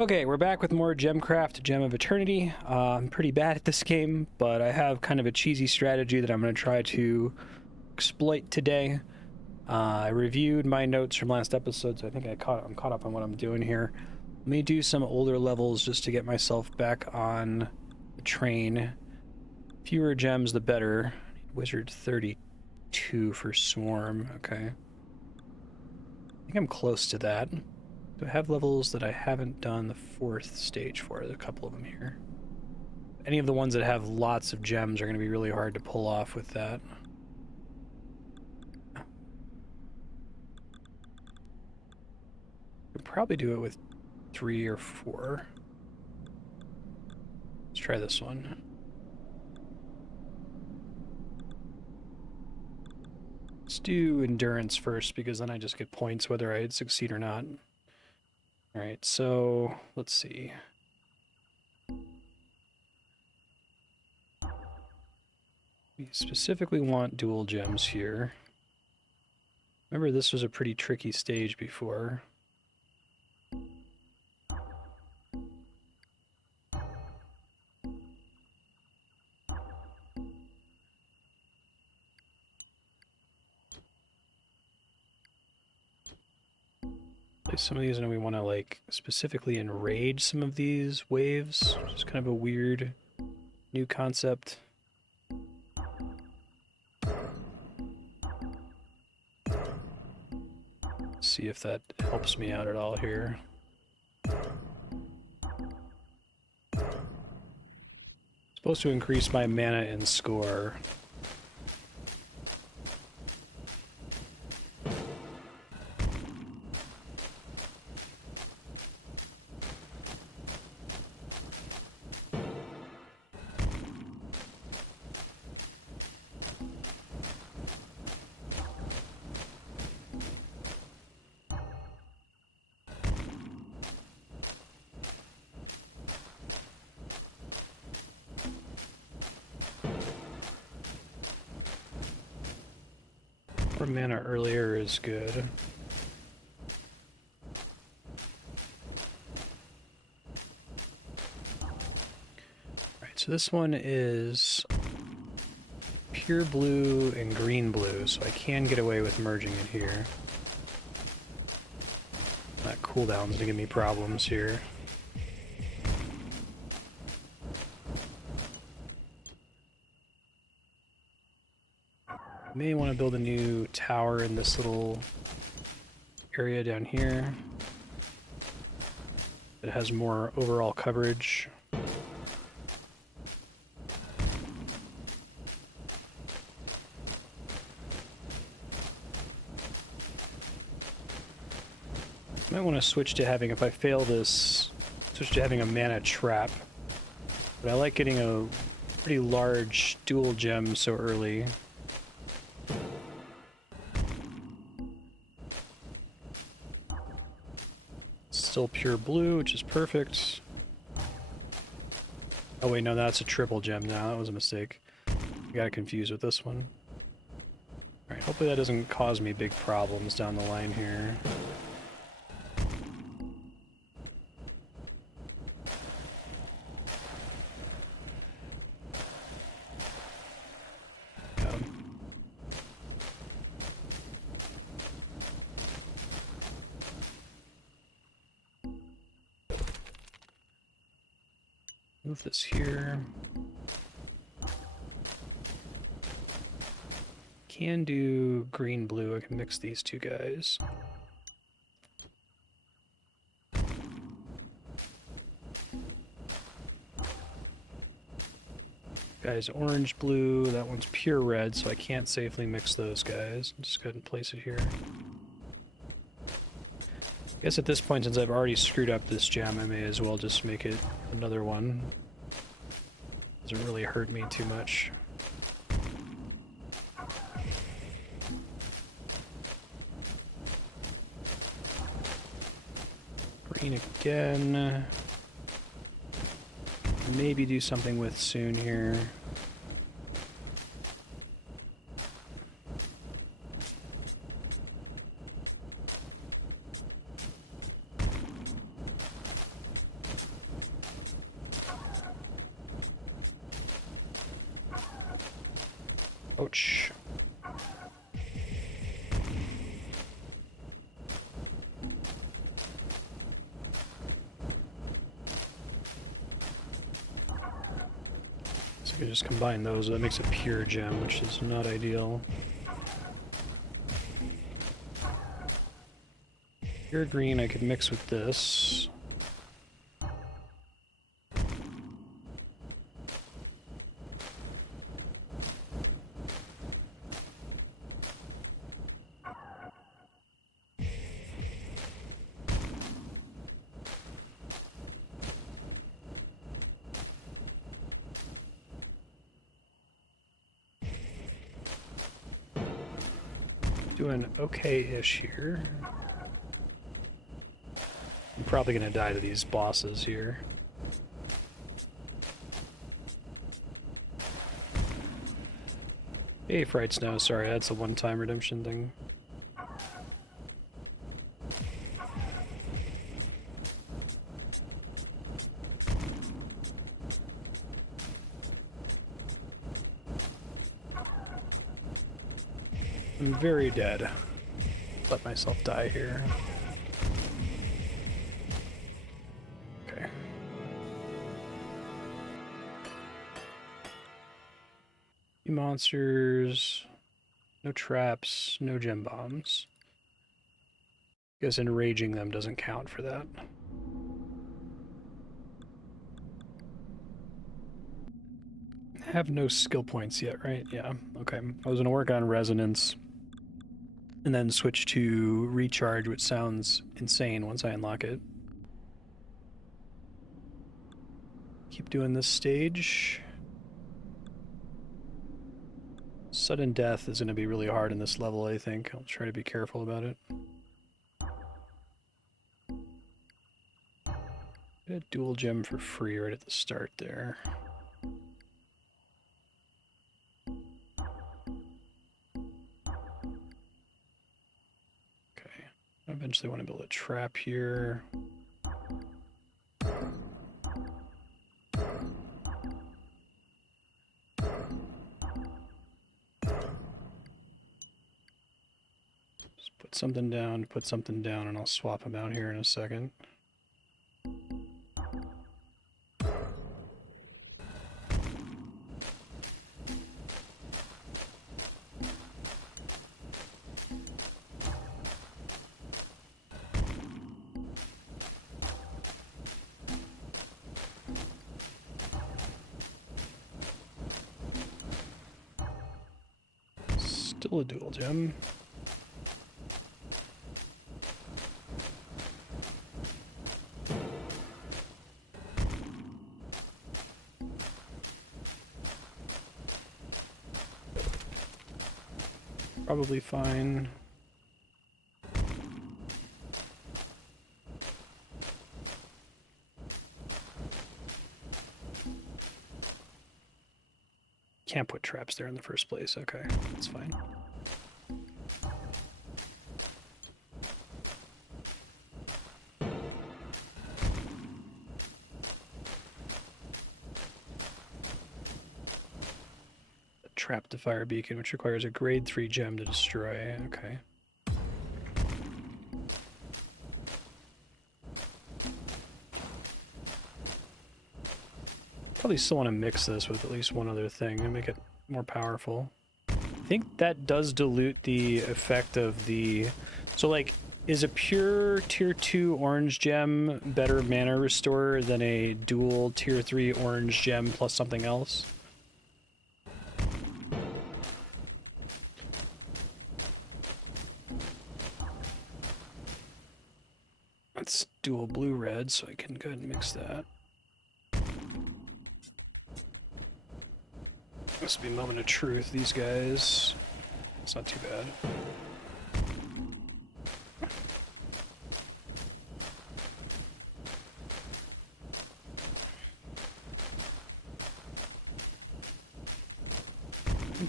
Okay, we're back with more GemCraft, Gem of Eternity. I'm pretty bad at this game, but I have kind of a cheesy strategy that I'm going to try to exploit today. I reviewed my notes from last episode, so I think I'm caught up on what I'm doing here. Let me do some older levels just to get myself back on the train. Fewer gems, the better. Wizard 32 for Swarm. Okay. I think I'm close to that. Do I have levels that I haven't done the 4th stage for? There's a couple of them here. Any of the ones that have lots of gems are going to be really hard to pull off with that. Could probably do it with 3 or 4. Let's try this one. Let's do endurance first, because then I just get points whether I succeed or not. Alright, so let's see. We specifically want dual gems here. Remember, this was a pretty tricky stage before. Place some of these, and we want to like specifically enrage some of these waves, which is kind of a weird new concept. See if that helps me out at all here. Supposed to increase my mana and score. More mana earlier is good. Alright, so this one is pure blue and green blue, so I can get away with merging it here. That cooldown's gonna give me problems here. May want to build a new tower in this little area down here that has more overall coverage. Might want to switch to having, if I fail this, switch to having a mana trap. But I like getting a pretty large dual gem so early. Still pure blue, which is perfect. Oh wait, no, that's a triple gem now. That was a mistake. I got confused with this one. Alright, hopefully that doesn't cause me big problems down the line here. Move this here. Can do green blue. I can mix these two guys. Guys, orange blue. That one's pure red, so I can't safely mix those guys. Just go ahead and place it here. I guess at this point, since I've already screwed up this gem, I may as well just make it another one. Doesn't really hurt me too much. Green again. Maybe do something with soon here. Ouch. So I can just combine those. That makes a pure gem, which is not ideal. Pure green I could mix with this. Doing okay-ish here. I'm probably gonna die to these bosses here. Hey, Fright Snow, sorry, that's a one-time redemption thing. I'm very dead. Let myself die here. Okay. Few monsters, no traps, no gem bombs. Guess enraging them doesn't count for that. Have no skill points yet, right? Yeah, okay. I was gonna work on resonance and then switch to recharge, which sounds insane once I unlock it. Keep doing this stage. Sudden death is gonna be really hard in this level, I think. I'll try to be careful about it. Get a dual gem for free right at the start there. Okay, I eventually want to build a trap here. Just put something down, and I'll swap them out here in a second. Still a dual gem. Probably fine. Can't put traps there in the first place. Okay, that's fine. Trap the fire beacon, which requires a grade 3 gem to destroy. Okay. Probably still want to mix this with at least one other thing and make it more powerful. I think that does dilute the effect of the... So, like, is a pure tier 2 orange gem better mana restorer than a dual tier 3 orange gem plus something else? It's dual blue-red, so I can go ahead and mix that. Must be a moment of truth, these guys. It's not too bad.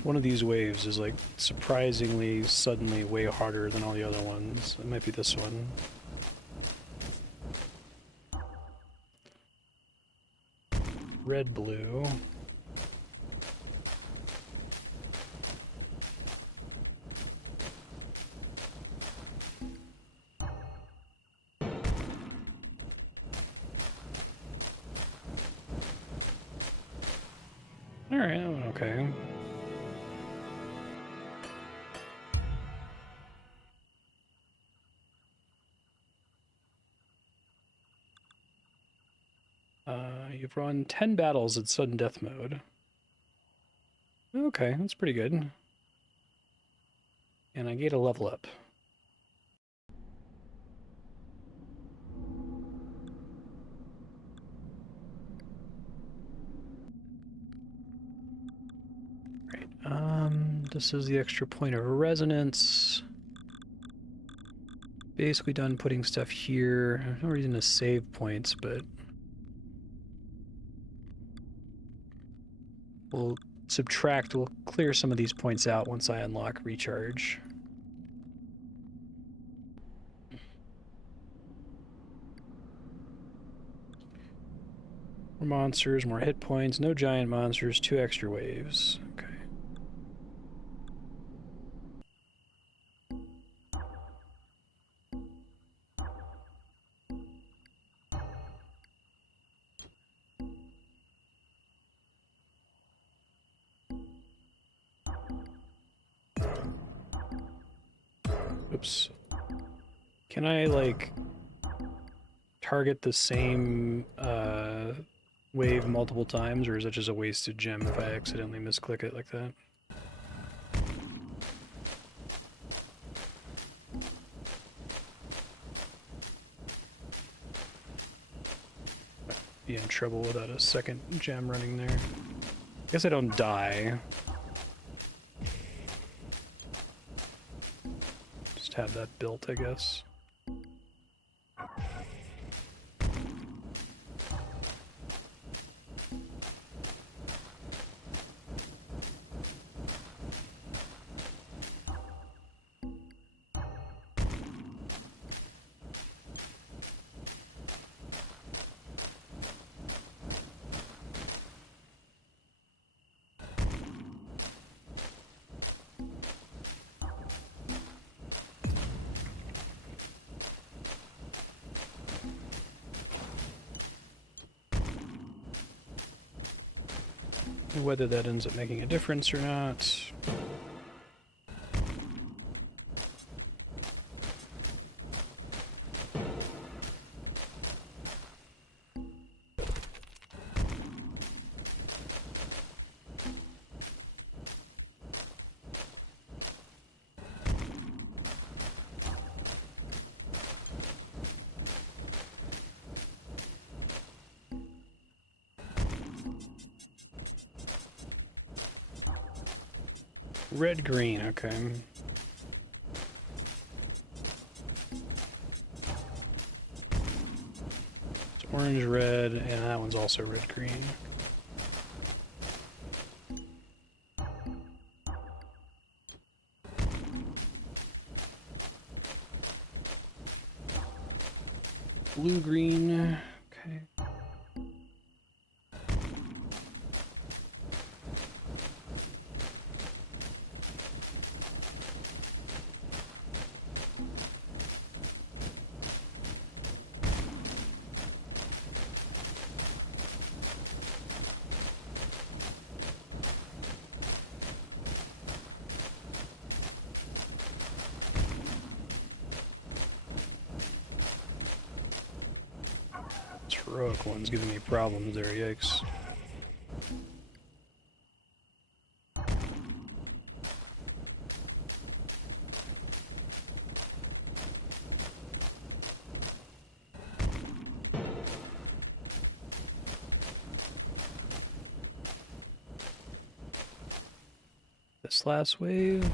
One of these waves is like surprisingly, suddenly way harder than all the other ones. It might be this one. Red, blue. Alright, that went okay. You've run 10 battles in sudden death mode. Okay, that's pretty good. And I get a level up. Right, this is the extra point of resonance. Basically done putting stuff here. No reason to save points, but we'll clear some of these points out once I unlock recharge. More monsters, more hit points, no giant monsters, 2 extra waves. Okay. Oops. Can I, like, target the same wave multiple times, or is it just a wasted gem if I accidentally misclick it like that? Be in trouble without a second gem running there. Guess I don't die. Just have that built, I guess. Whether that ends up making a difference or not. Red-green, okay. It's orange-red, and that one's also red-green. Blue-green, okay. Heroic one's giving me problems there, yikes. This last wave.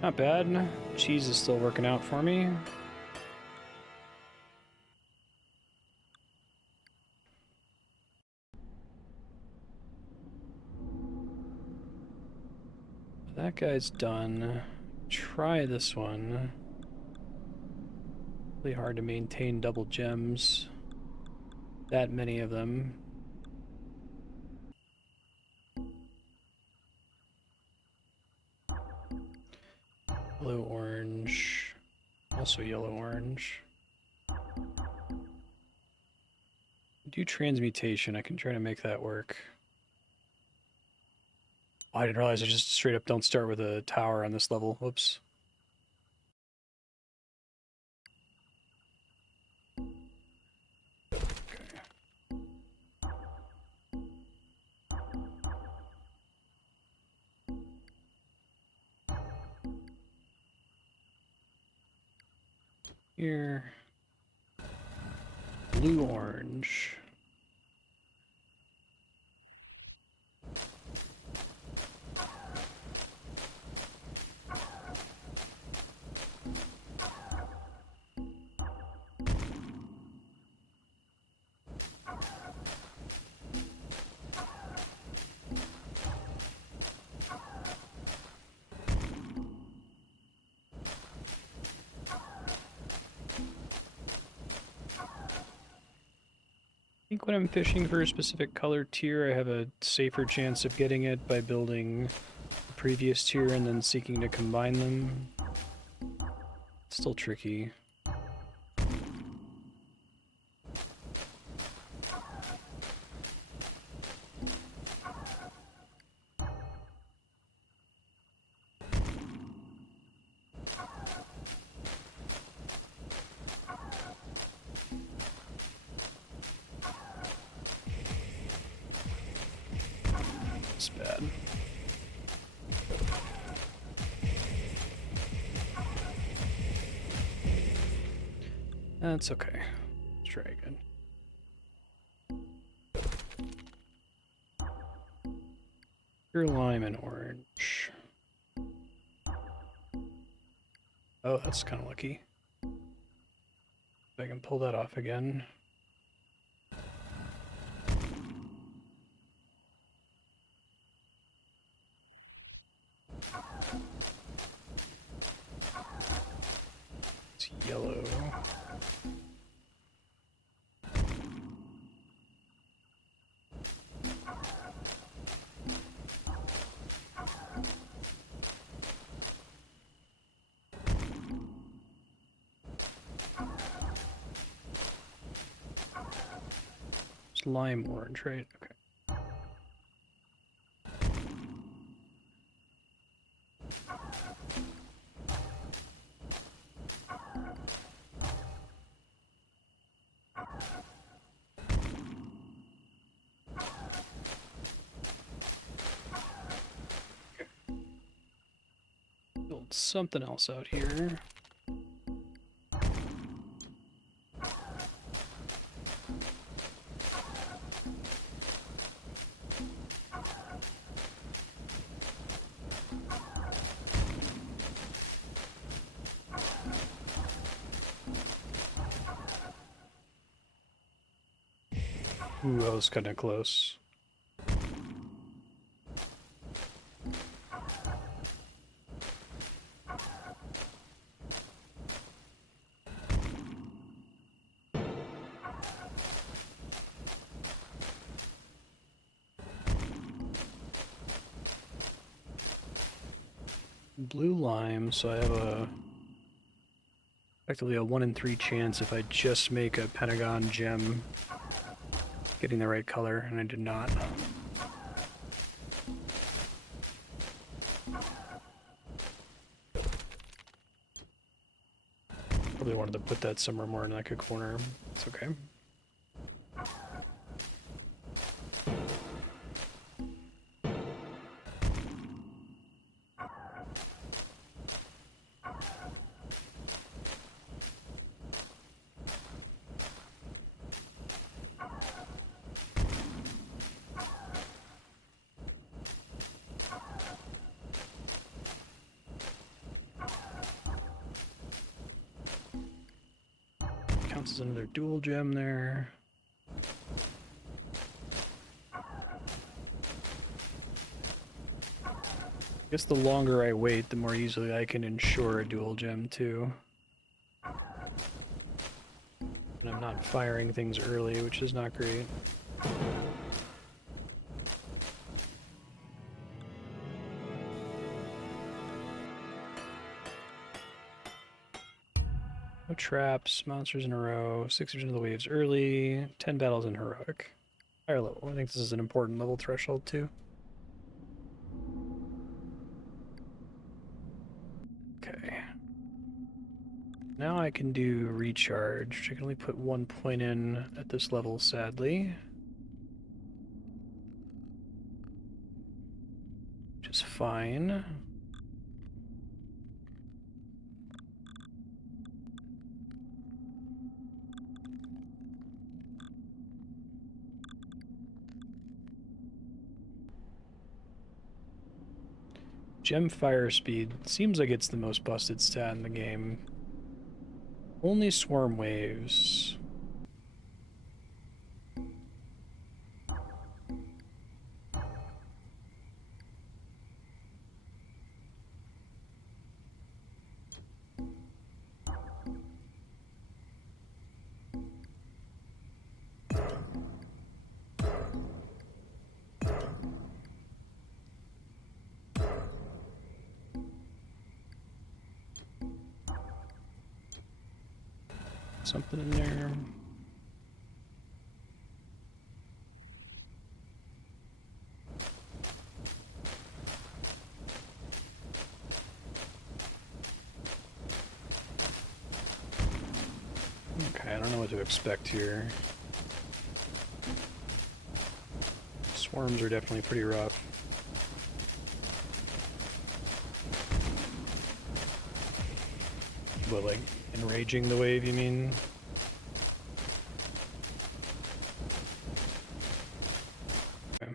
Not bad. Cheese is still working out for me. That guy's done. Try this one. Really hard to maintain double gems. That many of them. Yellow-orange. Also yellow-orange. do transmutation, I can try to make that work. Oh, I didn't realize I just straight up don't start with a tower on this level. Whoops. Here. Blue orange. I think when I'm fishing for a specific color tier, I have a safer chance of getting it by building the previous tier and then seeking to combine them. It's still tricky. It's bad. That's okay. Let's try again. Pure lime and orange. Oh, that's kind of lucky. If I can pull that off again. It's yellow. It's lime orange, right? Okay. Build something else out here. Ooh, that was kind of close. Blue lime, so I have effectively a 1 in 3 chance if I just make a pentagon gem getting the right color, and I did not. Probably wanted to put that somewhere more in like a corner. It's okay. Counts as another dual gem there. I guess the longer I wait, the more easily I can ensure a dual gem too. And I'm not firing things early, which is not great. No traps, monsters in a row, 60% of the waves early, 10 battles in heroic. Higher level. I think this is an important level threshold too. Okay. Now I can do recharge. I can only put 1 point in at this level, sadly. Which is fine. Gem fire speed seems like it's the most busted stat in the game. Only swarm waves. Something in there. Okay, I don't know what to expect here. Swarms are definitely pretty rough. What, like, enraging the wave, you mean? Okay.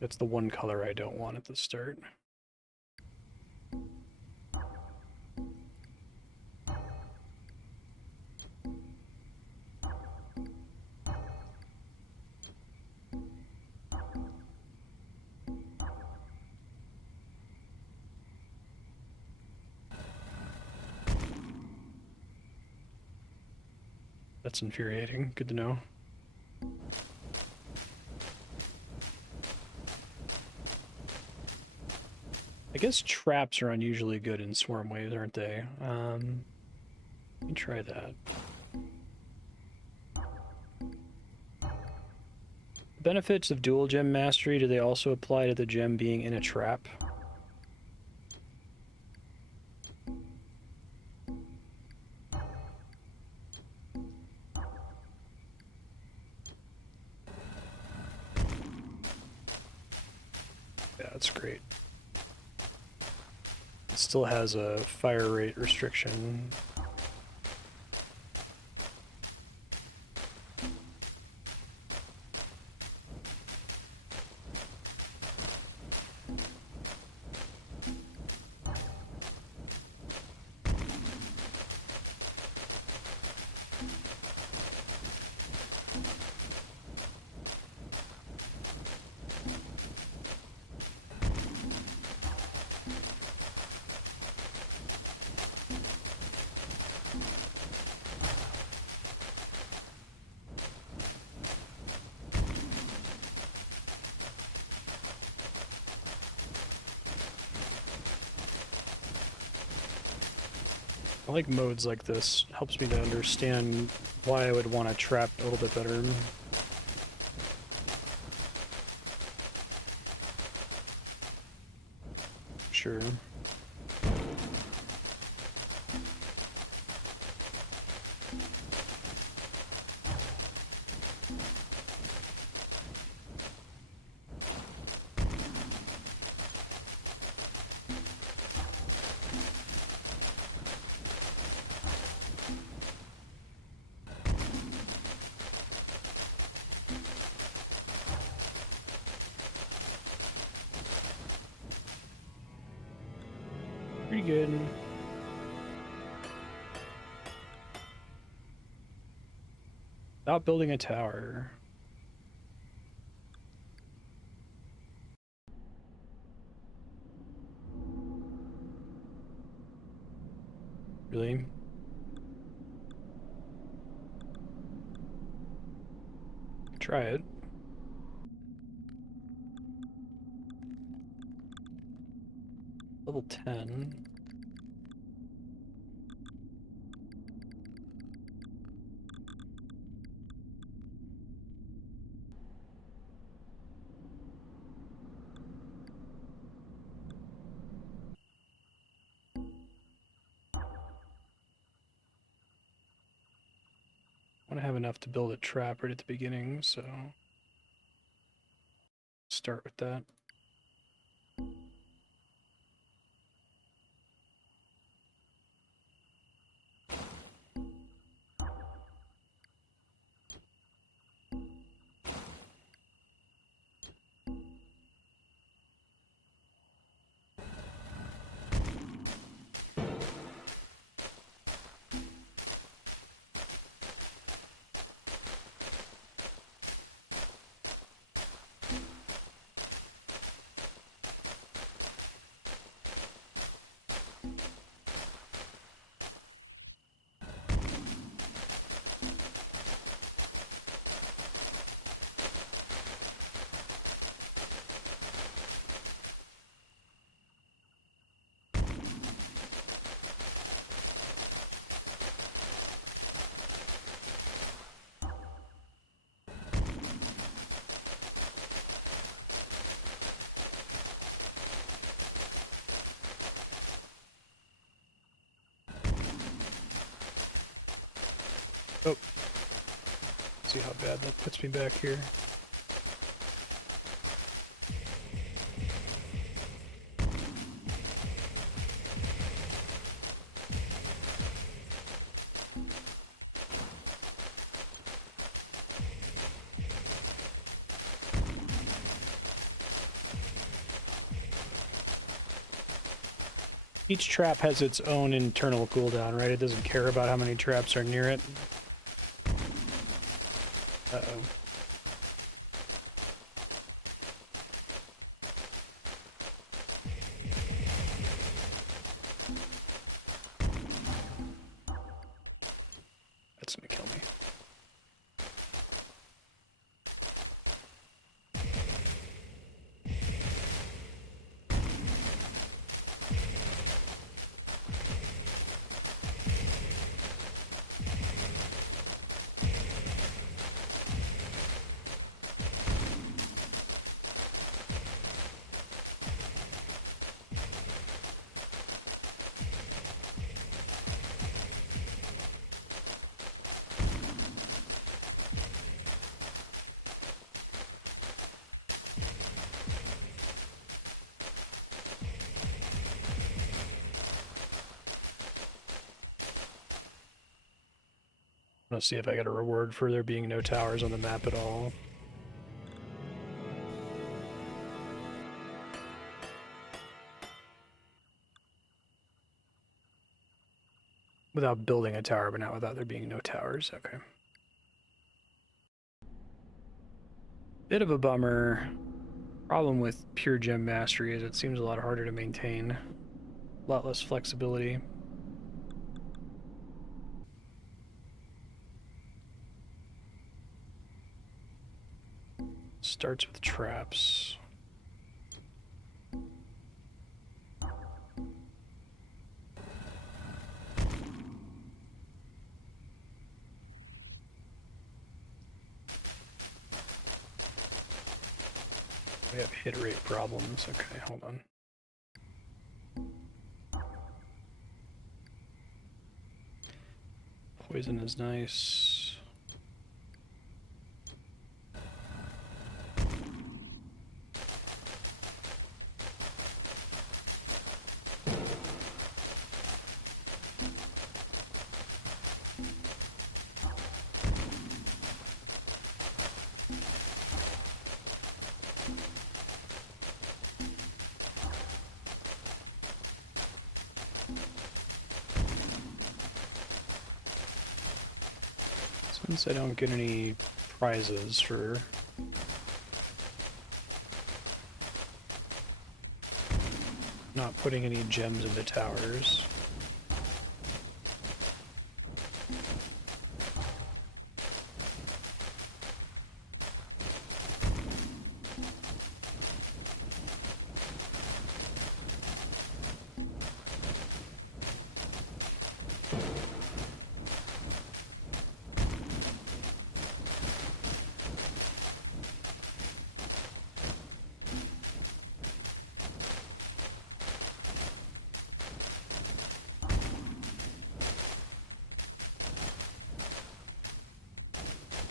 That's the one color I don't want at the start. That's infuriating. Good to know. I guess traps are unusually good in swarm waves, aren't they? Let me try that. Benefits of dual gem mastery, do they also apply to the gem being in a trap? Yeah, that's great. It still has a fire rate restriction. I like modes like this. It helps me to understand why I would want to trap a little bit better. Sure. Pretty good. Without building a tower. Really? Try it. Level 10. I want to have enough to build a trap right at the beginning, so start with that. Oh, see how bad that puts me back here. Each trap has its own internal cooldown, right? It doesn't care about how many traps are near it. Uh-oh. That's gonna kill me. Let's see if I get a reward for there being no towers on the map at all. Without building a tower, but not without there being no towers. Okay. Bit of a bummer. Problem with pure gem mastery is it seems a lot harder to maintain. A lot less flexibility. Starts with traps. We have hit rate problems. Okay, hold on. Poison is nice. Since I don't get any prizes for not putting any gems into towers.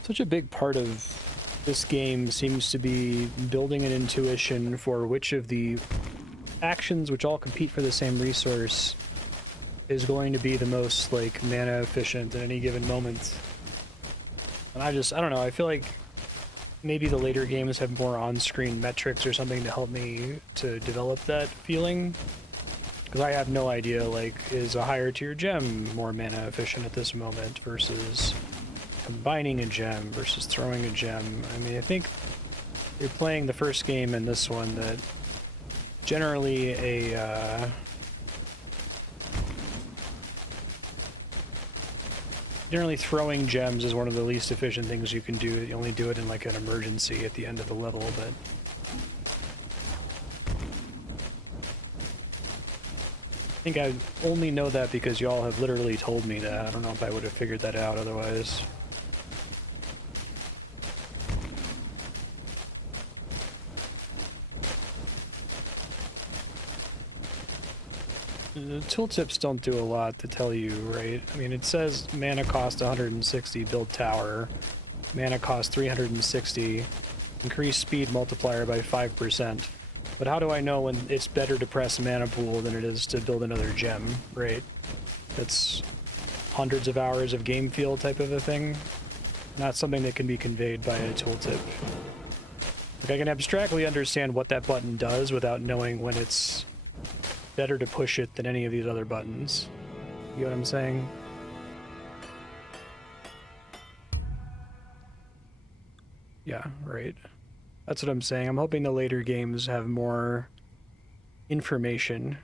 Such a big part of this game seems to be building an intuition for which of the actions, which all compete for the same resource, is going to be the most, like, mana efficient at any given moment. And I don't know, I feel like maybe the later games have more on-screen metrics or something to help me to develop that feeling. Because I have no idea, like, is a higher tier gem more mana efficient at this moment versus combining a gem versus throwing a gem. I mean, I think you're playing the first game in this one that generally generally throwing gems is one of the least efficient things you can do. You only do it in like an emergency at the end of the level, but I think I only know that because y'all have literally told me that. I don't know if I would have figured that out otherwise. The tooltips don't do a lot to tell you, right? I mean, it says mana cost 160, build tower. Mana cost 360, increase speed multiplier by 5%. But how do I know when it's better to press mana pool than it is to build another gem, right? That's hundreds of hours of game feel type of a thing. Not something that can be conveyed by a tooltip. Like, I can abstractly understand what that button does without knowing when it's better to push it than any of these other buttons. You know what I'm saying? Yeah, right. That's what I'm saying. I'm hoping the later games have more information.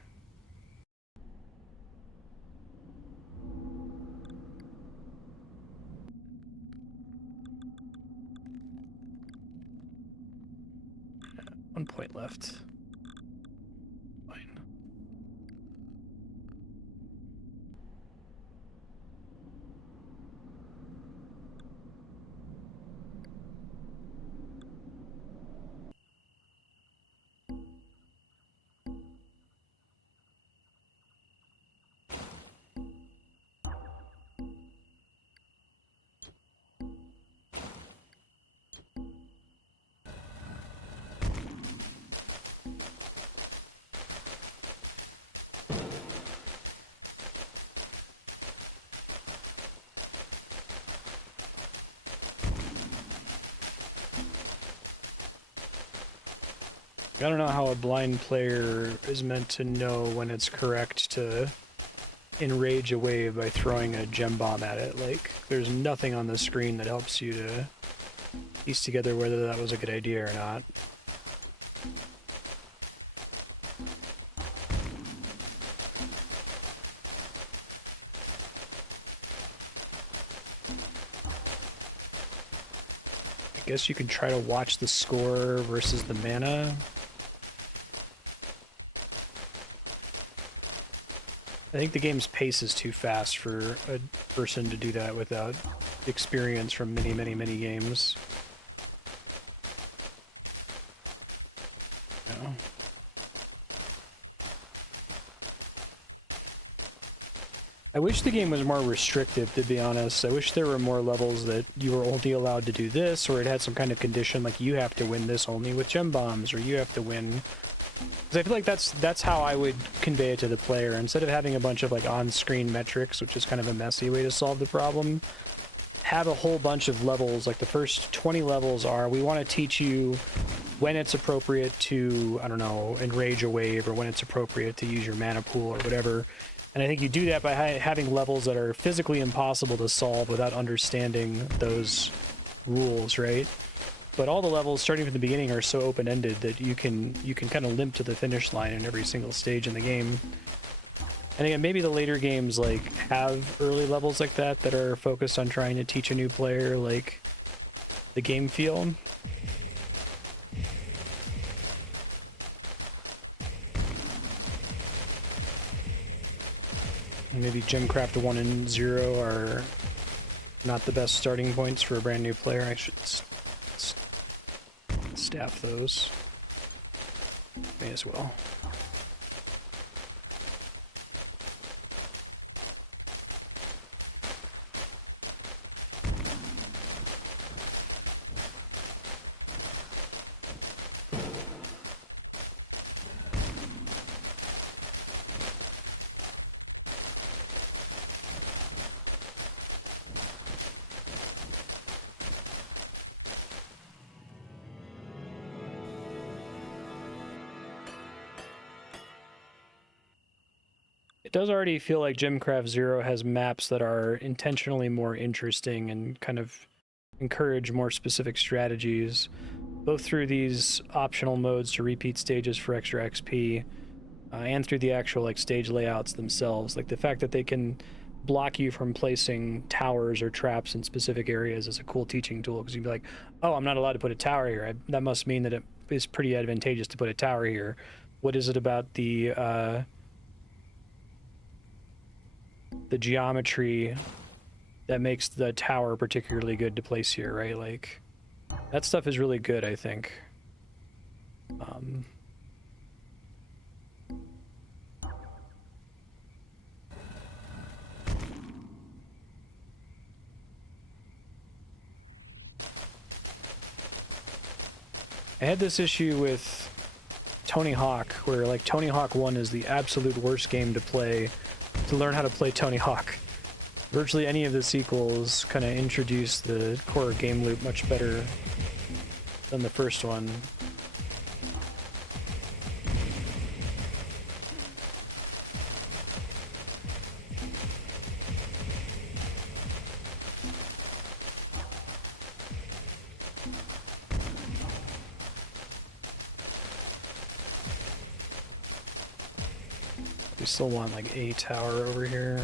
One point left. Fine. I don't know how a blind player is meant to know when it's correct to enrage a wave by throwing a gem bomb at it. Like, there's nothing on the screen that helps you to piece together whether that was a good idea or not. I guess you can try to watch the score versus the mana. I think the game's pace is too fast for a person to do that without experience from many, many, many games. No. I wish the game was more restrictive, to be honest. I wish there were more levels that you were only allowed to do this, or it had some kind of condition like you have to win this only with gem bombs, or you have to win. Because I feel like that's how I would convey it to the player. Instead of having a bunch of like on-screen metrics, which is kind of a messy way to solve the problem, have a whole bunch of levels. Like the first 20 levels are, we want to teach you when it's appropriate to, I don't know, enrage a wave, or when it's appropriate to use your mana pool or whatever. And I think you do that by having levels that are physically impossible to solve without understanding those rules, right? But all the levels starting from the beginning are so open-ended that you can kind of limp to the finish line in every single stage in the game. And again, maybe the later games like have early levels like that that are focused on trying to teach a new player like the game feel. Maybe GemCraft 1 and 0 are not the best starting points for a brand new player. I should staff those. May as well. It does already feel like GemCraft Zero has maps that are intentionally more interesting and kind of encourage more specific strategies, both through these optional modes to repeat stages for extra XP, and through the actual like stage layouts themselves. Like the fact that they can block you from placing towers or traps in specific areas is a cool teaching tool, because you'd be like, oh, I'm not allowed to put a tower here. That must mean that it is pretty advantageous to put a tower here. What is it about the geometry that makes the tower particularly good to place here, right? Like, that stuff is really good, I think. I had this issue with Tony Hawk, where like Tony Hawk 1 is the absolute worst game to play, to learn how to play Tony Hawk. Virtually any of the sequels kind of introduce the core game loop much better than the first one. We still want like a tower over here.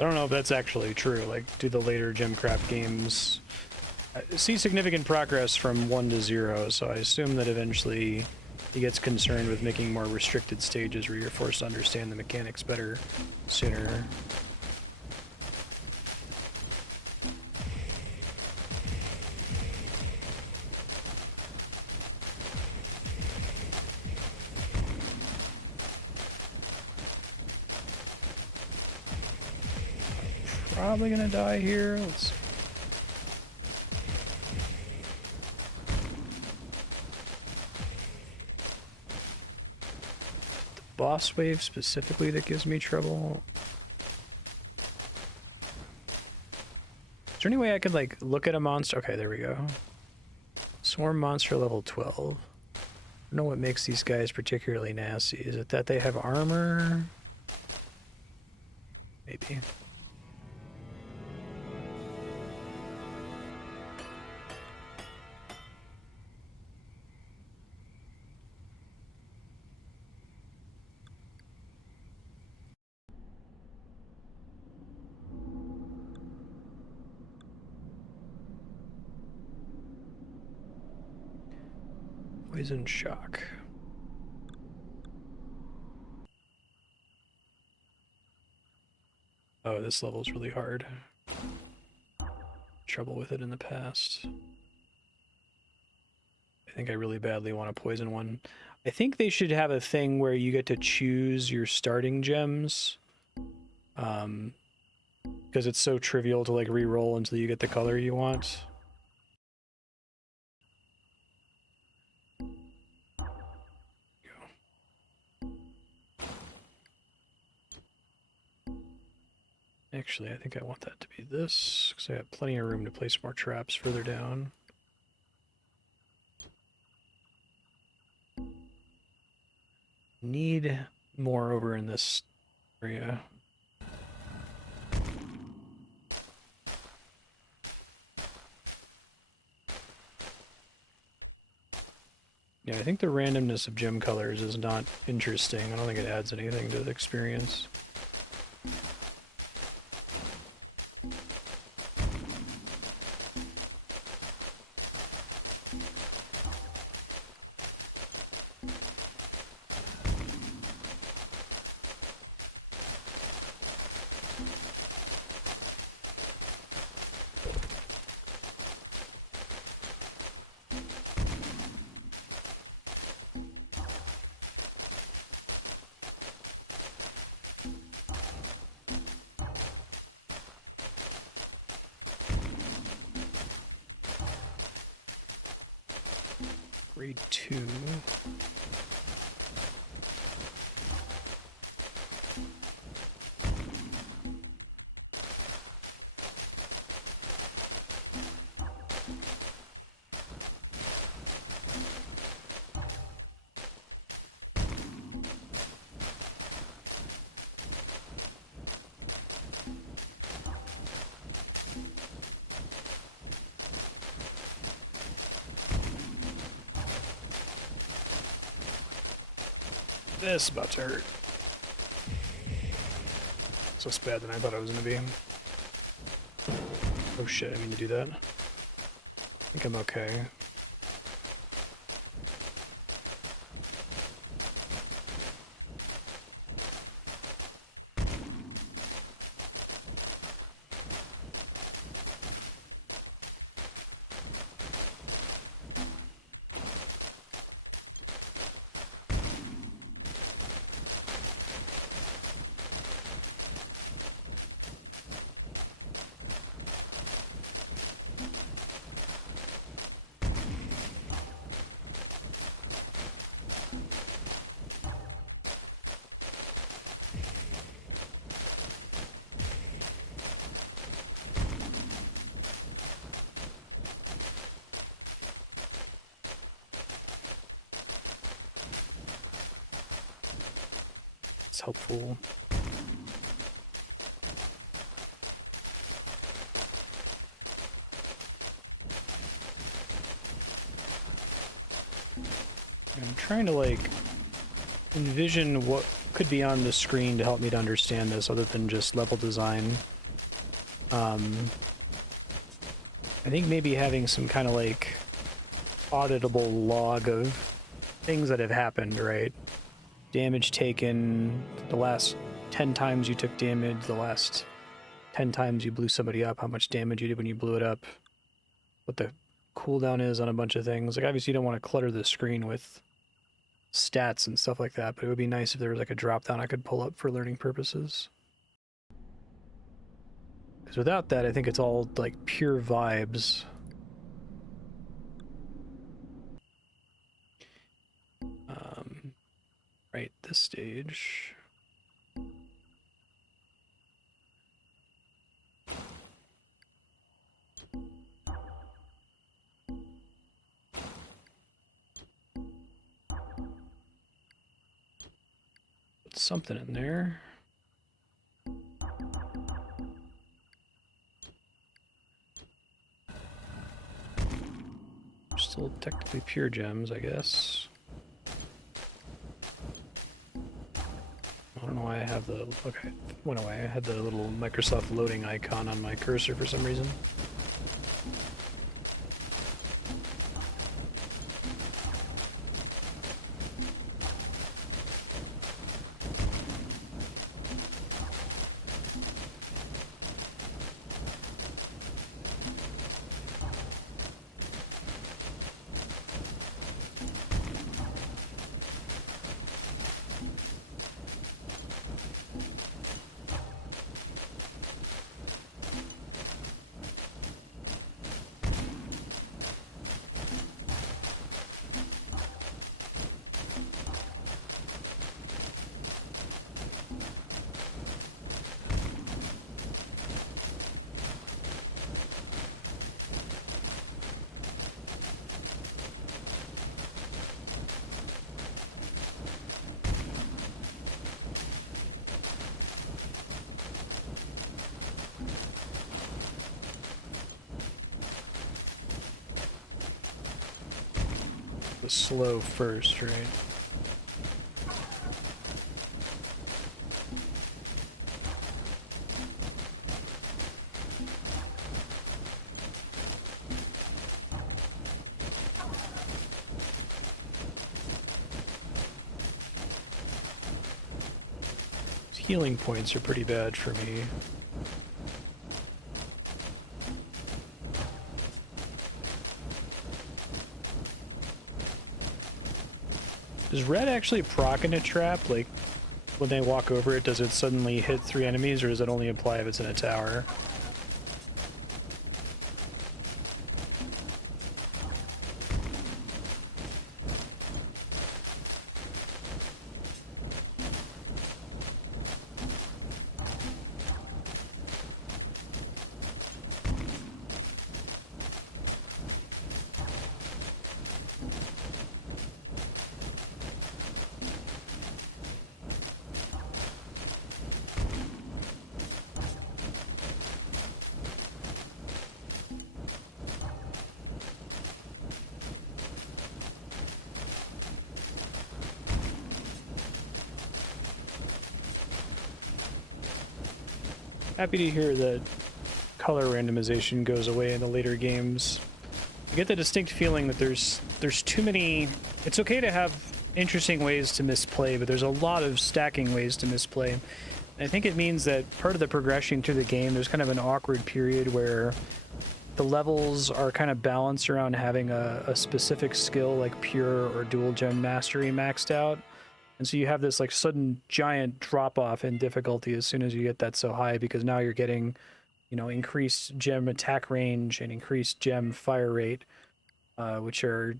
I don't know if that's actually true. Like, do the later GemCraft games see significant progress from 1 to 0, so I assume that eventually he gets concerned with making more restricted stages where you're forced to understand the mechanics better sooner. Probably gonna die here. Let's see. The boss wave specifically that gives me trouble. Is there any way I could like look at a monster? Okay, there we go. Swarm monster level 12. I don't know what makes these guys particularly nasty. Is it that they have armor? Maybe. Poison shock. Oh, this level's really hard. Trouble with it in the past. I think I really badly want a poison one. I think they should have a thing where you get to choose your starting gems. Because it's so trivial to like re-roll until you get the color you want. Actually, I think I want that to be this, because I have plenty of room to place more traps further down. Need more over in this area. Yeah, I think the randomness of gem colors is not interesting. I don't think it adds anything to the experience. Grade 2. This is about to hurt. It's less bad than I thought it was going to be. Oh shit, I didn't mean to do that. I think I'm okay. It's helpful. I'm trying to like envision what could be on the screen to help me to understand this other than just level design. I think maybe having some kind of like auditable log of things that have happened, right? Damage taken, the last 10 times you took damage, the last 10 times you blew somebody up, how much damage you did when you blew it up, what the cooldown is on a bunch of things. Like, obviously you don't want to clutter the screen with stats and stuff like that, but it would be nice if there was like a drop down I could pull up for learning purposes. Because without that, I think it's all like pure vibes. Right, this stage. Put something in there. Still technically pure gems, I guess. I don't know why I have the... Okay, went away. I had the little Microsoft loading icon on my cursor for some reason. The slow first, right? Healing points are pretty bad for me. Does red actually proc in a trap? Like, when they walk over it, does it suddenly hit 3 enemies, or does it only apply if it's in a tower? happy to hear that color randomization goes away in the later games. I get the distinct feeling that there's too many. It's okay to have interesting ways to misplay, but there's a lot of stacking ways to misplay. And I think it means that part of the progression through the game, there's kind of an awkward period where the levels are kind of balanced around having a specific skill like pure or dual gem mastery maxed out. And so you have this like sudden giant drop off in difficulty as soon as you get that so high, because now you're getting, you know, increased gem attack range and increased gem fire rate, which are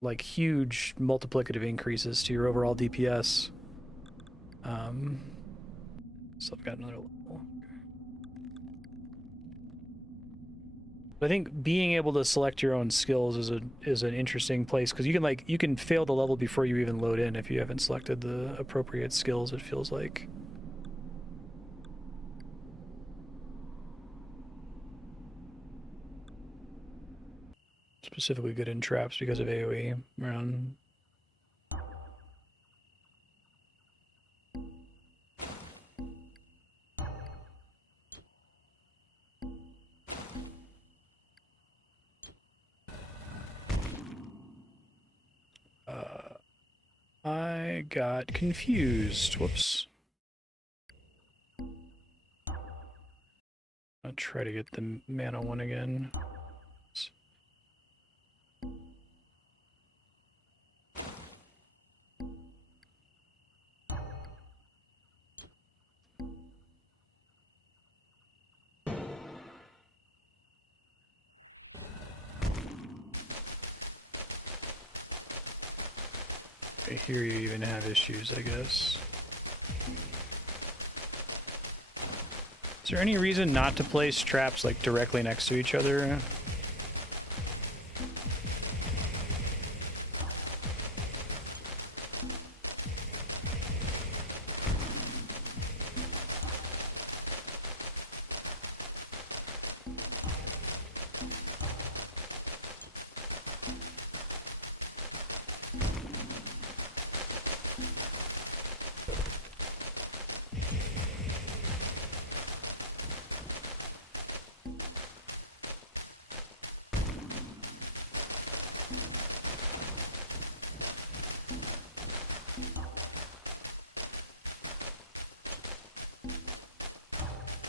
like huge multiplicative increases to your overall DPS. So I've got another level. I think being able to select your own skills is an interesting place, because you can fail the level before you even load in if you haven't selected the appropriate skills, it feels like. Specifically good in traps because of AoE around. I got confused. Whoops. I'll try to get the mana one again. Here you even have issues, I guess. Is there any reason not to place traps like directly next to each other?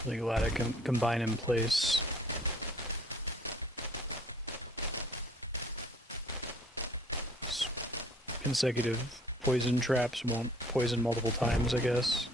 Really glad I can combine in place. Consecutive poison traps won't poison multiple times, I guess.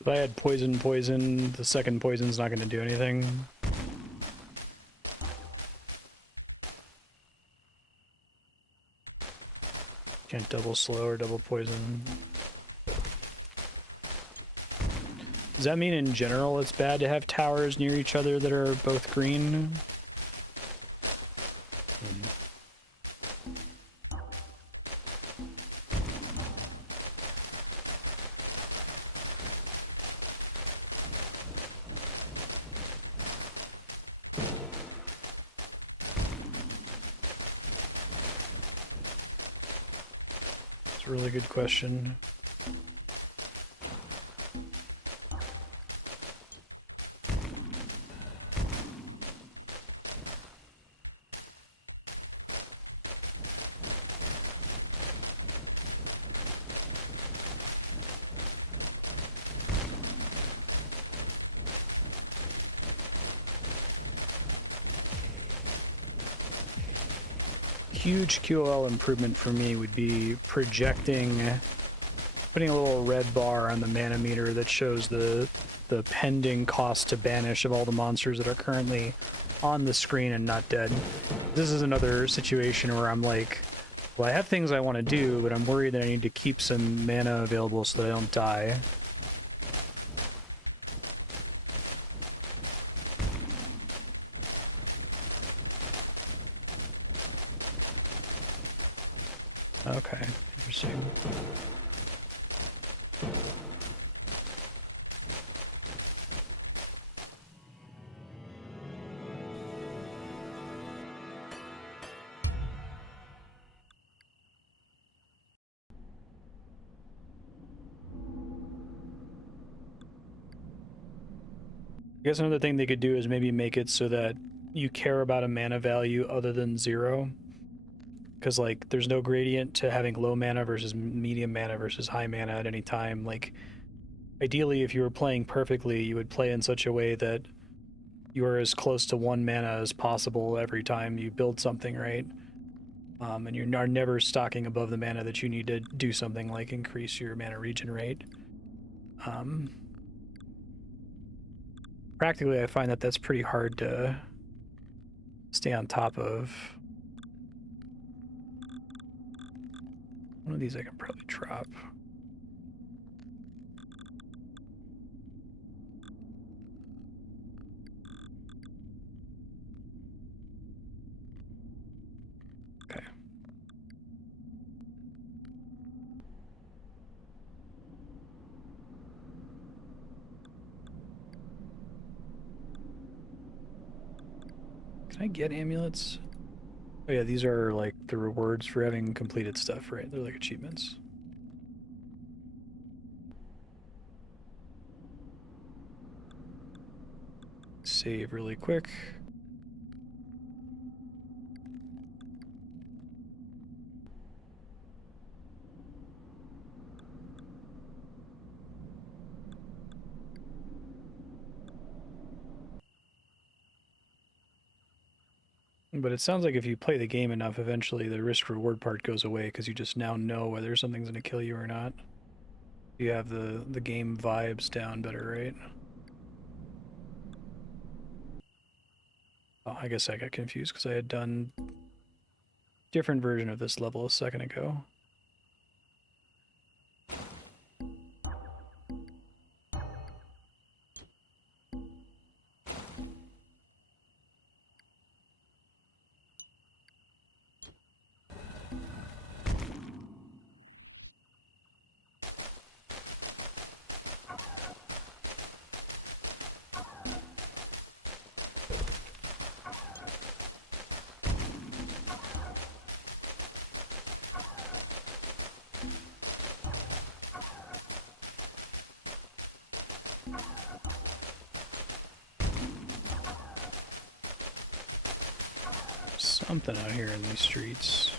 If I had poison, the second poison's not going to do anything. Can't double slow or double poison. Does that mean in general it's bad to have towers near each other that are both green? It's a really good question. Huge QOL improvement for me would be putting a little red bar on the mana meter that shows the the pending cost to banish of all the monsters that are currently on the screen and not dead. This is another situation where I'm like, well, I have things I want to do, but I'm worried that I need to keep some mana available so that I don't die. Okay, interesting. I guess another thing they could do is maybe make it so that you care about a mana value other than 0. Because, like, there's no gradient to having low mana versus medium mana versus high mana at any time. Like, ideally, if you were playing perfectly, you would play in such a way that you're as close to 1 mana as possible every time you build something, right? And you are never stocking above the mana that you need to do something like increase your mana regen rate. Practically, I find that that's pretty hard to stay on top of. One of these I can probably drop. Okay. Can I get amulets? Oh yeah, these are like the rewards for having completed stuff, right? They're like achievements. Save really quick. But it sounds like if you play the game enough, eventually the risk-reward part goes away because you just now know whether something's going to kill you or not. You have the game vibes down better, right? Oh, I guess I got confused because I had done a different version of this level a second ago. Something out here in these streets.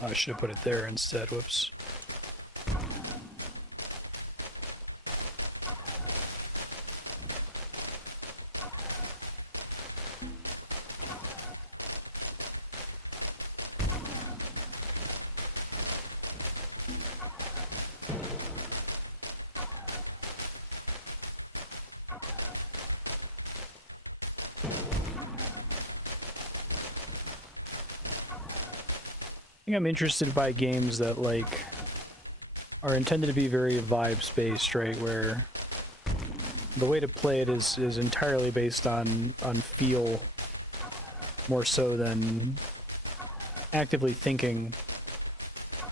I should have put it there instead, whoops. think I'm interested by games that, like, are intended to be very vibes-based, right? Where the way to play it is entirely based on feel, more so than actively thinking.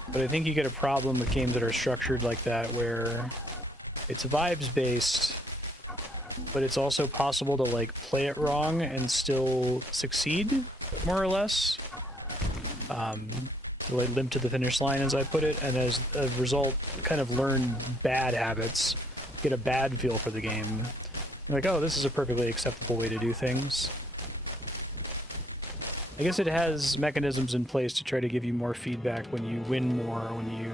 But I think you get a problem with games that are structured like that, where it's vibes-based, but it's also possible to, like, play it wrong and still succeed, more or less. To, like, limp to the finish line, as I put it, and as a result, kind of learn bad habits, get a bad feel for the game. You're like, oh, this is a perfectly acceptable way to do things. I guess it has mechanisms in place to try to give you more feedback when you win more, when you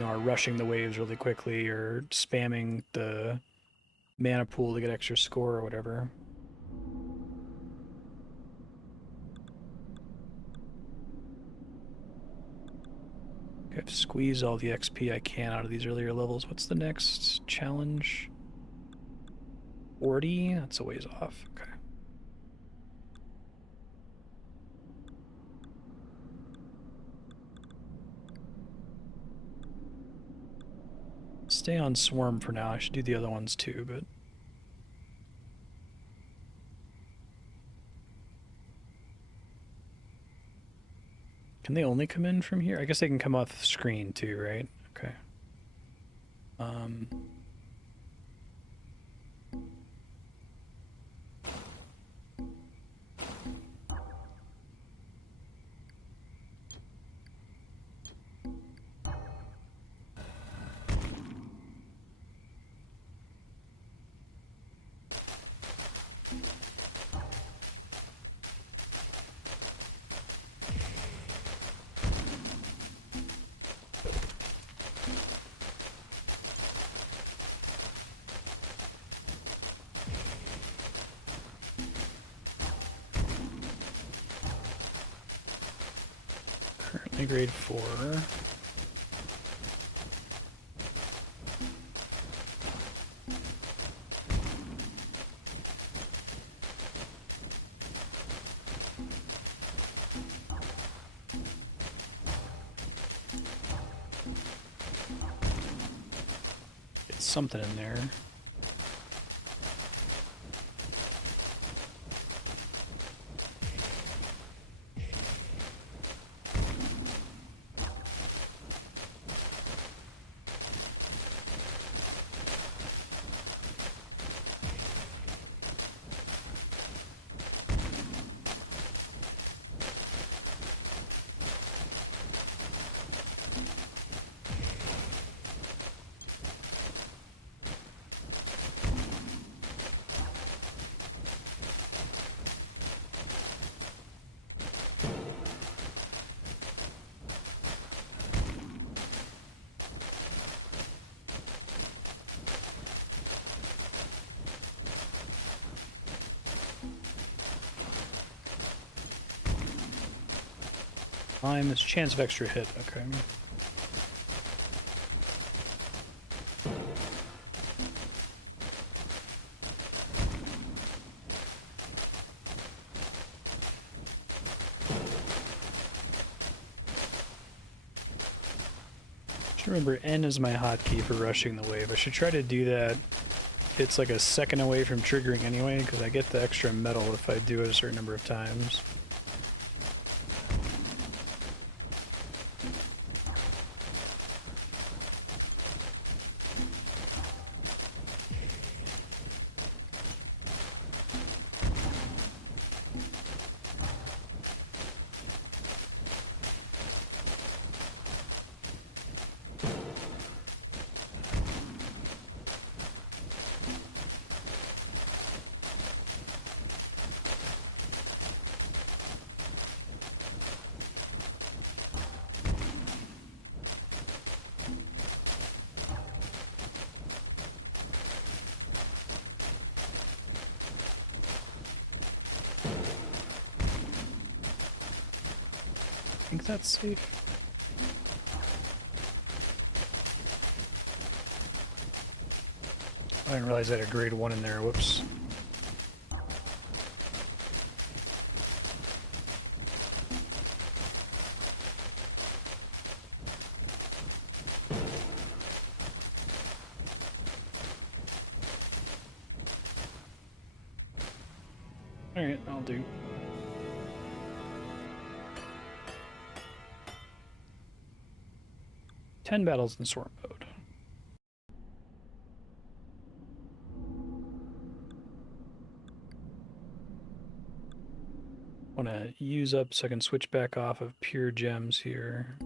know, are rushing the waves really quickly, or spamming the mana pool to get extra score or whatever. I have to squeeze all the XP I can out of these earlier levels. What's the next challenge? 40? That's a ways off. Okay. Stay on Swarm for now. I should do the other ones too, but... Can they only come in from here? I guess they can come off screen too, right? Okay. Currently grade 4. Get something in there. There's a chance of extra hit, okay. Just remember, N is my hotkey for rushing the wave. I should try to do that. It's like a second away from triggering anyway, because I get the extra metal if I do it a certain number of times. I think that's safe. I didn't realize I had a grade 1 in there, whoops. Alright, I'll do. Ten battles in sort mode. Want to use up so I can switch back off of pure gems here.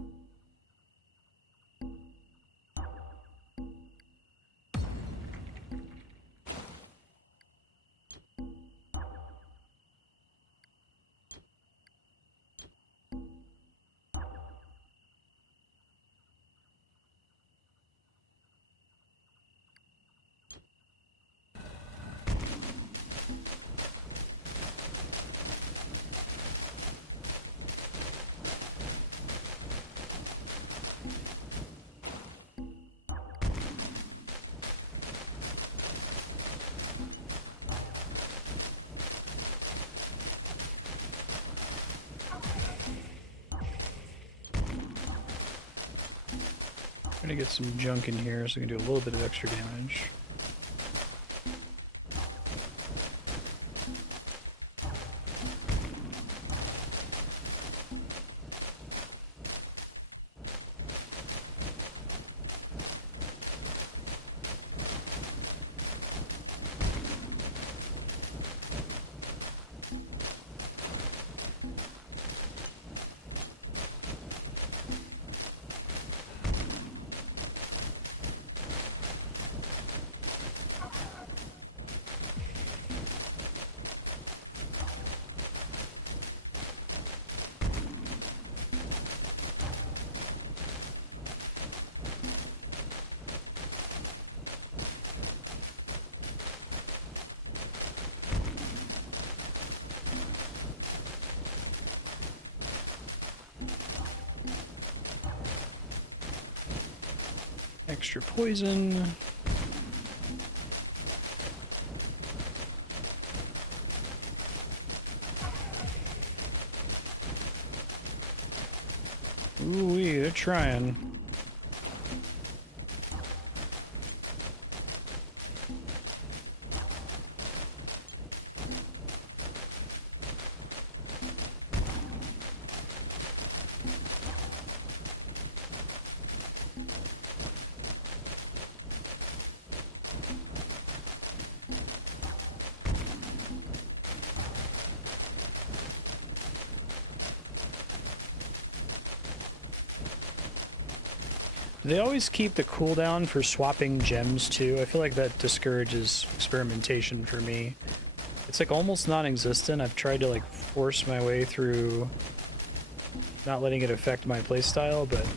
I'm gonna get some junk in here so I can do a little bit of extra damage. Extra poison. Ooh-wee, they're trying. They always keep the cooldown for swapping gems too. I feel like that discourages experimentation for me. It's like almost non-existent. I've tried to like force my way through not letting it affect my playstyle, but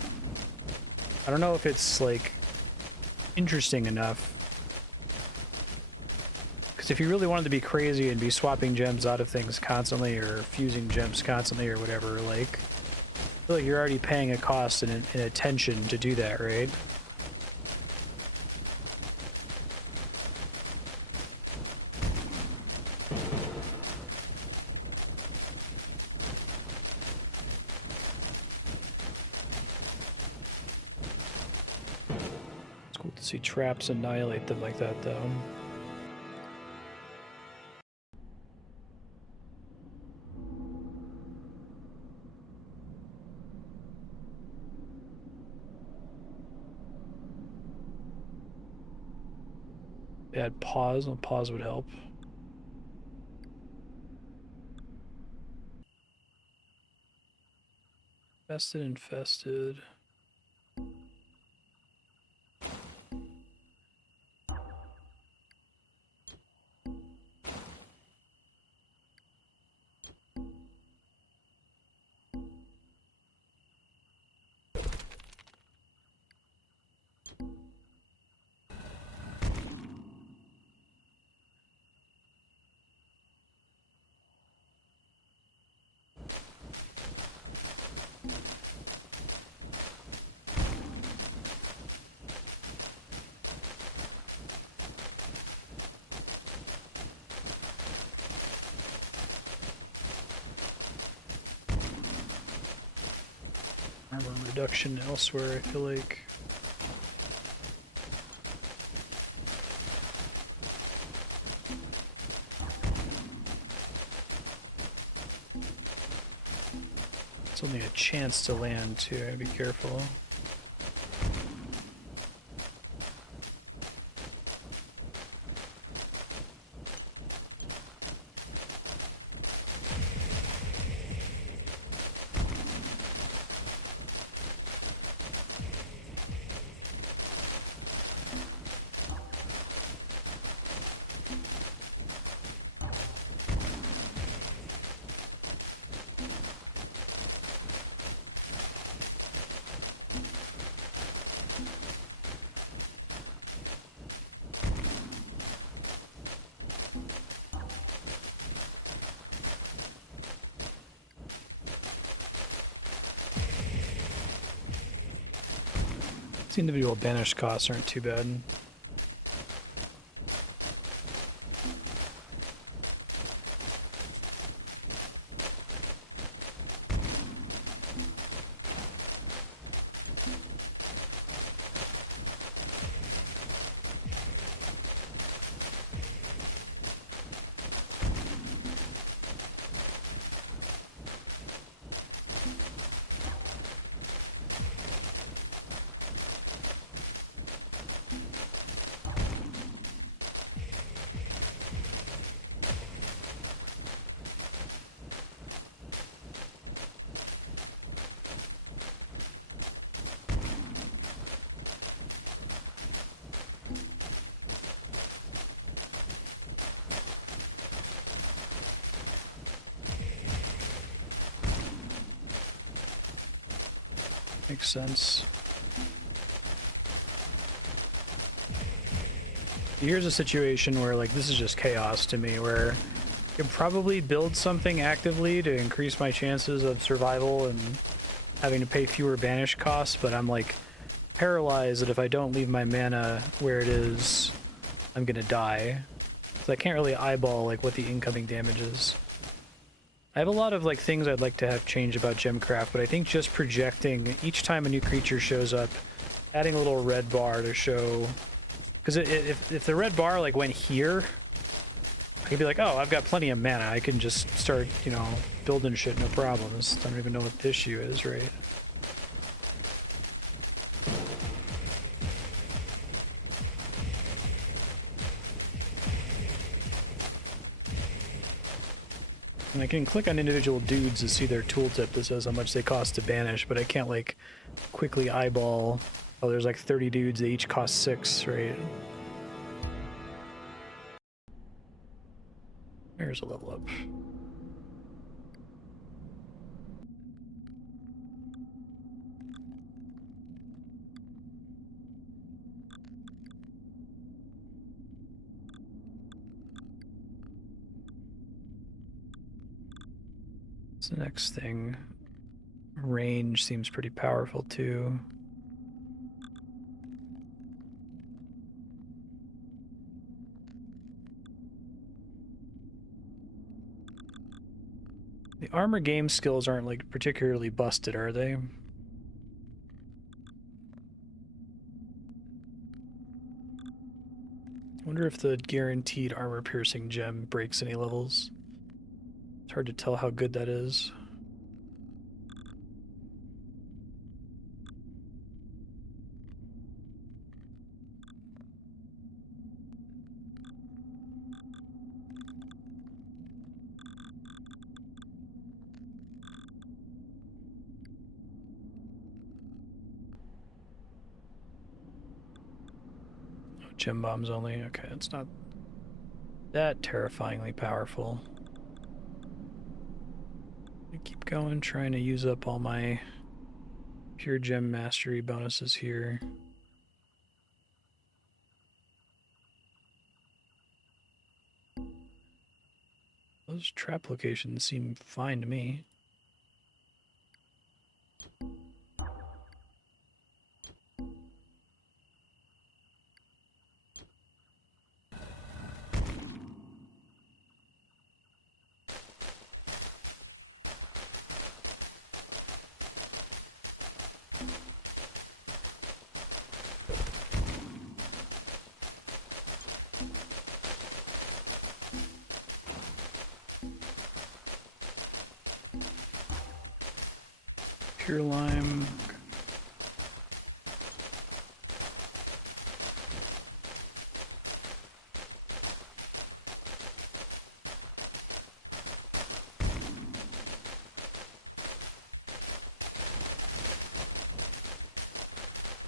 I don't know if it's like interesting enough. Because if you really wanted to be crazy and be swapping gems out of things constantly or fusing gems constantly or whatever, like I feel like you're already paying a cost and an attention to do that, right? It's cool to see traps annihilate them like that, though. Add pause, and pause would help. Infested. Armor reduction elsewhere, I feel like. chance to land too. I gotta be careful. The individual banish costs aren't too bad. Makes sense. Here's a situation where, like, this is just chaos to me, where I could probably build something actively to increase my chances of survival and having to pay fewer banish costs, but I'm, like, paralyzed that if I don't leave my mana where it is, I'm gonna die. So I can't really eyeball, like, what the incoming damage is. I have a lot of like things I'd like to have change about GemCraft, but I think just projecting each time a new creature shows up, adding a little red bar to show, because if the red bar like went here, I could be like, oh, I've got plenty of mana, I can just start, you know, building shit, no problems. I don't even know what the issue is, right? And I can click on individual dudes to see their tooltip that says how much they cost to banish, but I can't like quickly eyeball, oh, there's like 30 dudes, they each cost 6, right? There's a level up. What's the next thing? Range seems pretty powerful too. The armor game skills aren't like particularly busted, are they? I wonder if the guaranteed armor piercing gem breaks any levels. It's hard to tell how good that is. Gem bombs only. Okay, it's not that terrifyingly powerful. I keep going, trying to use up all my pure gem mastery bonuses here. Those trap locations seem fine to me. pure lime.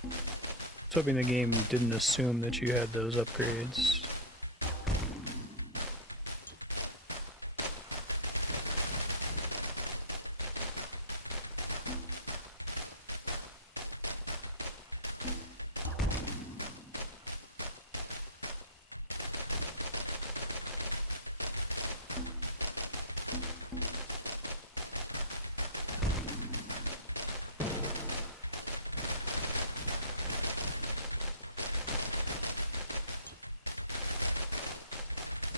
I was hoping the game didn't assume that you had those upgrades.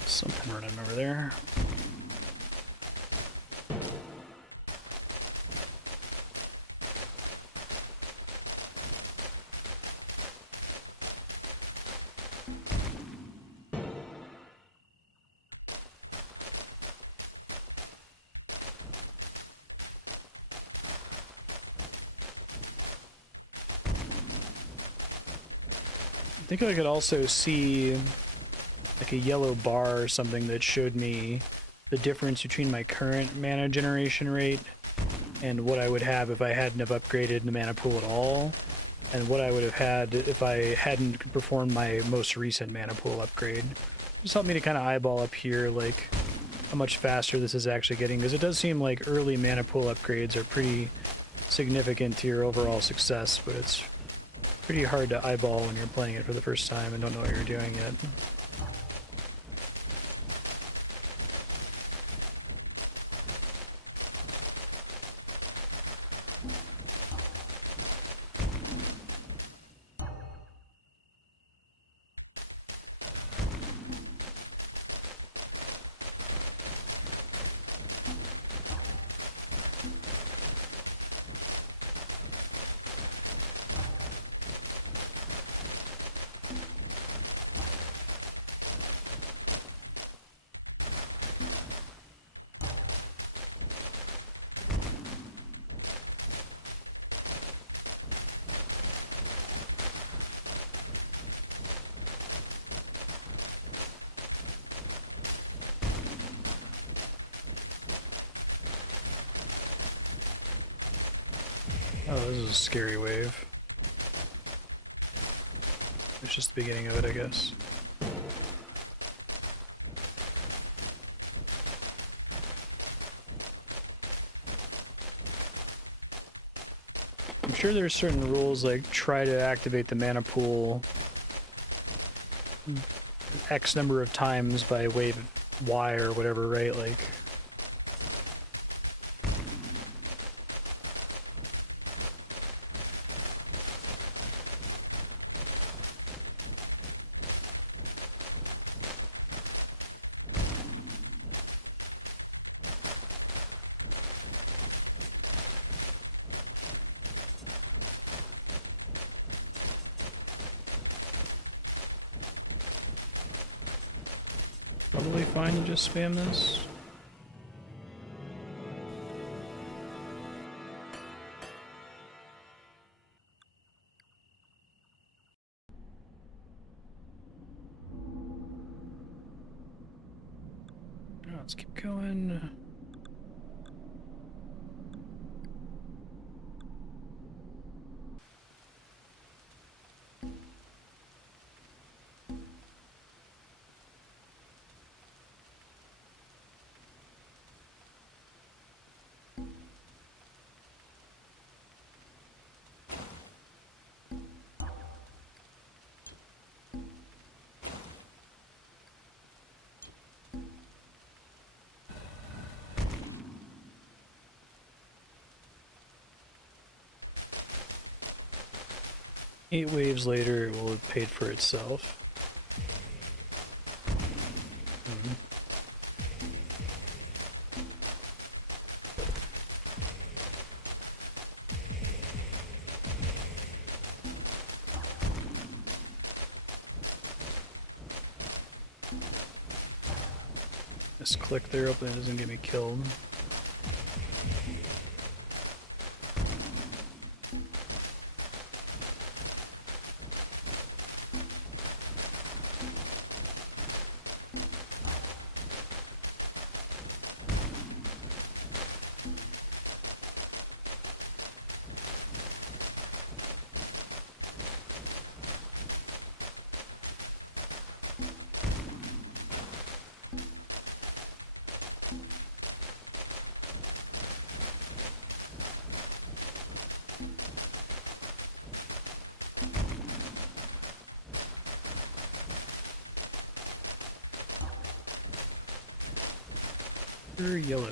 Something running over there. I think I could also see like a yellow bar or something that showed me the difference between my current mana generation rate and what I would have if I hadn't have upgraded the mana pool at all, and what I would have had if I hadn't performed my most recent mana pool upgrade. Just help me to kind of eyeball up here like how much faster this is actually getting, because it does seem like early mana pool upgrades are pretty significant to your overall success, but it's pretty hard to eyeball when you're playing it for the first time and don't know what you're doing yet. Oh, this is a scary wave. It's just the beginning of it, I guess. I'm sure there's certain rules like try to activate the mana pool X number of times by wave Y or whatever, right? Like, probably fine to just spam this. Let's keep going. Eight waves later, it will have paid for itself. Just click there, hopefully it doesn't get me killed. super yellow.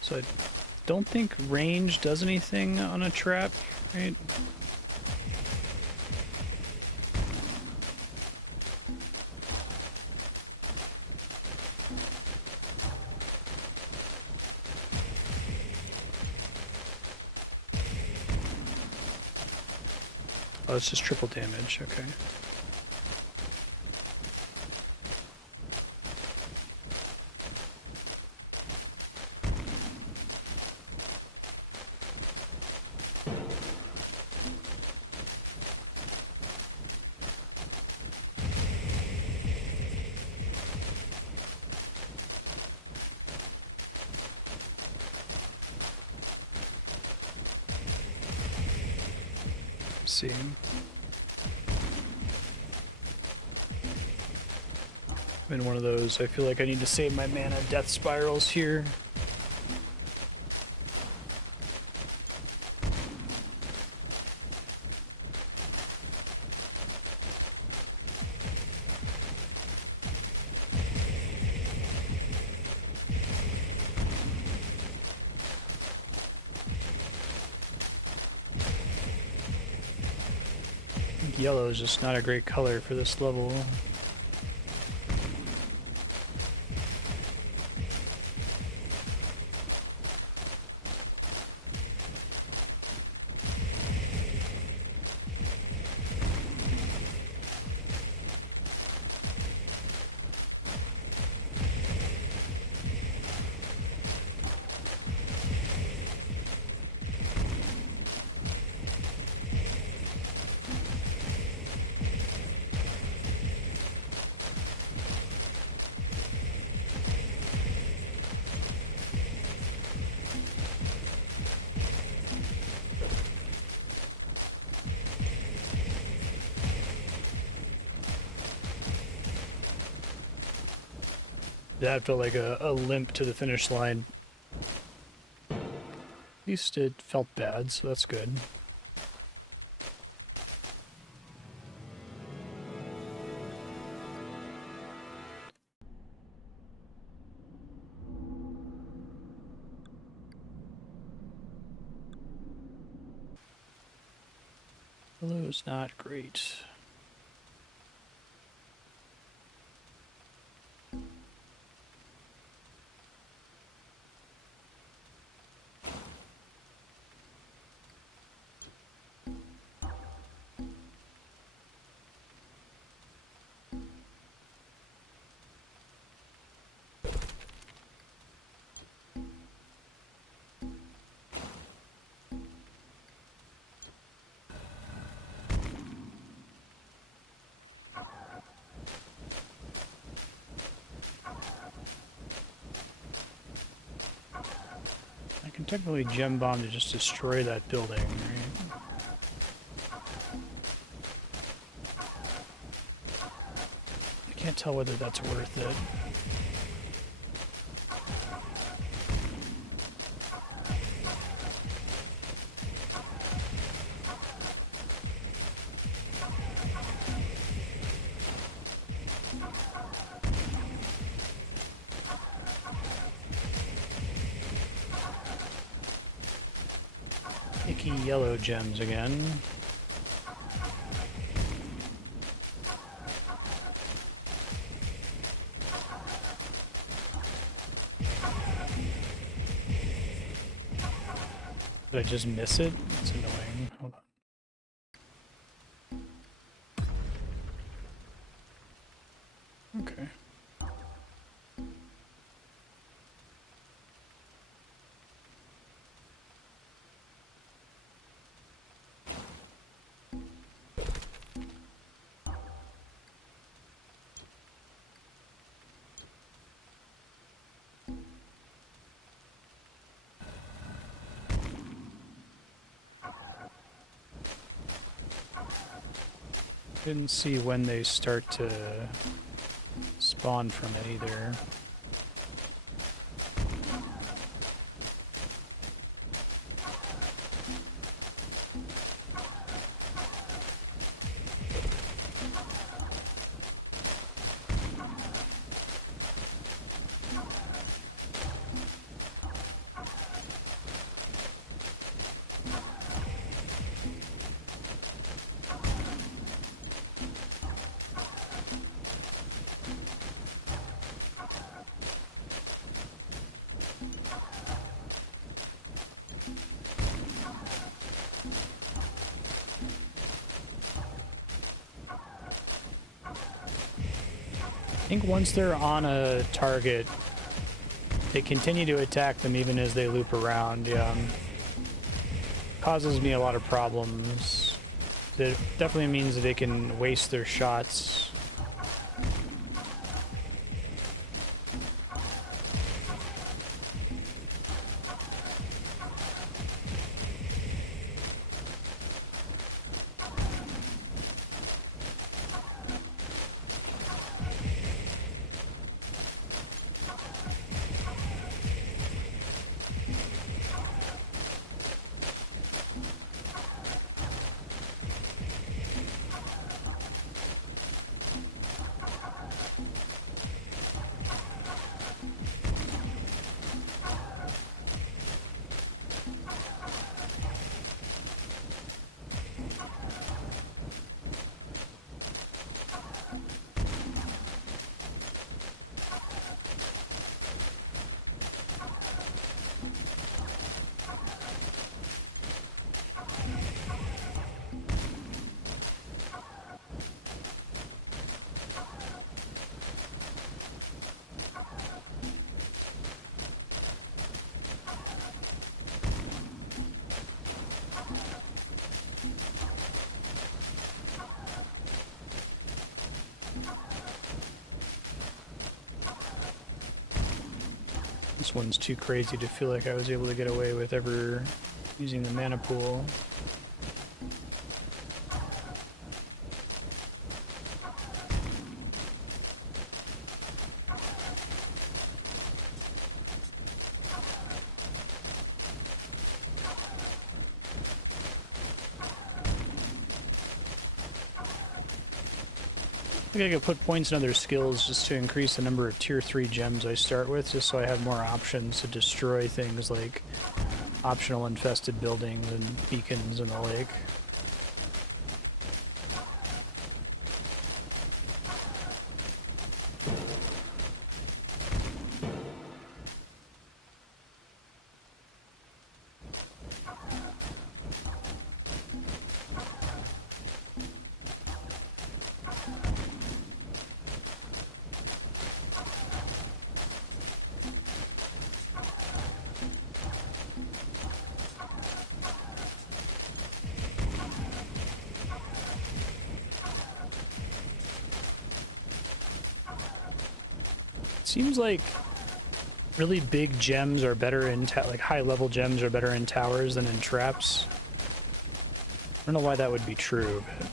So I don't think range does anything on a trap, right? Oh, it's just triple damage, okay. See. I'm in one of those. I feel like I need to save my mana death spirals here. Yellow is just not a great color for this level. That felt like a limp to the finish line. At least it felt bad, so that's good. Yellow's not great. I can technically gem bomb to just destroy that building, right? I can't tell whether that's worth it. Icky yellow gems again. Did I just miss it? It's annoying. Hold on. Okay. Didn't see when they start to spawn from it either. think once they're on a target, they continue to attack them even as they loop around. Yeah. Causes me a lot of problems. It definitely means that they can waste their shots. This one's too crazy to feel like I was able to get away with ever using the mana pool. I think I could put points in other skills just to increase the number of tier 3 gems I start with, just so I have more options to destroy things like optional infested buildings and beacons and the like. Seems like really big gems are better in like high-level gems are better in towers than in traps. I don't know why that would be true, but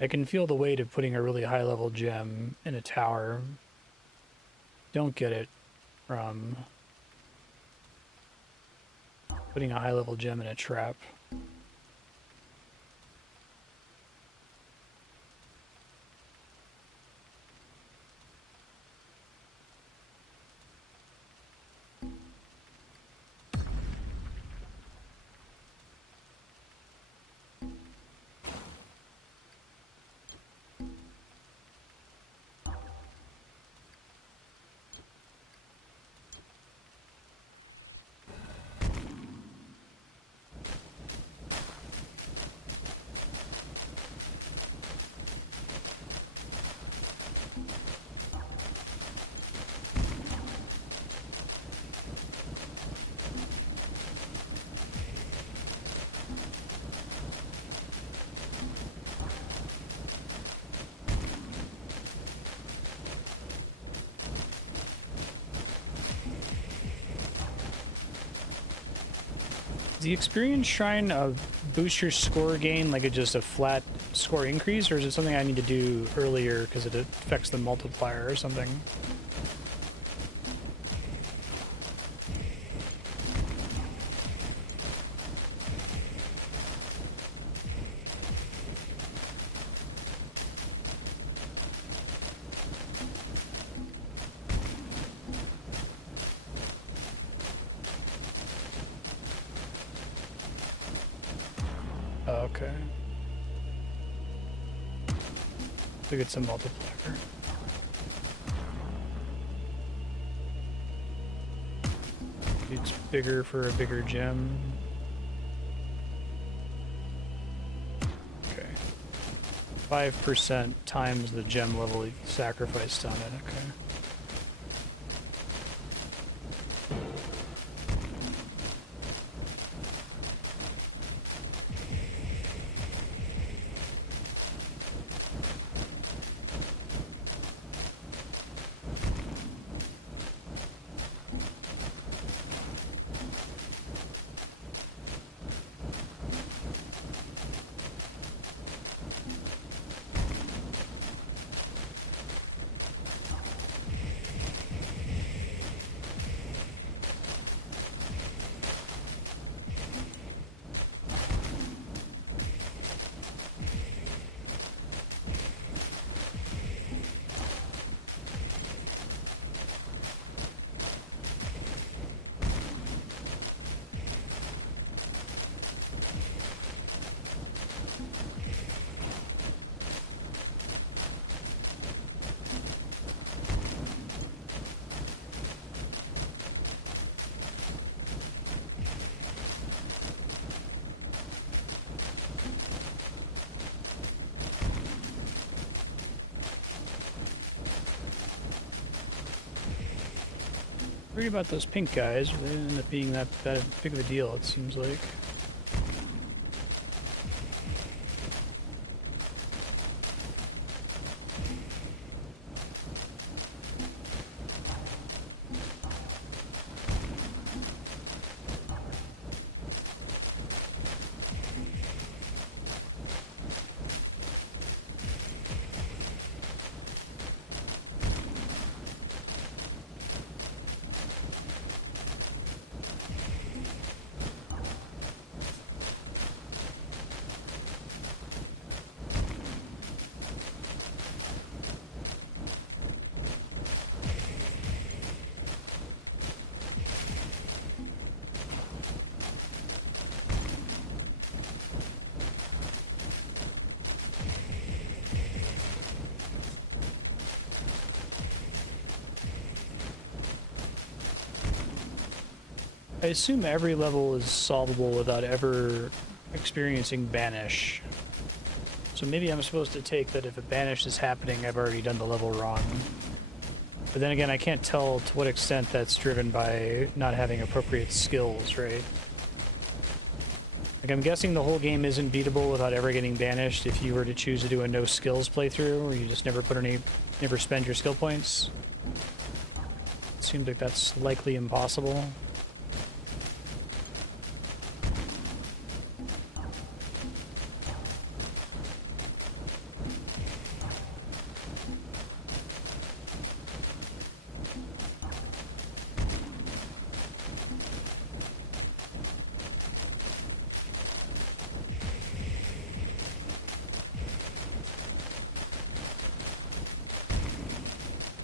I can feel the weight of putting a really high-level gem in a tower. Don't get it from putting a high-level gem in a trap. Does the experience shrine boost your score gain like it's just a flat score increase, or is it something I need to do earlier because it affects the multiplier or something? Okay. We get some multiplier. It's bigger for a bigger gem. Okay. 5% times the gem level you sacrificed on it, okay. Worried about those pink guys. They didn't end up being that big of a deal, it seems like. I assume every level is solvable without ever experiencing banish. So maybe I'm supposed to take that if a banish is happening, I've already done the level wrong. But then again, I can't tell to what extent that's driven by not having appropriate skills, right? Like, I'm guessing the whole game isn't beatable without ever getting banished if you were to choose to do a no skills playthrough, where you just never spend your skill points. It seems like that's likely impossible.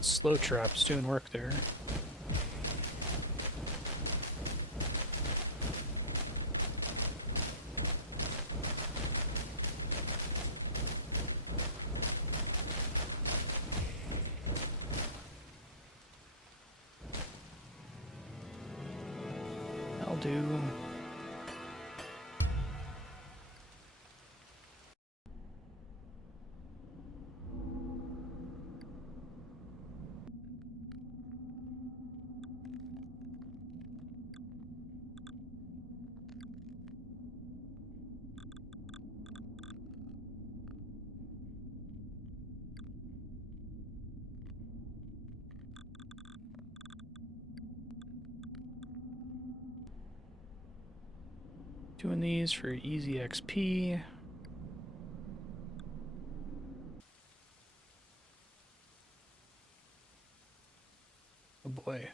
Slow trap's doing work there. I'll do. Doing these for easy XP. Oh boy.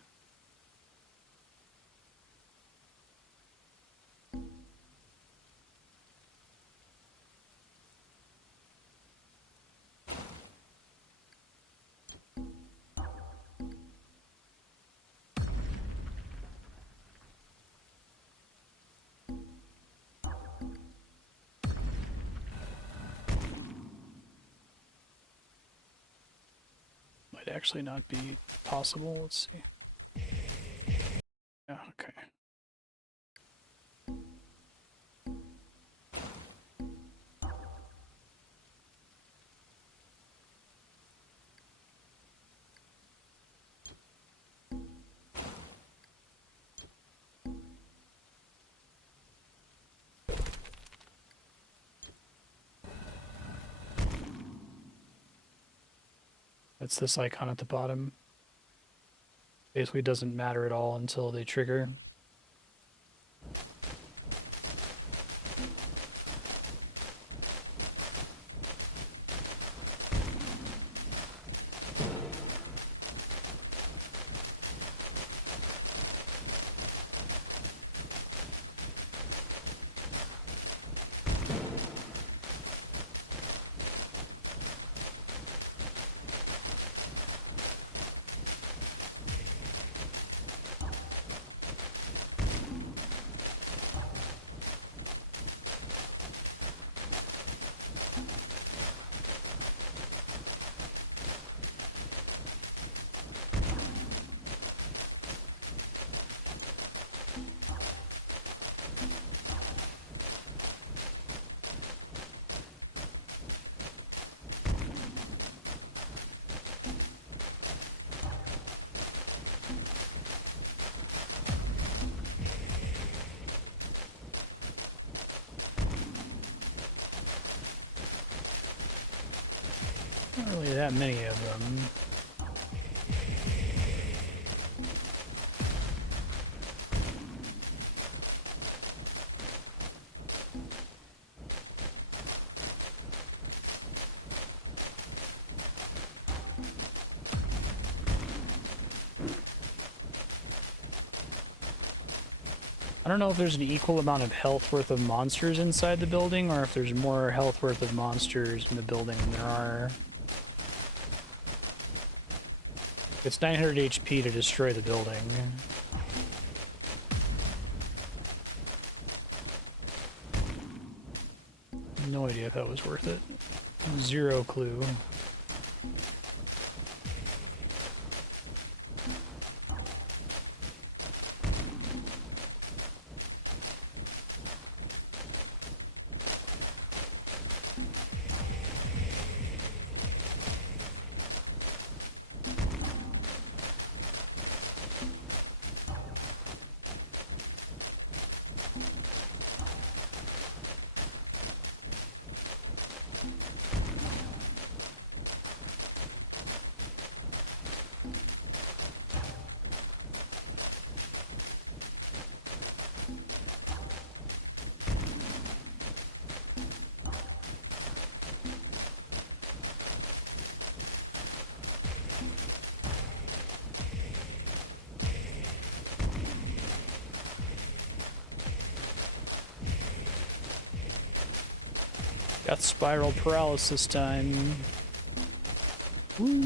might actually not be possible. Let's see. Yeah, okay. That's this icon at the bottom. Basically doesn't matter at all until they trigger. Not really that many of them. I don't know if there's an equal amount of health worth of monsters inside the building, or if there's more health worth of monsters in the building than there are. It's 900 HP to destroy the building. No idea if that was worth it. Zero clue. Got spiral paralysis time. Woo.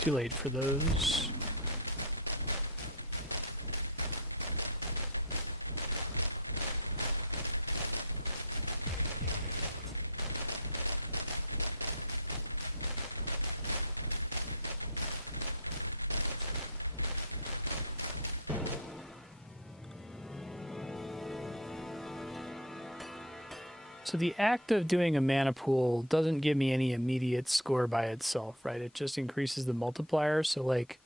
Too late for those. So the act of doing a mana pool doesn't give me any immediate score by itself, right? It just increases the multiplier. So like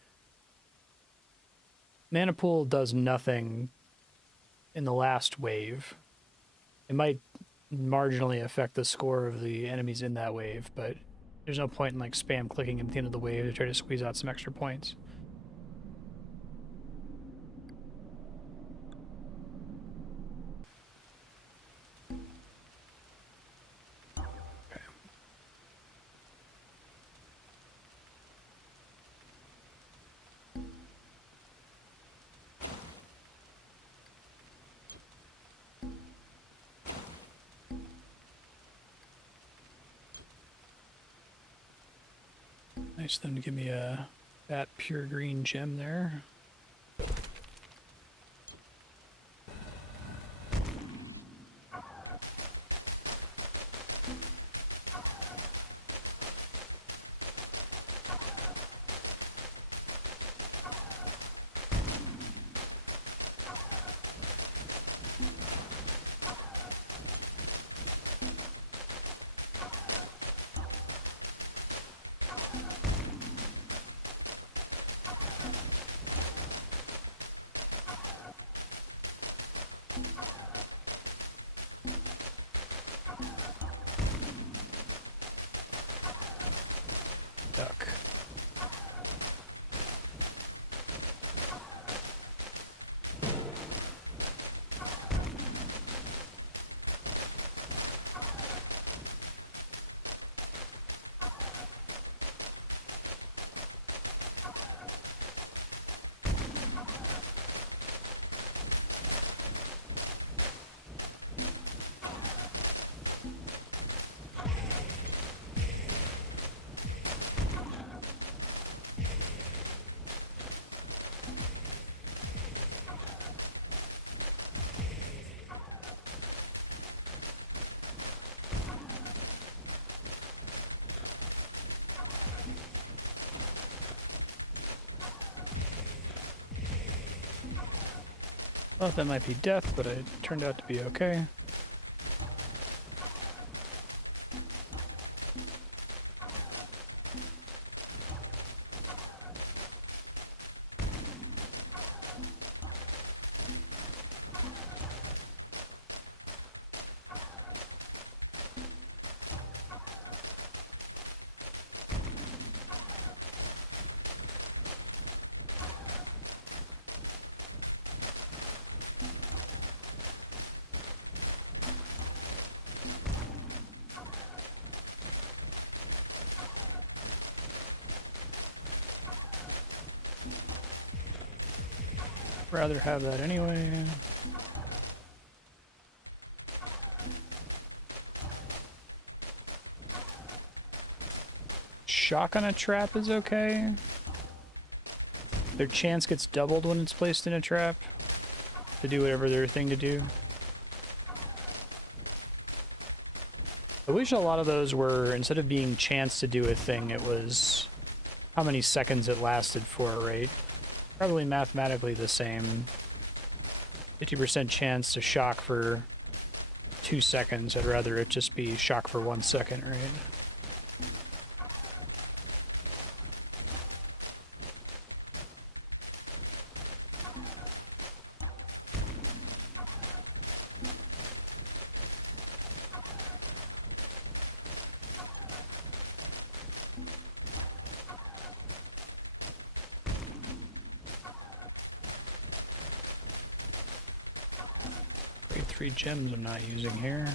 mana pool does nothing in the last wave. It might marginally affect the score of the enemies in that wave, but there's no point in like spam clicking at the end of the wave to try to squeeze out some extra points. Nice of them to give me that pure green gem there. Duck. Thought that might be death, but it turned out to be okay. Rather have that anyway. Shock on a trap is okay. Their chance gets doubled when it's placed in a trap to do whatever their thing to do. I wish a lot of those were, instead of being chance to do a thing, it was how many seconds it lasted for, right? Probably mathematically the same. 50% chance to shock for 2 seconds. I'd rather it just be shock for 1 second, right? Grade 3 gems I'm not using here.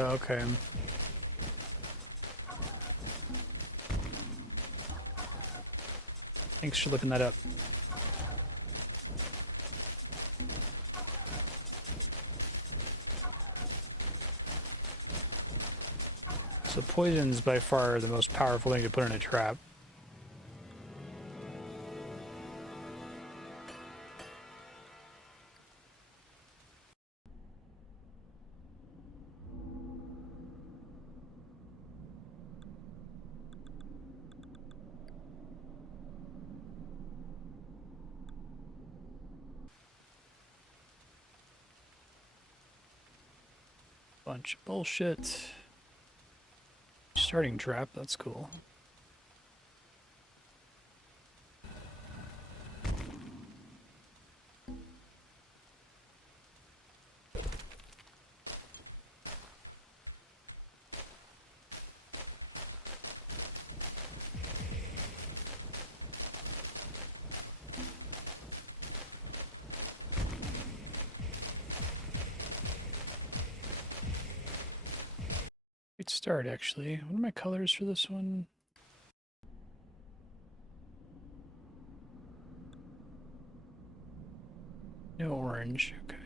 Oh, okay. Thanks for looking that up. So poison's by far the most powerful thing to put in a trap. Bunch of bullshit. Starting trap, that's cool. start, actually. What are my colors for this one? No orange. Okay.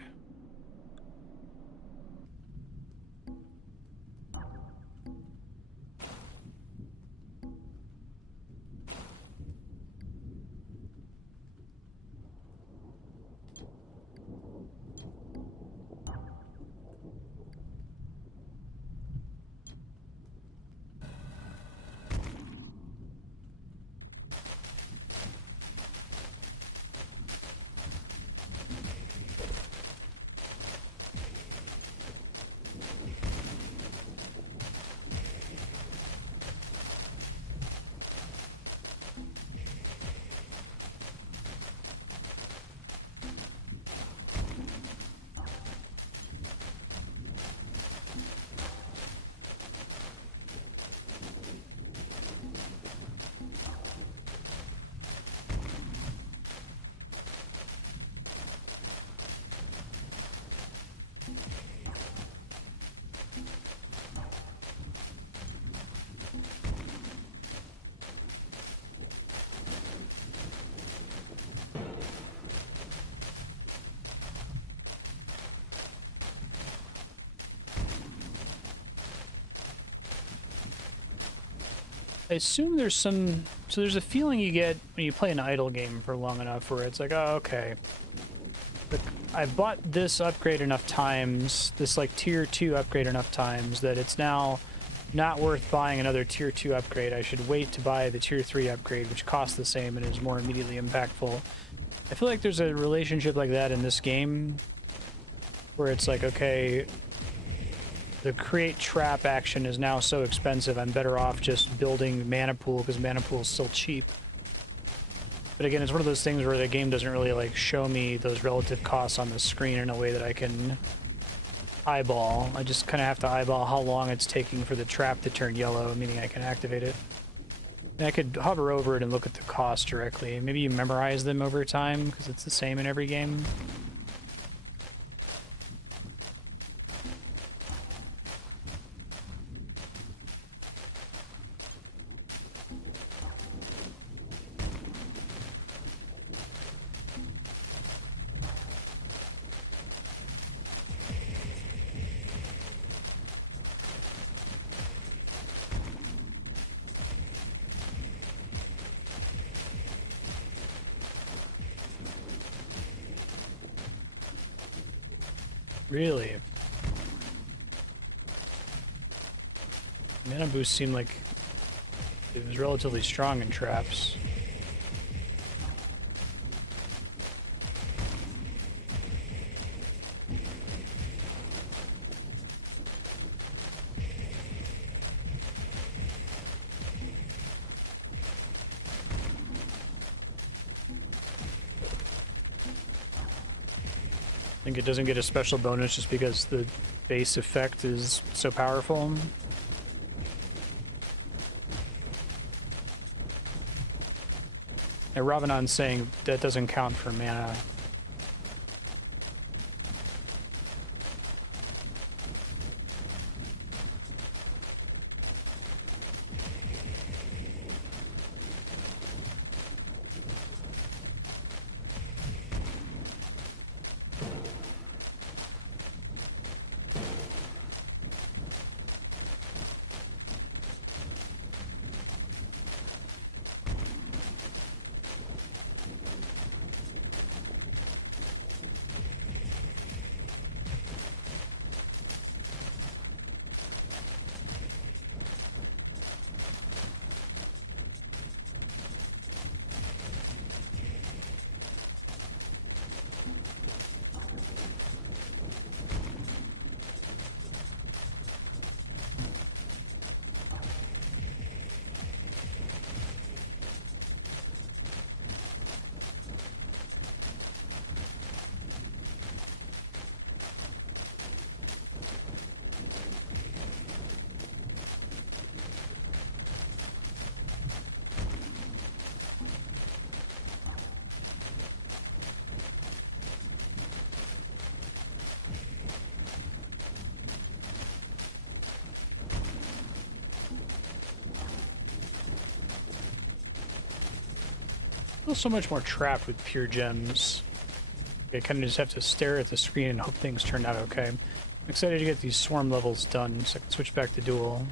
I assume there's some... So there's a feeling you get when you play an idle game for long enough where it's like, oh, okay. Look, I bought this upgrade enough times, this like tier 2 upgrade enough times that it's now not worth buying another tier 2 upgrade. I should wait to buy the tier 3 upgrade, which costs the same and is more immediately impactful. I feel like there's a relationship like that in this game where it's like, okay, the create trap action is now so expensive, I'm better off just building mana pool because mana pool is still cheap. But again, it's one of those things where the game doesn't really like show me those relative costs on the screen in a way that I can eyeball. I just kind of have to eyeball how long it's taking for the trap to turn yellow, meaning I can activate it. And I could hover over it and look at the cost directly. Maybe you memorize them over time because it's the same in every game. Really? Mana boost seemed like it was relatively strong in traps. I think it doesn't get a special bonus just because the base effect is so powerful. And Ravanon's saying that doesn't count for mana. feel so much more trapped with pure gems. I kind of just have to stare at the screen and hope things turn out okay. I'm excited to get these swarm levels done so I can switch back to duel.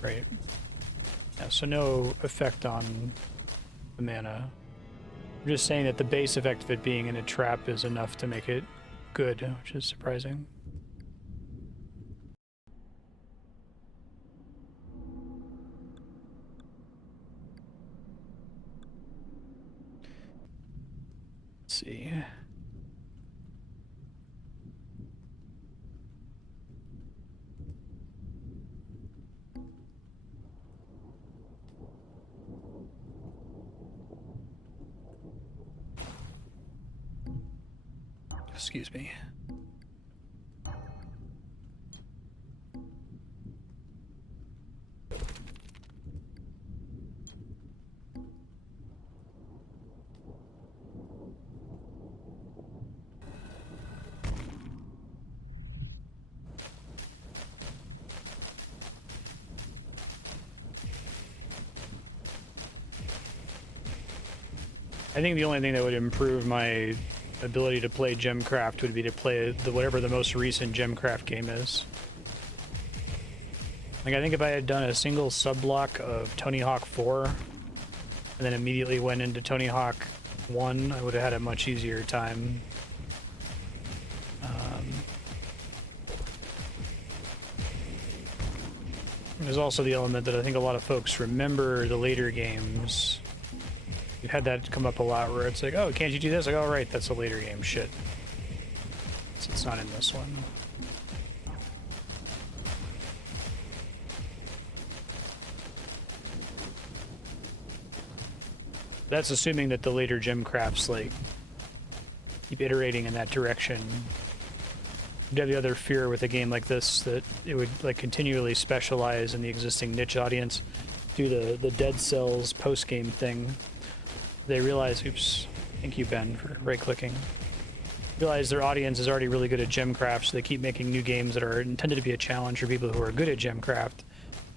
Right. Yeah, so no effect on the mana. I'm just saying that the base effect of it being in a trap is enough to make it good, which is surprising. Let's see. Excuse me. I think the only thing that would improve my ability to play GemCraft would be to play whatever the most recent GemCraft game is. Like, I think if I had done a single sub-block of Tony Hawk 4 and then immediately went into Tony Hawk 1, I would have had a much easier time. There's also the element that I think a lot of folks remember the later games. We've had that come up a lot where it's like, oh, can't you do this? Like, oh, right, that's a later game. Shit. So it's not in this one. That's assuming that the later GemCrafts, like, keep iterating in that direction. You'd have the other fear with a game like this that it would, like, continually specialize in the existing niche audience, do the Dead Cells post-game thing. They realize, oops, thank you, Ben, for right-clicking. Realize their audience is already really good at GemCraft, so they keep making new games that are intended to be a challenge for people who are good at GemCraft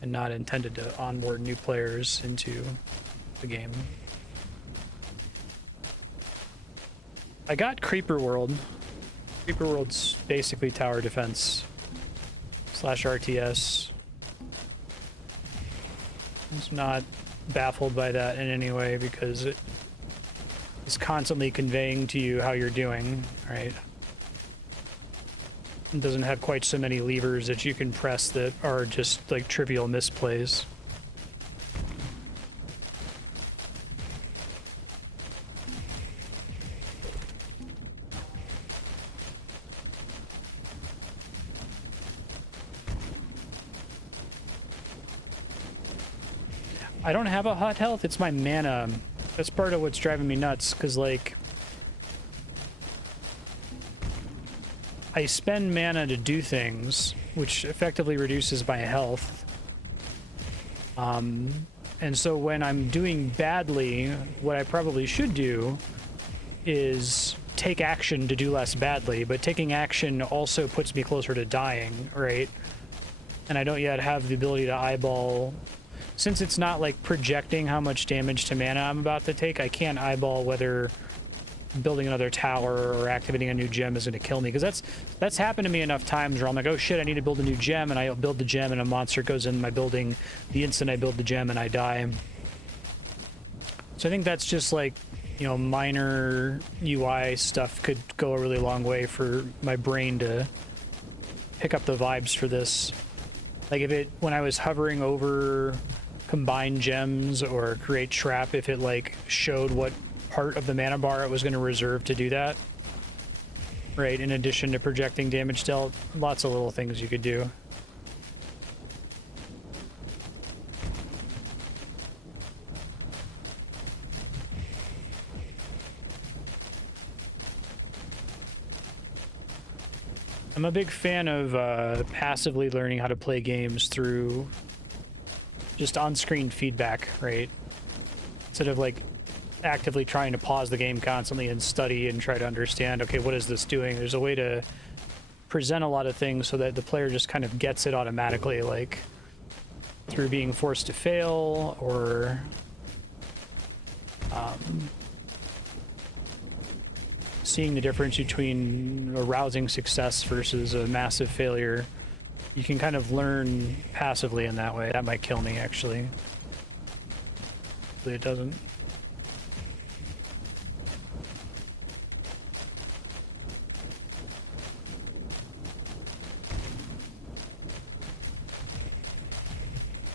and not intended to onboard new players into the game. I got Creeper World. Creeper World's basically tower defense / RTS. I'm not baffled by that in any way because it is constantly conveying to you how you're doing, right? It doesn't have quite so many levers that you can press that are just like trivial misplays. I don't have a hot health, it's my mana. That's part of what's driving me nuts, because, like, I spend mana to do things, which effectively reduces my health. And so when I'm doing badly, what I probably should do is take action to do less badly, but taking action also puts me closer to dying, right? And I don't yet have the ability to eyeball. Since it's not like projecting how much damage to mana I'm about to take, I can't eyeball whether building another tower or activating a new gem is going to kill me. Because that's happened to me enough times where I'm like, oh shit, I need to build a new gem, and I build the gem and a monster goes in my building the instant I build the gem and I die. So I think that's just like, you know, minor UI stuff could go a really long way for my brain to pick up the vibes for this. Like when I was hovering over combine gems or create trap, if it like showed what part of the mana bar it was going to reserve to do that, right, in addition to projecting damage dealt, lots of little things you could do. I'm a big fan of passively learning how to play games through just on-screen feedback, right? Instead of like actively trying to pause the game constantly and study and try to understand, okay, what is this doing? There's a way to present a lot of things so that the player just kind of gets it automatically, like through being forced to fail or seeing the difference between a rousing success versus a massive failure. You can kind of learn passively in that way. That might kill me, actually. Hopefully it doesn't.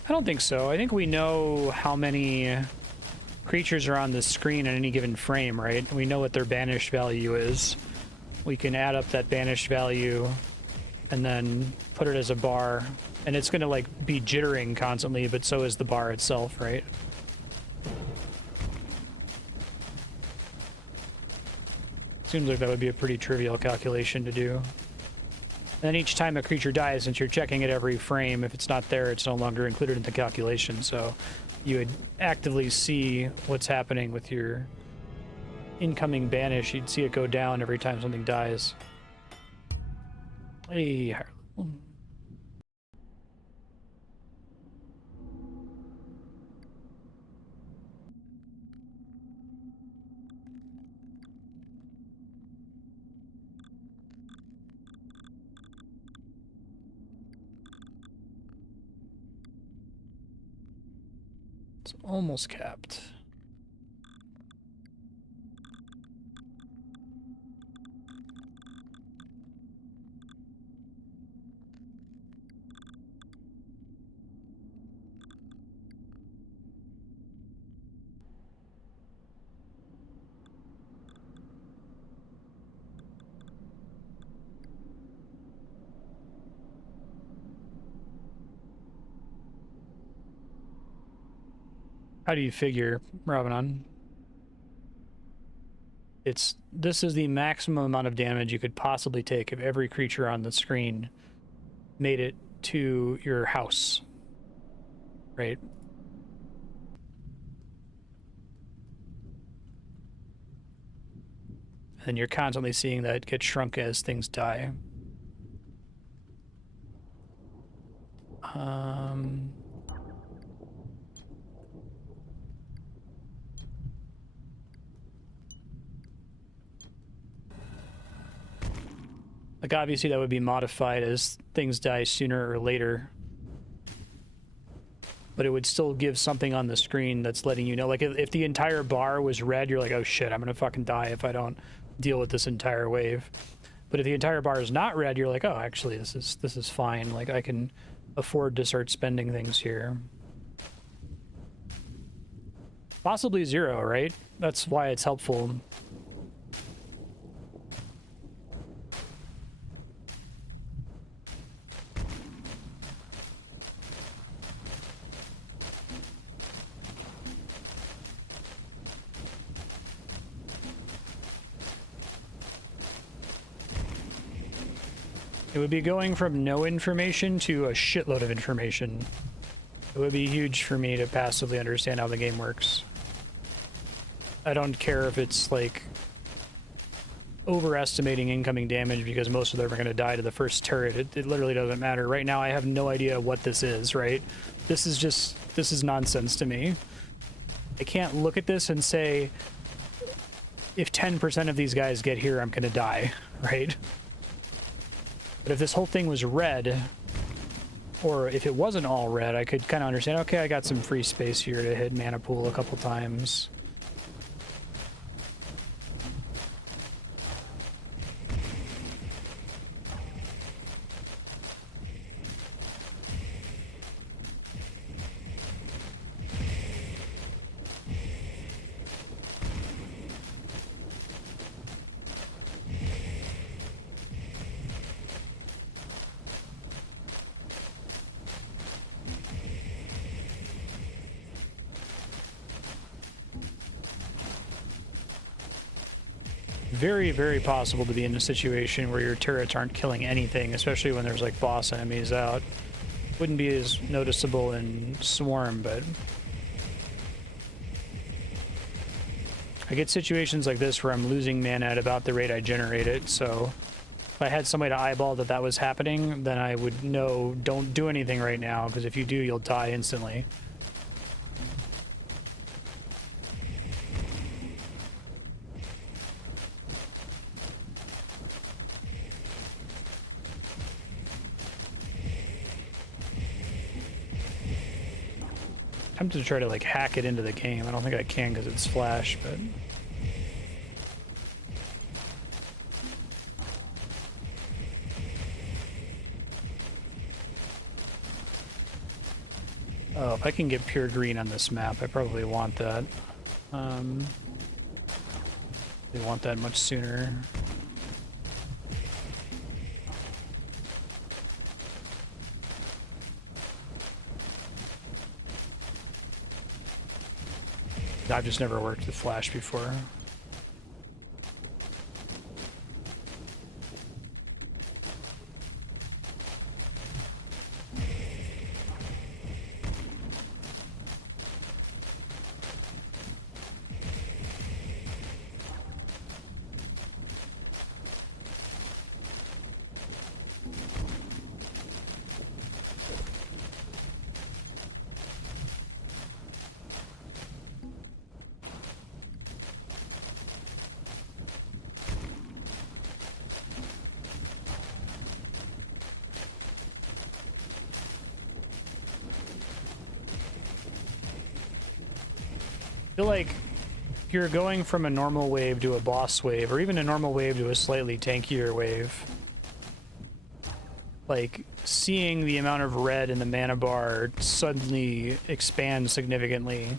I don't think so. I think we know how many creatures are on the screen at any given frame, right? We know what their banished value is. We can add up that banished value and then put it as a bar, and it's going to like be jittering constantly, but so is the bar itself, right? Seems like that would be a pretty trivial calculation to do. And then each time a creature dies, since you're checking it every frame, if it's not there, it's no longer included in the calculation, so you would actively see what's happening with your incoming banish. You'd see it go down every time something dies. Hey, it's almost capped. How do you figure, Ravanon? This is the maximum amount of damage you could possibly take if every creature on the screen made it to your house, right? And you're constantly seeing that get shrunk as things die. Like, obviously that would be modified as things die sooner or later. But it would still give something on the screen that's letting you know. Like, if the entire bar was red, you're like, oh shit, I'm gonna fucking die if I don't deal with this entire wave. But if the entire bar is not red, you're like, oh, actually, this is fine. Like, I can afford to start spending things here. Possibly 0, right? That's why it's helpful. It would be going from no information to a shitload of information. It would be huge for me to passively understand how the game works. I don't care if it's like overestimating incoming damage because most of them are going to die to the first turret. It literally doesn't matter. Right now I have no idea what this is, right? This is nonsense to me. I can't look at this and say, if 10% of these guys get here, I'm going to die, right? But if this whole thing was red, or if it wasn't all red, I could kind of understand, okay, I got some free space here to hit mana pool a couple times. Very, very possible to be in a situation where your turrets aren't killing anything, especially when there's like boss enemies out. Wouldn't be as noticeable in Swarm, but I get situations like this where I'm losing mana at about the rate I generate it, so If I had somebody to eyeball that that was happening, then I would know, don't do anything right now, because if you do, you'll die instantly. I'm tempted to try to like hack it into the game. I don't think I can because it's Flash, but... Oh, if I can get pure green on this map, I probably want that. They want that much sooner. I've just never worked with Flash before. I feel like if you're going from a normal wave to a boss wave, or even a normal wave to a slightly tankier wave, like seeing the amount of red in the mana bar suddenly expand significantly,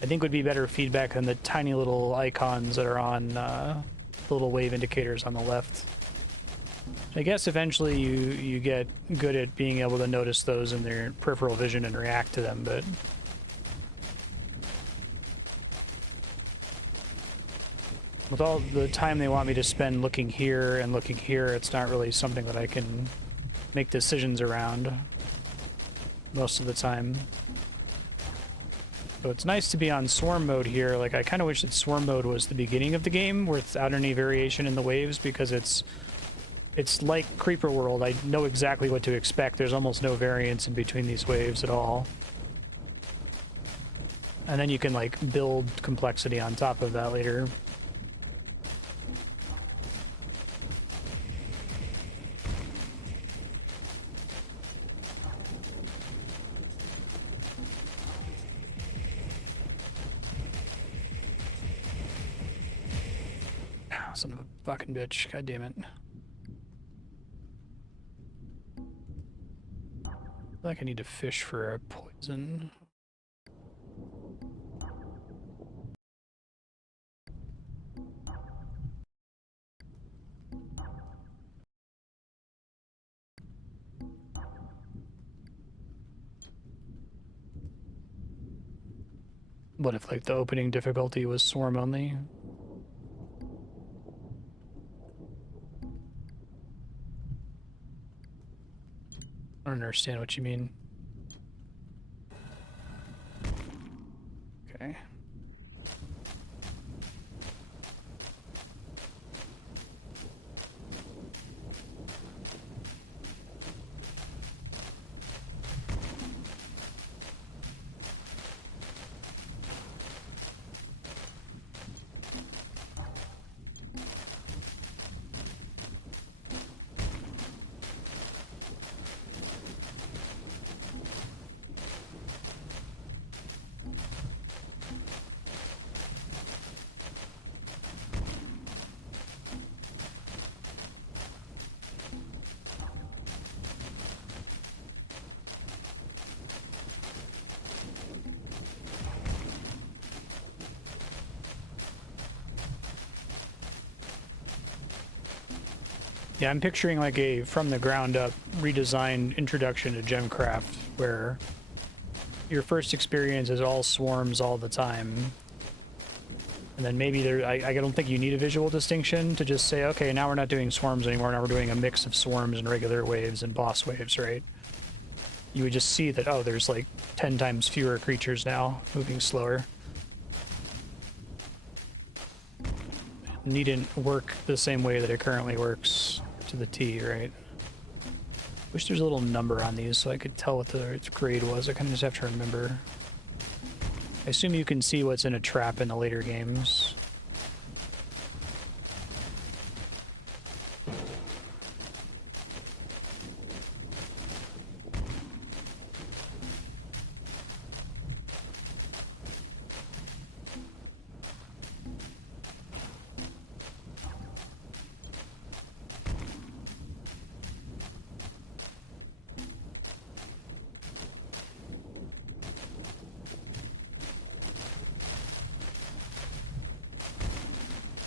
I think would be better feedback than the tiny little icons that are on the little wave indicators on the left. I guess eventually you get good at being able to notice those in their peripheral vision and react to them, but with all the time they want me to spend looking here and looking here, it's not really something that I can make decisions around most of the time. So it's nice to be on swarm mode here. Like, I kind of wish that swarm mode was the beginning of the game without any variation in the waves, because it's like Creeper World. I know exactly what to expect. There's almost no variance in between these waves at all. And then you can, like, build complexity on top of that later. Son of a fucking bitch. God damn it. I feel like I need to fish for a poison. What if, like, the opening difficulty was swarm only? I don't understand what you mean. Okay. Yeah, I'm picturing like a from the ground up redesigned introduction to GemCraft, where your first experience is all swarms all the time. And then maybe I don't think you need a visual distinction to just say, okay, now we're not doing swarms anymore, now we're doing a mix of swarms and regular waves and boss waves, right? You would just see that, oh, there's like 10 times fewer creatures now, moving slower. Needn't work the same way that it currently works. to the T, right? Wish there's a little number on these so I could tell what its grade was. I kind of just have to remember. I assume you can see what's in a trap in the later games.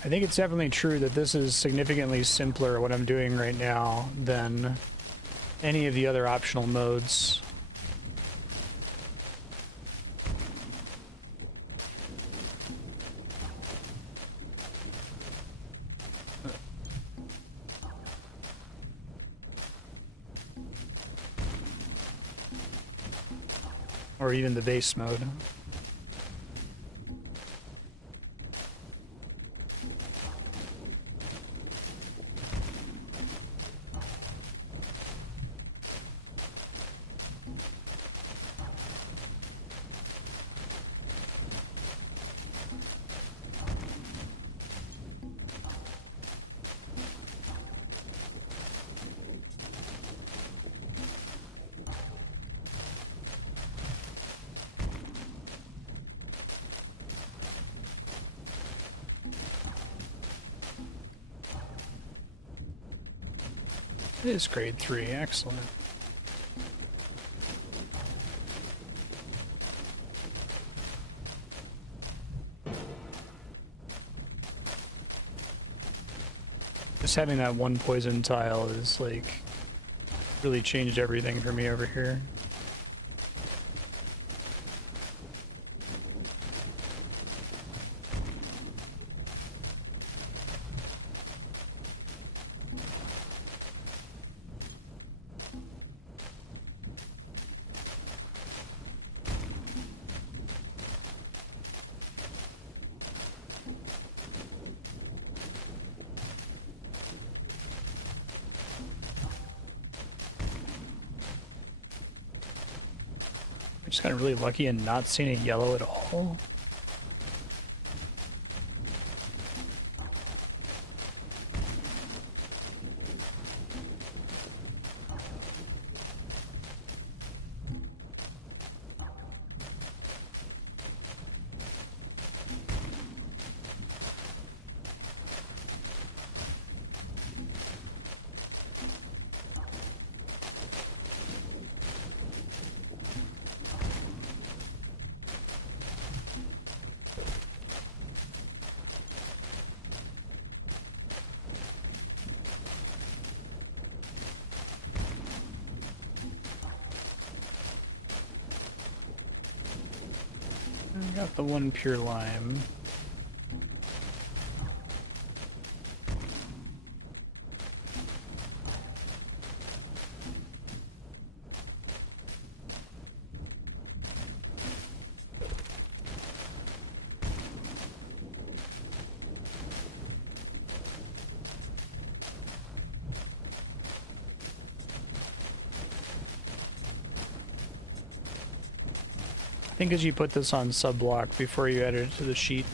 I think it's definitely true that this is significantly simpler, what I'm doing right now, than any of the other optional modes. Or even the base mode. It is grade 3, excellent. Just having that one poison tile is like really changed everything for me over here. I just got really lucky in not seeing a yellow at all. I got the one pure lime. I think as you put this on sub-block before you add it to the sheet.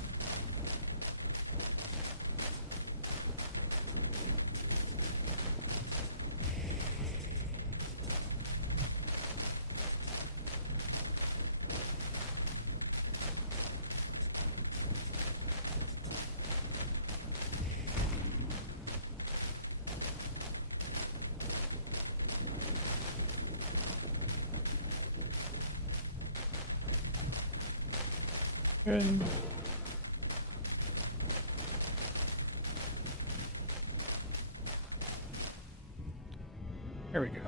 Good. There we go.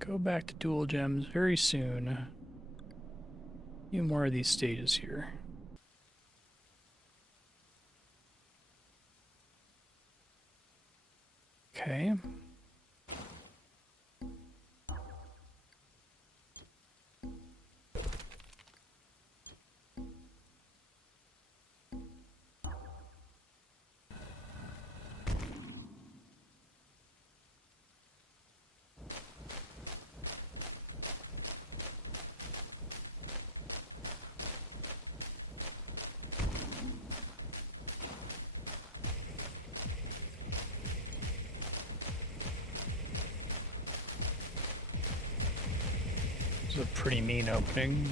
Go back to dual gems very soon. A few more of these stages here. Okay. a pretty mean opening.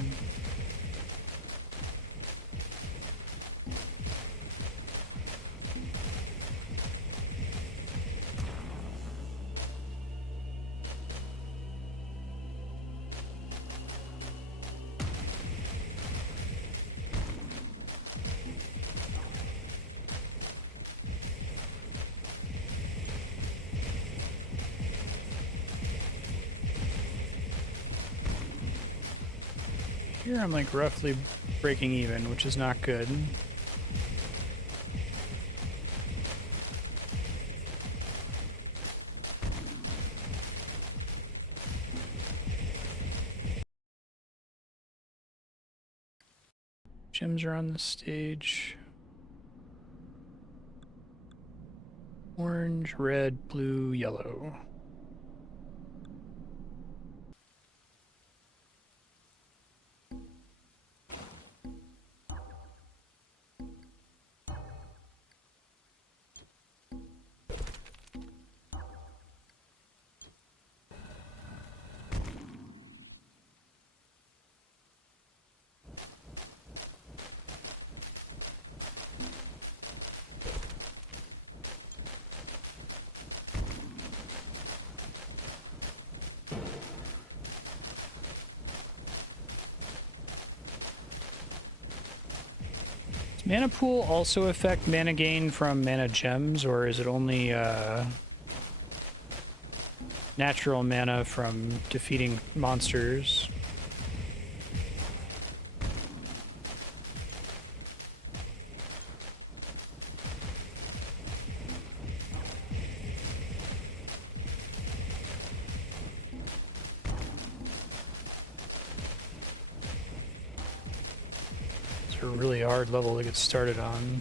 Here I'm like roughly breaking even, which is not good. Gems are on the stage. Orange, red, blue, yellow. Does mana pool also affect mana gain from mana gems, or is it only natural mana from defeating monsters? It's a really hard level to get started on.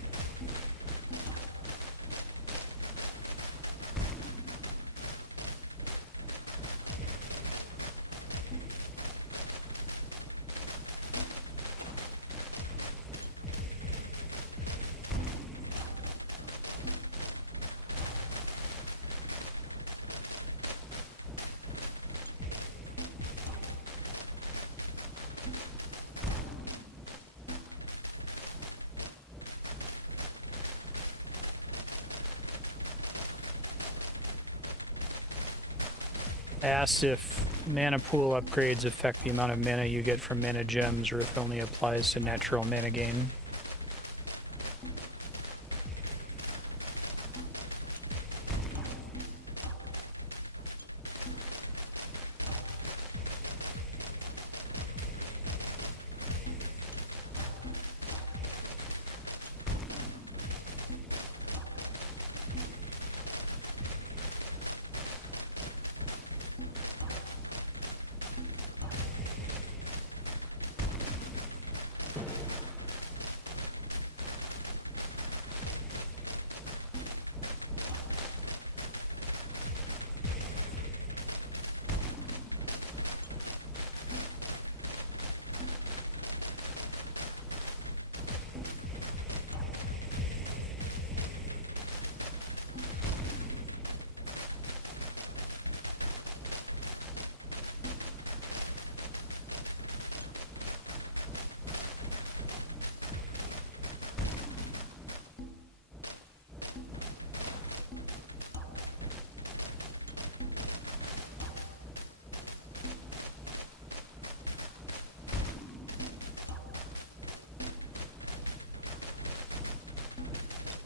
I asked if mana pool upgrades affect the amount of mana you get from mana gems, or if it only applies to natural mana gain.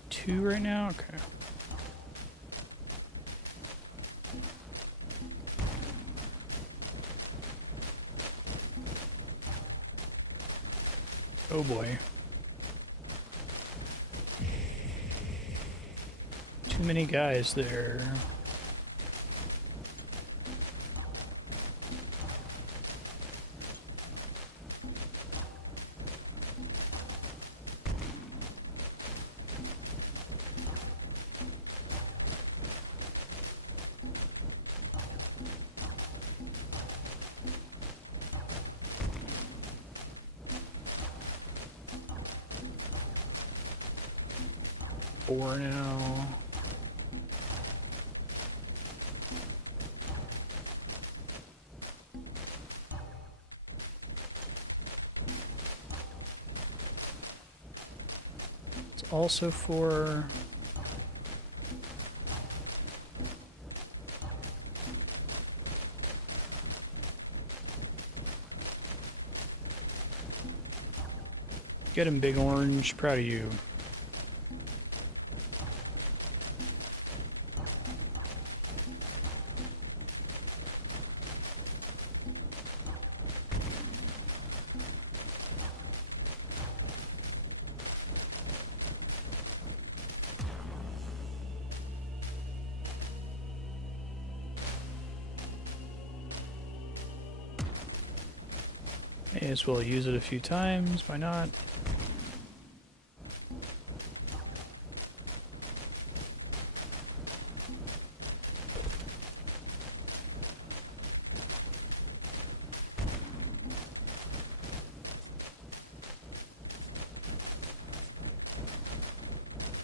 Two right now? Okay. Oh boy. Too many guys there. Four now. also for... Get him, Big Orange. Proud of you. May as well use it a few times, why not?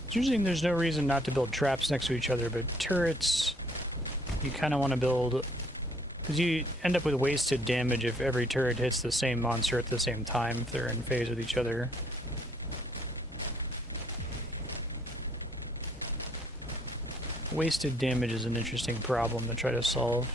It's interesting there's no reason not to build traps next to each other, but turrets, you kind of want to build... Because you end up with wasted damage if every turret hits the same monster at the same time, if they're in phase with each other. Wasted damage is an interesting problem to try to solve.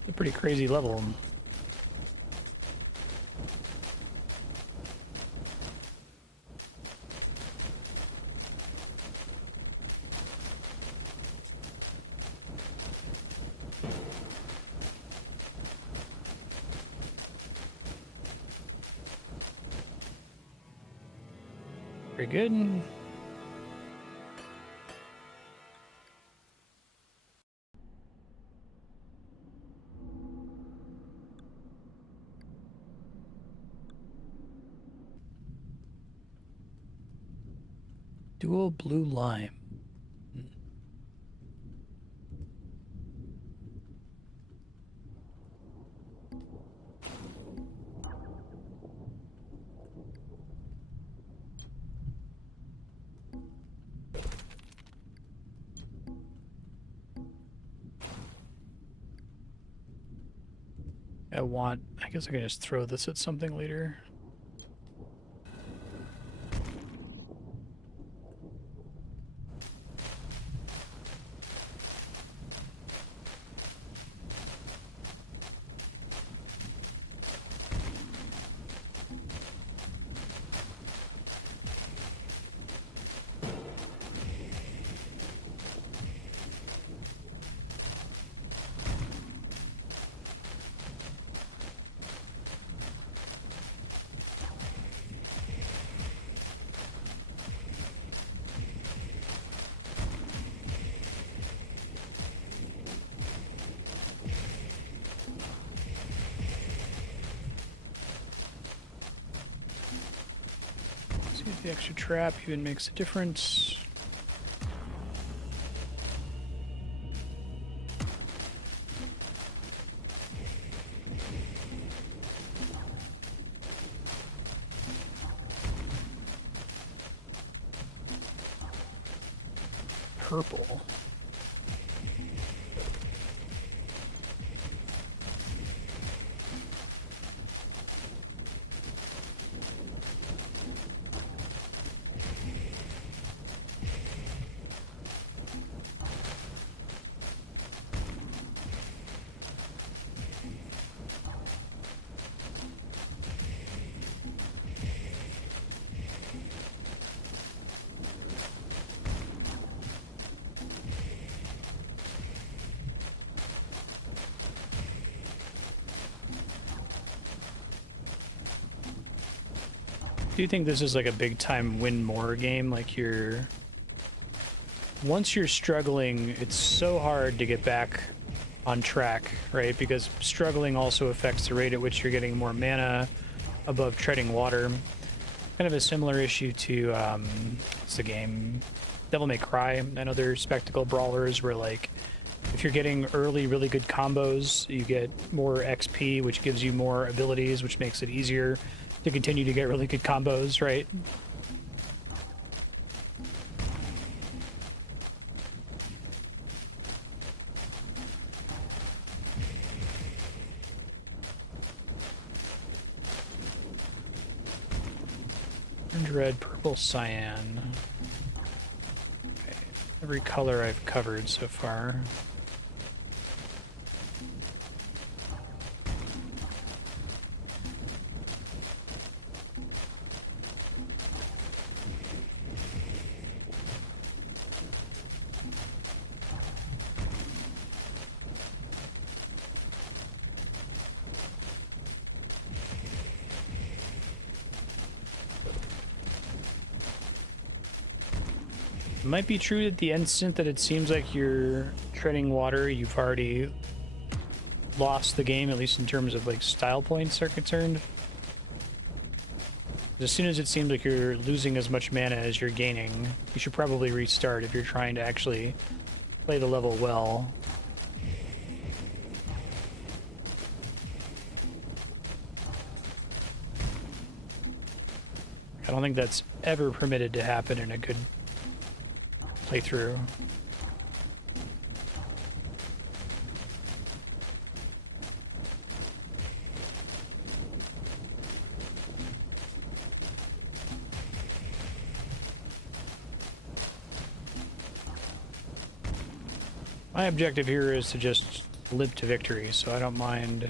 It's a pretty crazy level. Very good. Dual blue lime. I guess I can just throw this at something later. See if the extra trap even makes a difference. Purple. Do you think this is like a big time win more game? Like once you're struggling, it's so hard to get back on track, right? Because struggling also affects the rate at which you're getting more mana above treading water. Kind of a similar issue to, what's the game? Devil May Cry and other spectacle brawlers where like, if you're getting early really good combos, you get more XP, which gives you more abilities, which makes it easier to continue to get really good combos, right? Orange, red, purple, cyan. Okay. Every color I've covered so far. It might be true that the instant that it seems like you're treading water, you've already lost the game, at least in terms of like style points are concerned. As soon as it seems like you're losing as much mana as you're gaining, you should probably restart if you're trying to actually play the level well. I don't think that's ever permitted to happen in a good playthrough. My objective here is to just limp to victory, so I don't mind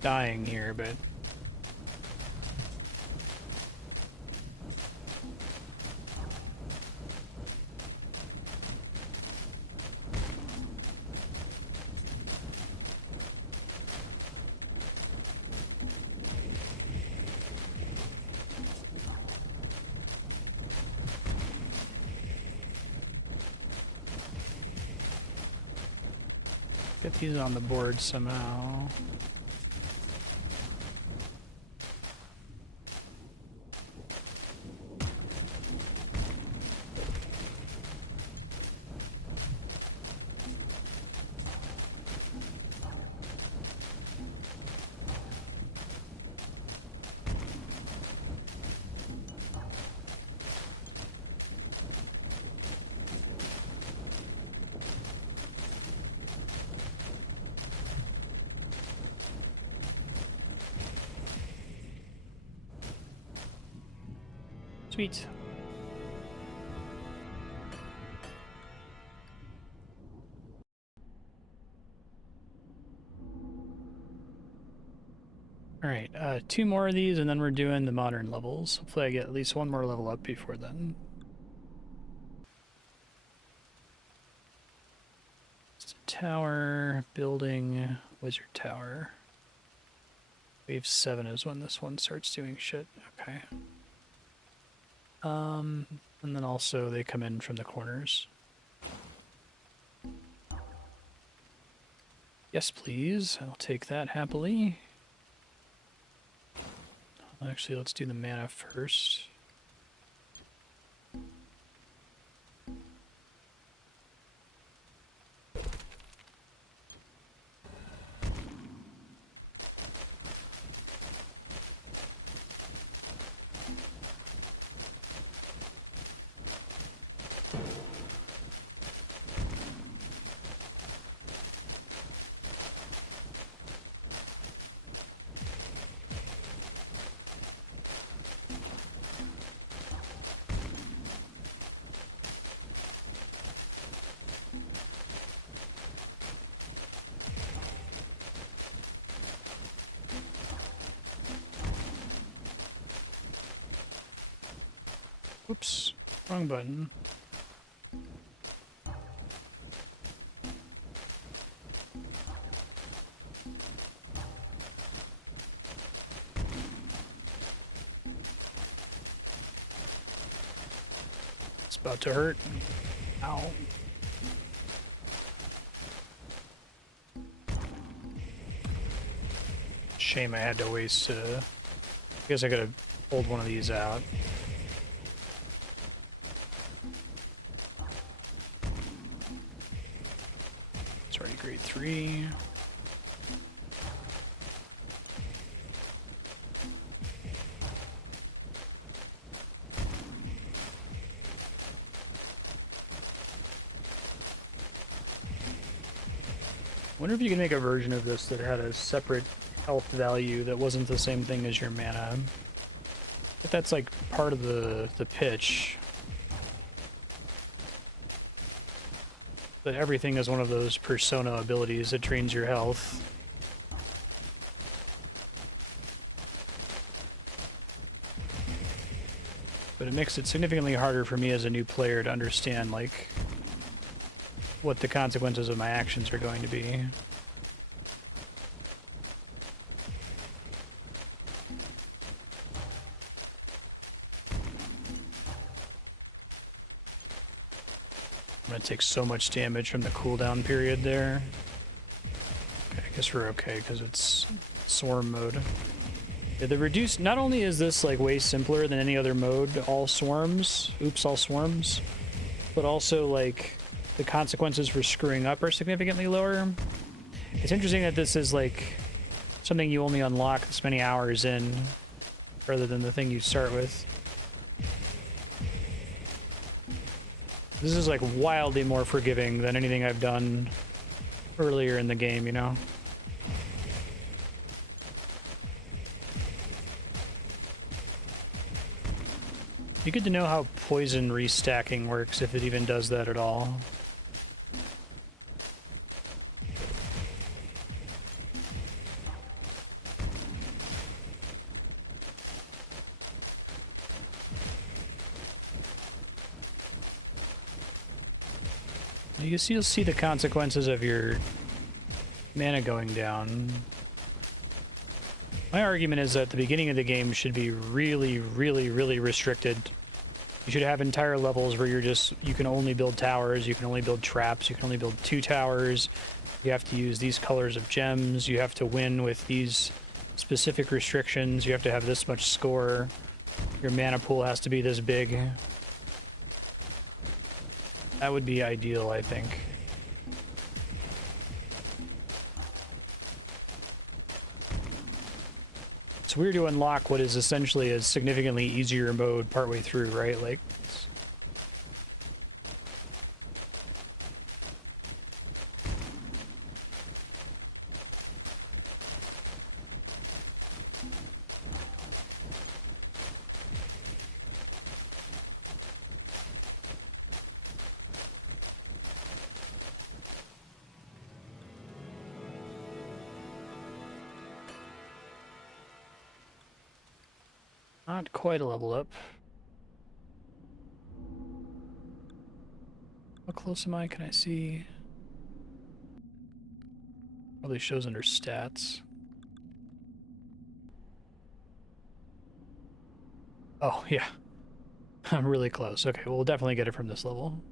dying here, but get these on the board somehow. Sweet. Alright, 2 more of these and then we're doing the modern levels. Hopefully I get at least one more level up before then. It's a tower, building, wizard tower. Wave 7 is when this one starts doing shit. Okay. And then also they come in from the corners. Yes, please. I'll take that happily. Actually, let's do the mana first. Whoops, wrong button. It's about to hurt. Ow. Shame I had to waste, I guess I could have pulled one of these out. It's already grade 3. Wonder if you could make a version of this that had a separate health value that wasn't the same thing as your mana. If that's like part of the pitch. But everything is one of those persona abilities that drains your health. But it makes it significantly harder for me as a new player to understand, like, what the consequences of my actions are going to be. I'm gonna take so much damage from the cooldown period there. Okay, I guess we're okay because it's swarm mode. Yeah, the reduced, not only is this like way simpler than any other mode, all swarms, all swarms, but also like the consequences for screwing up are significantly lower. It's interesting that this is like something you only unlock this many hours in, rather than the thing you start with. This is like wildly more forgiving than anything I've done earlier in the game, you know? Be good to know how poison restacking works, if it even does that at all. You'll see the consequences of your mana going down. My argument is that the beginning of the game should be really, really, really restricted. You should have entire levels where you can only build towers, you can only build traps, you can only build 2 towers. You have to use these colors of gems, you have to win with these specific restrictions, you have to have this much score, your mana pool has to be this big. That would be ideal, I think. It's weird to unlock what is essentially a significantly easier mode partway through, right? Like, not quite a level up. How close am I? Can I see? Probably shows under stats. Oh, yeah. I'm really close. Okay, well, we'll definitely get it from this level.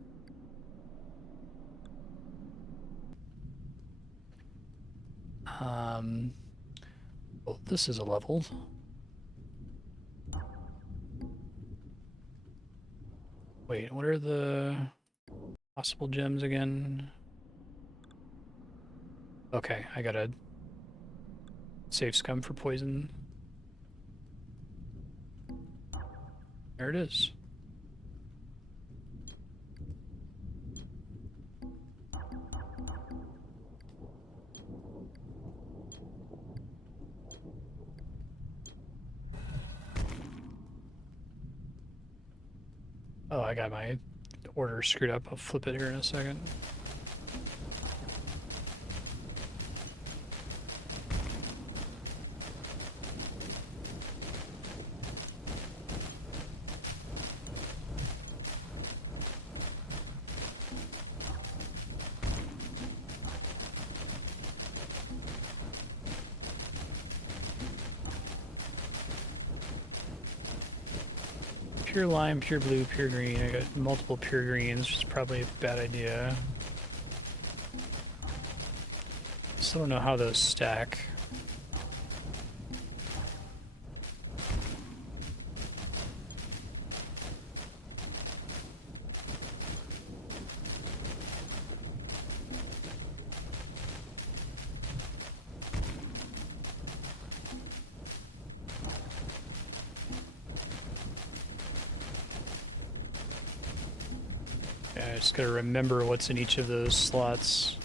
Well, this is a level. Wait, what are the possible gems again? Okay, I gotta save scum for poison. There it is. Oh, I got my order screwed up. I'll flip it here in a second. Pure lime, pure blue, pure green. I got multiple pure greens, which is probably a bad idea. Still don't know how those stack. I just gotta remember what's in each of those slots.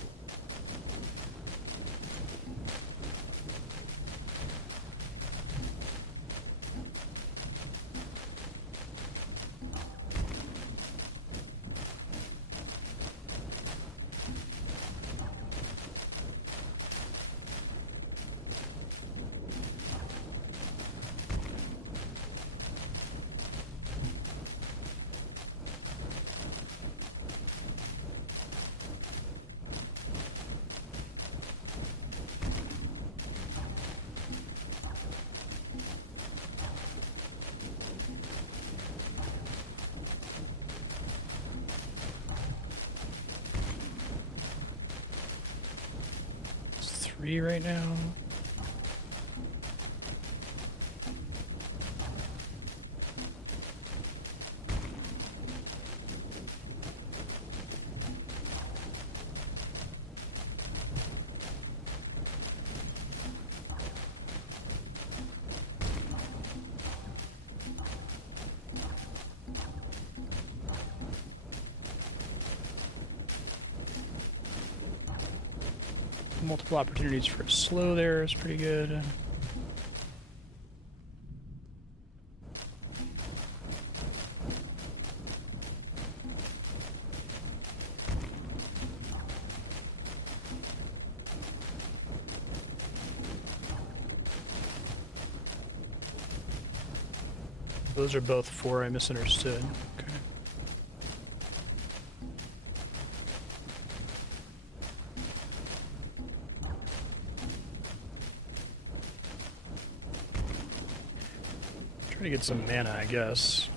3 right now. Multiple opportunities for a slow there is pretty good. Those are both 4, I misunderstood. Okay. Try to get some mana, I guess.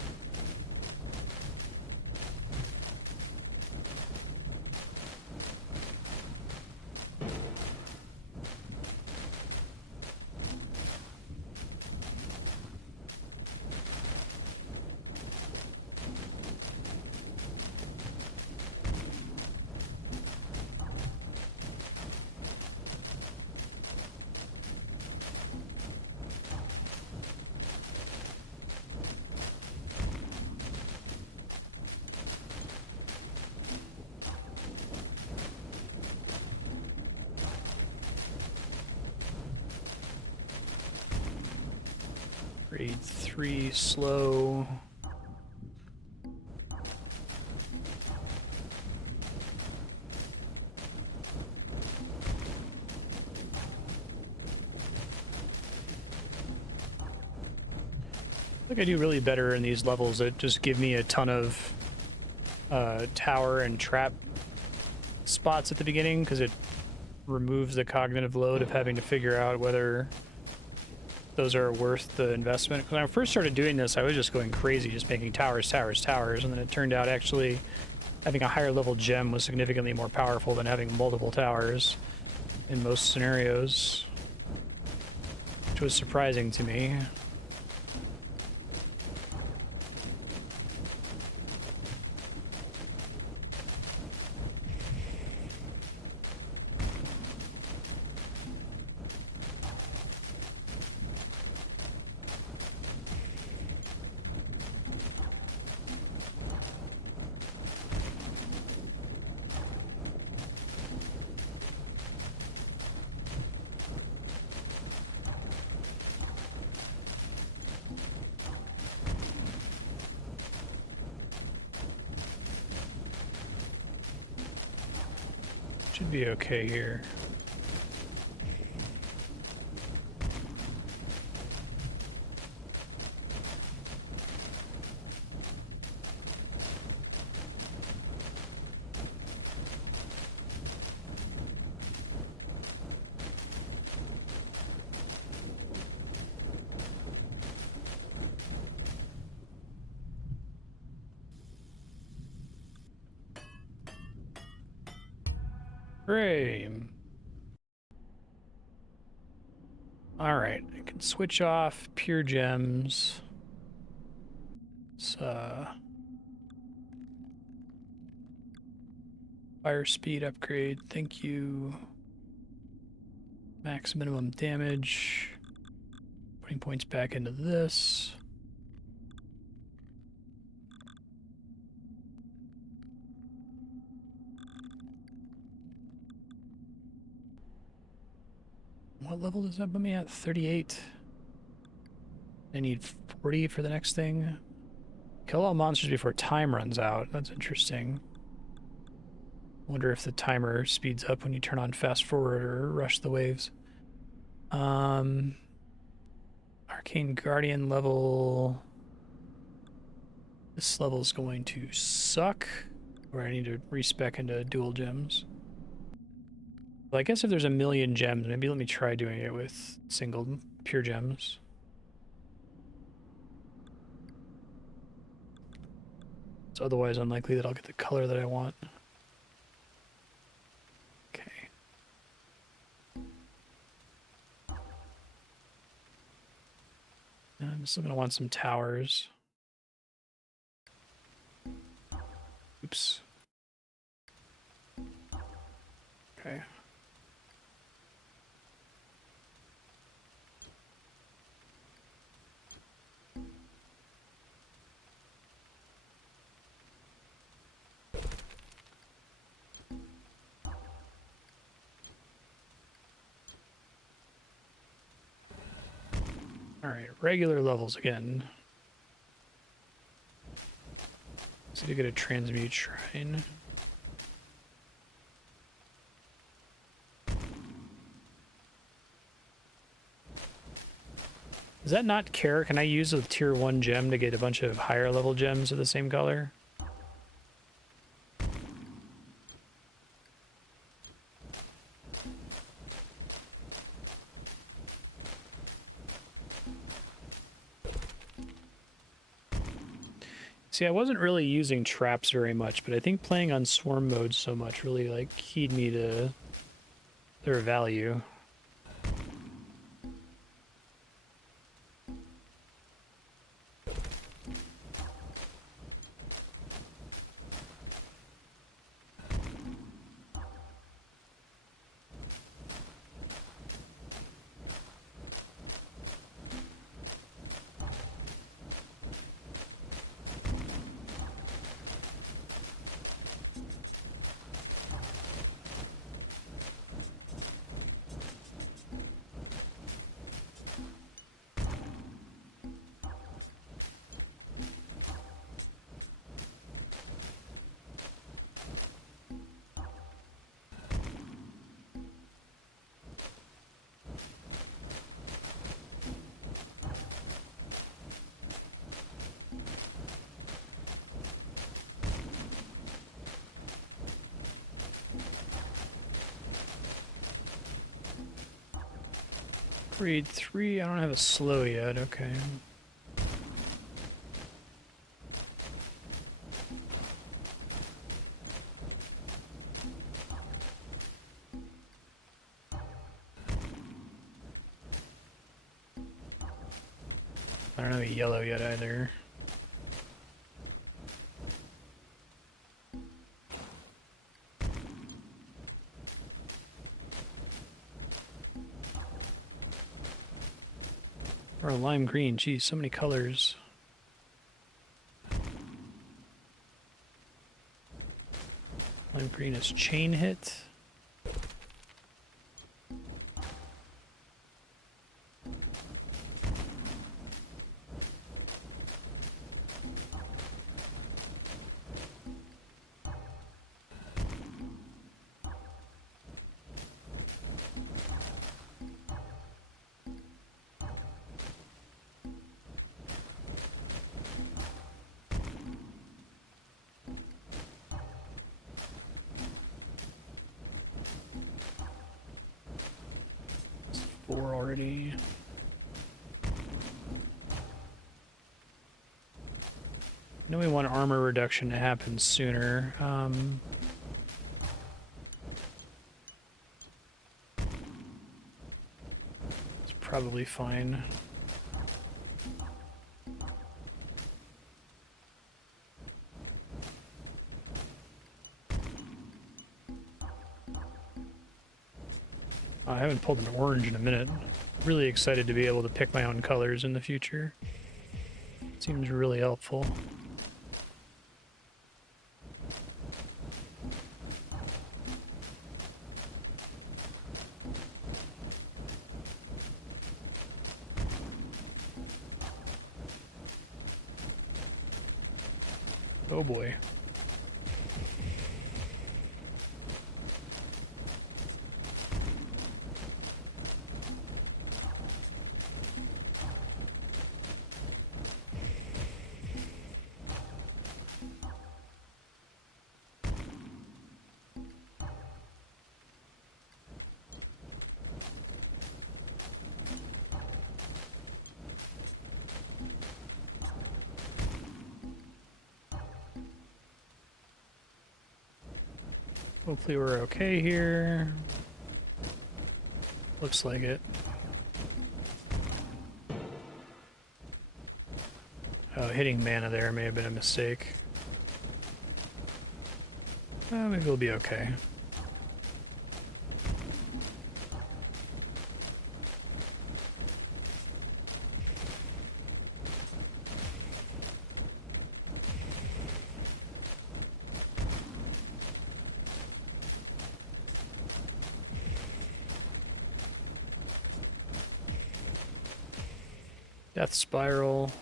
Grade 3 slow. I think I do really better in these levels that just give me a ton of tower and trap spots at the beginning, because it removes the cognitive load of having to figure out whether those are worth the investment. When I first started doing this, I was just going crazy, just making towers, towers, towers, and then it turned out actually having a higher level gem was significantly more powerful than having multiple towers in most scenarios, which was surprising to me. Should be okay here. Hooray! Alright, I can switch off pure gems. It's, fire speed upgrade, thank you. Max minimum damage. Putting points back into this. What level does that put me at? 38. I need 40 for the next thing. Kill all monsters before time runs out. That's interesting. Wonder if the timer speeds up when you turn on fast forward or rush the waves. Arcane Guardian level. This level is going to suck. Or I need to respec into dual gems. Well, I guess if there's a million gems, maybe let me try doing it with single pure gems. It's otherwise unlikely that I'll get the color that I want. Okay. I'm still gonna want some towers. Oops. Okay. All right, regular levels again. So to get a transmute shrine. Is that not care? Can I use a tier 1 gem to get a bunch of higher level gems of the same color? See, I wasn't really using traps very much, but I think playing on swarm mode so much really like keyed me to their value. Grade 3, I don't have a slow yet, okay. I don't have a yellow yet either. Or a lime green, geez, so many colors. Lime green is chain hit. It's 4 already. I know we want armor reduction to happen sooner. It's probably fine. I haven't pulled an orange in a minute. Really excited to be able to pick my own colors in the future. Seems really helpful. Oh boy. Hopefully we're okay here. Looks like it. Oh, hitting mana there may have been a mistake. Maybe we'll be okay. Death Spiral.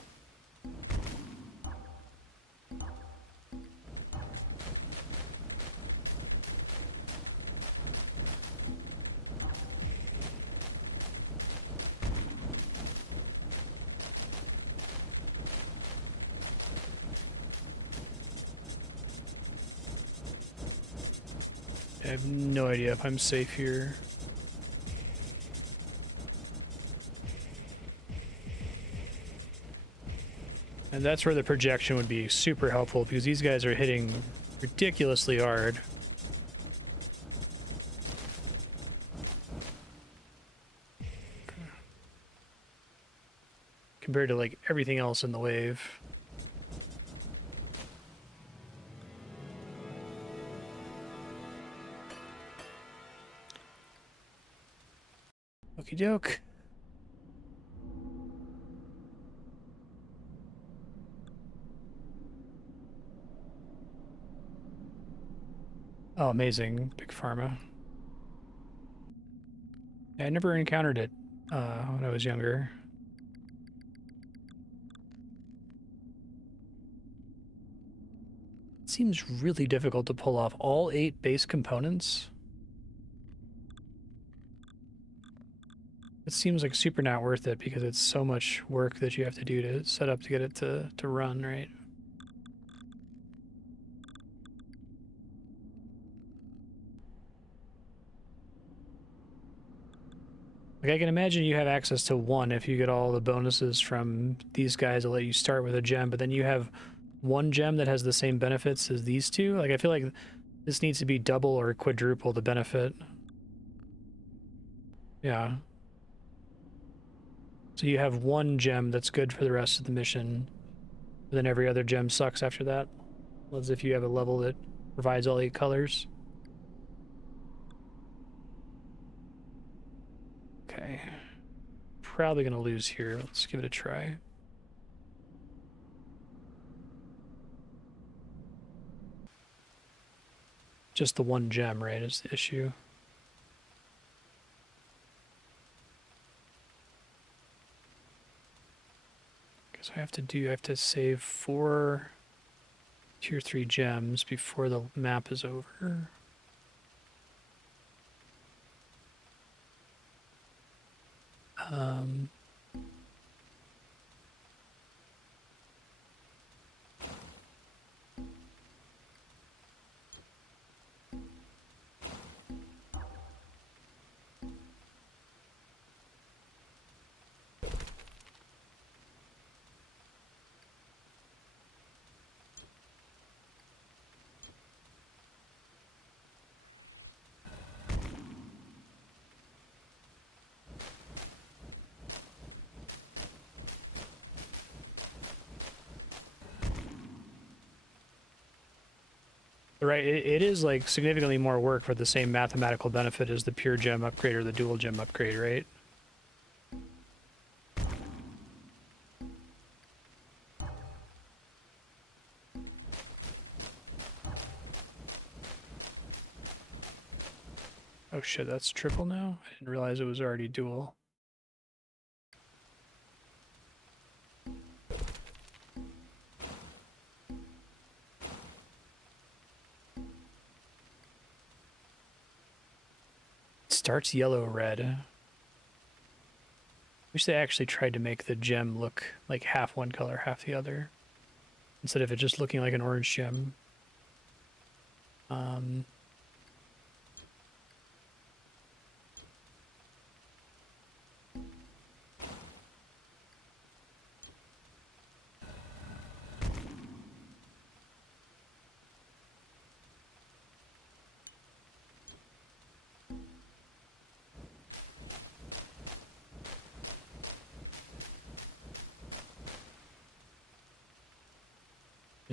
I have no idea if I'm safe here. And that's where the projection would be super helpful, because these guys are hitting ridiculously hard. Compared to like everything else in the wave. Okie doke. Oh, amazing. Big Pharma. Yeah, I never encountered it when I was younger. It seems really difficult to pull off all 8 base components. It seems like super not worth it because it's so much work that you have to do to set up to get it to run, right? Like, I can imagine you have access to 1 if you get all the bonuses from these guys that let you start with a gem, but then you have 1 gem that has the same benefits as these 2. Like, I feel like this needs to be double or quadruple the benefit. Yeah. So you have 1 gem that's good for the rest of the mission, but then every other gem sucks after that. As if you have a level that provides all 8 colors. Okay. Probably gonna lose here. Let's give it a try. Just the 1 gem, right, is the issue. Guess I have to save 4 tier 3 gems before the map is over. Um, right, it is like significantly more work for the same mathematical benefit as the pure gem upgrade or the dual gem upgrade, right? Oh shit, that's triple now? I didn't realize it was already dual. Starts yellow-red. Wish they actually tried to make the gem look like half one color, half the other, instead of it just looking like an orange gem.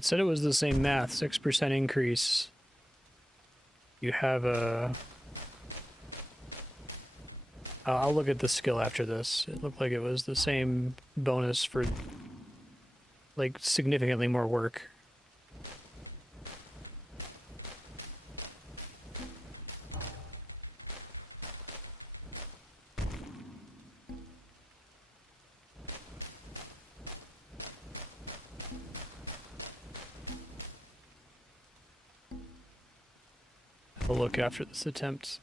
It said it was the same math, 6% increase. You have a... I'll look at the skill after this. It looked like it was the same bonus for, like, significantly more work. I'll look after this attempt.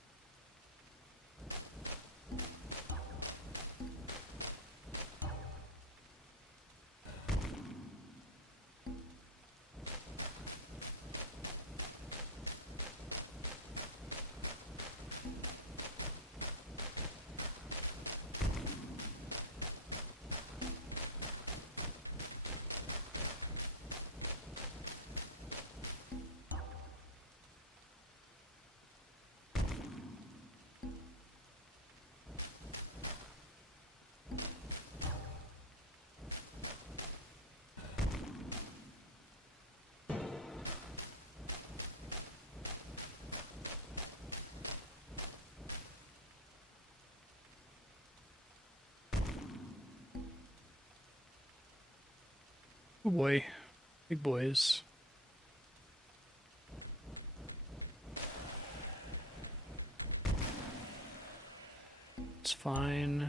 Oh boy, big boys. It's fine.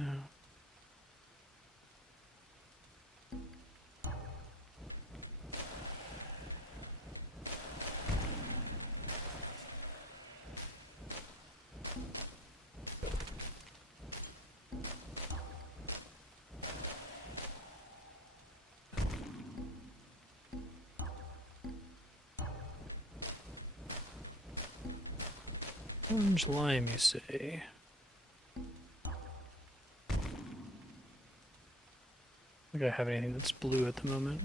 Orange lime, you say? I don't think I have anything that's blue at the moment.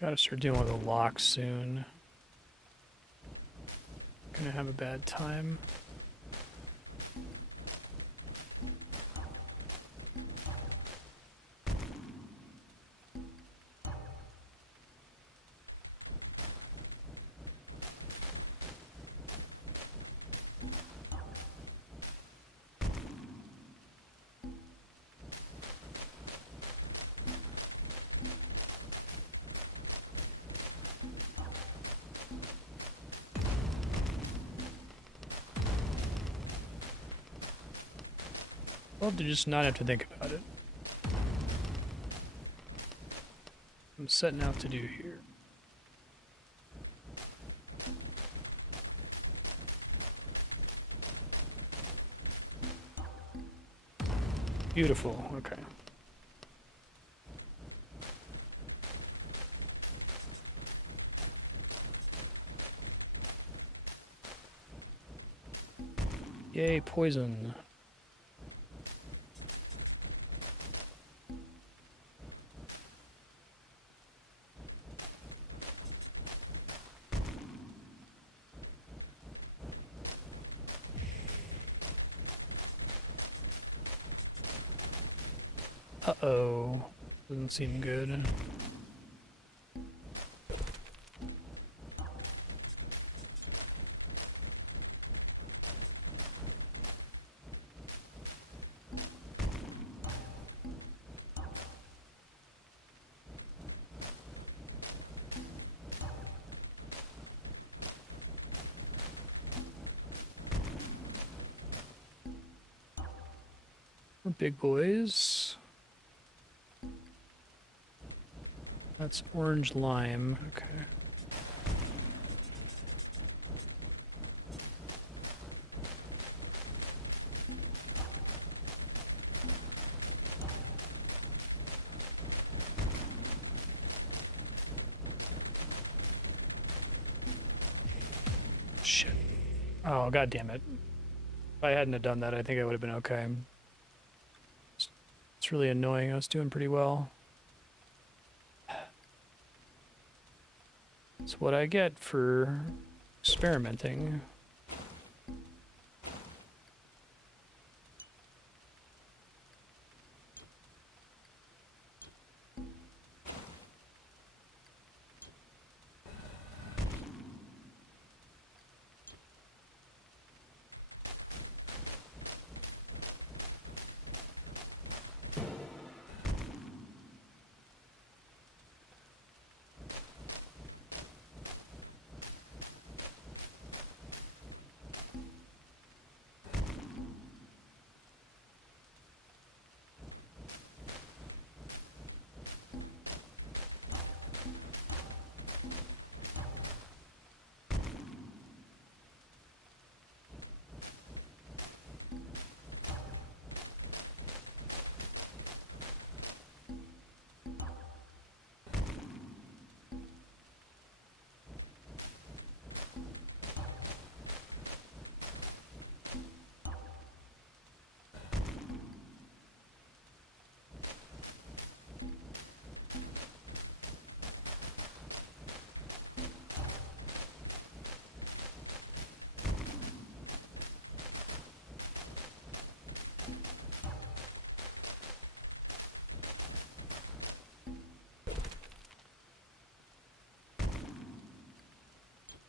Gotta start dealing with a lock soon. Gonna have a bad time. Love to just not have to think about it. I'm setting out to do here. Beautiful, okay. Yay, poison. Uh-oh. Doesn't seem good. We're big boys. That's orange lime, okay. shit. Oh, god damn it. If I hadn't have done that, I think I would have been okay. It's really annoying. I was doing pretty well. It's what I get for experimenting.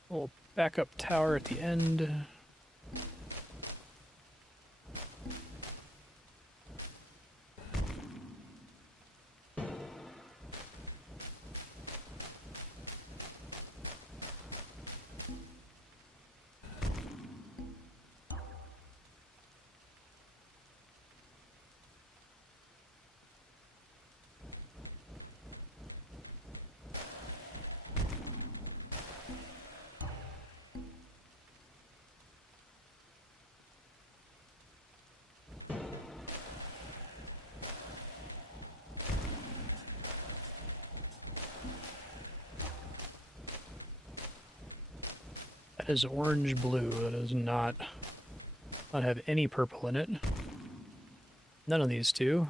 Little backup tower at the end. That is orange blue. That does not have any purple in it. None of these two.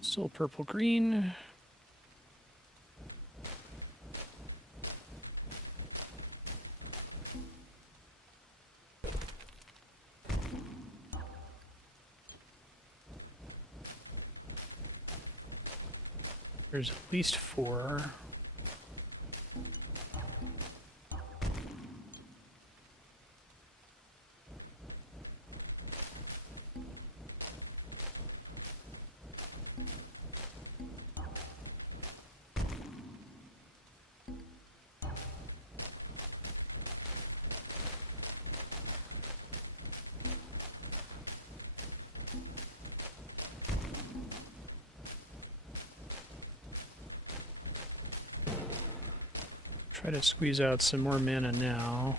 Still purple green. There's at least 4. Try to squeeze out some more mana now.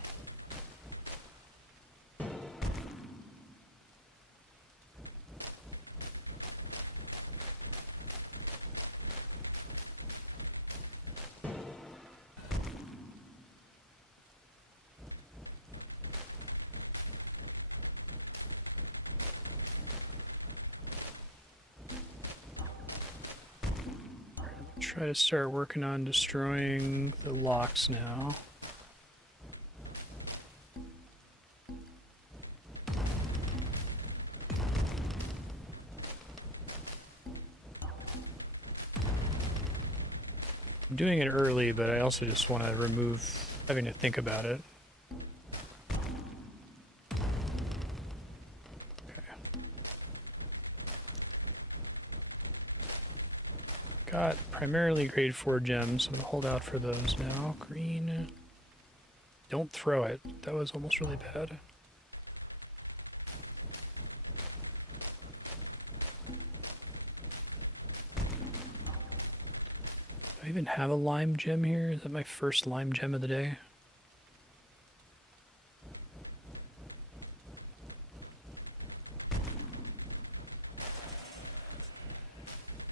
Try to start working on destroying the locks now. I'm doing it early, but I also just want to remove having to think about it. Okay. got primarily grade 4 gems, so I'm gonna hold out for those now. Green. Don't throw it. That was almost really bad. Do I even have a lime gem here? Is that my first lime gem of the day?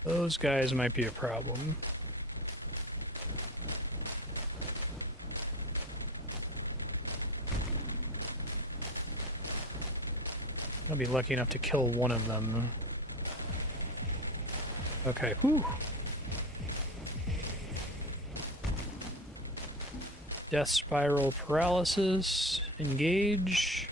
Those guys might be a problem. I'll be lucky enough to kill one of them. Okay, whew. Death Spiral Paralysis. Engage.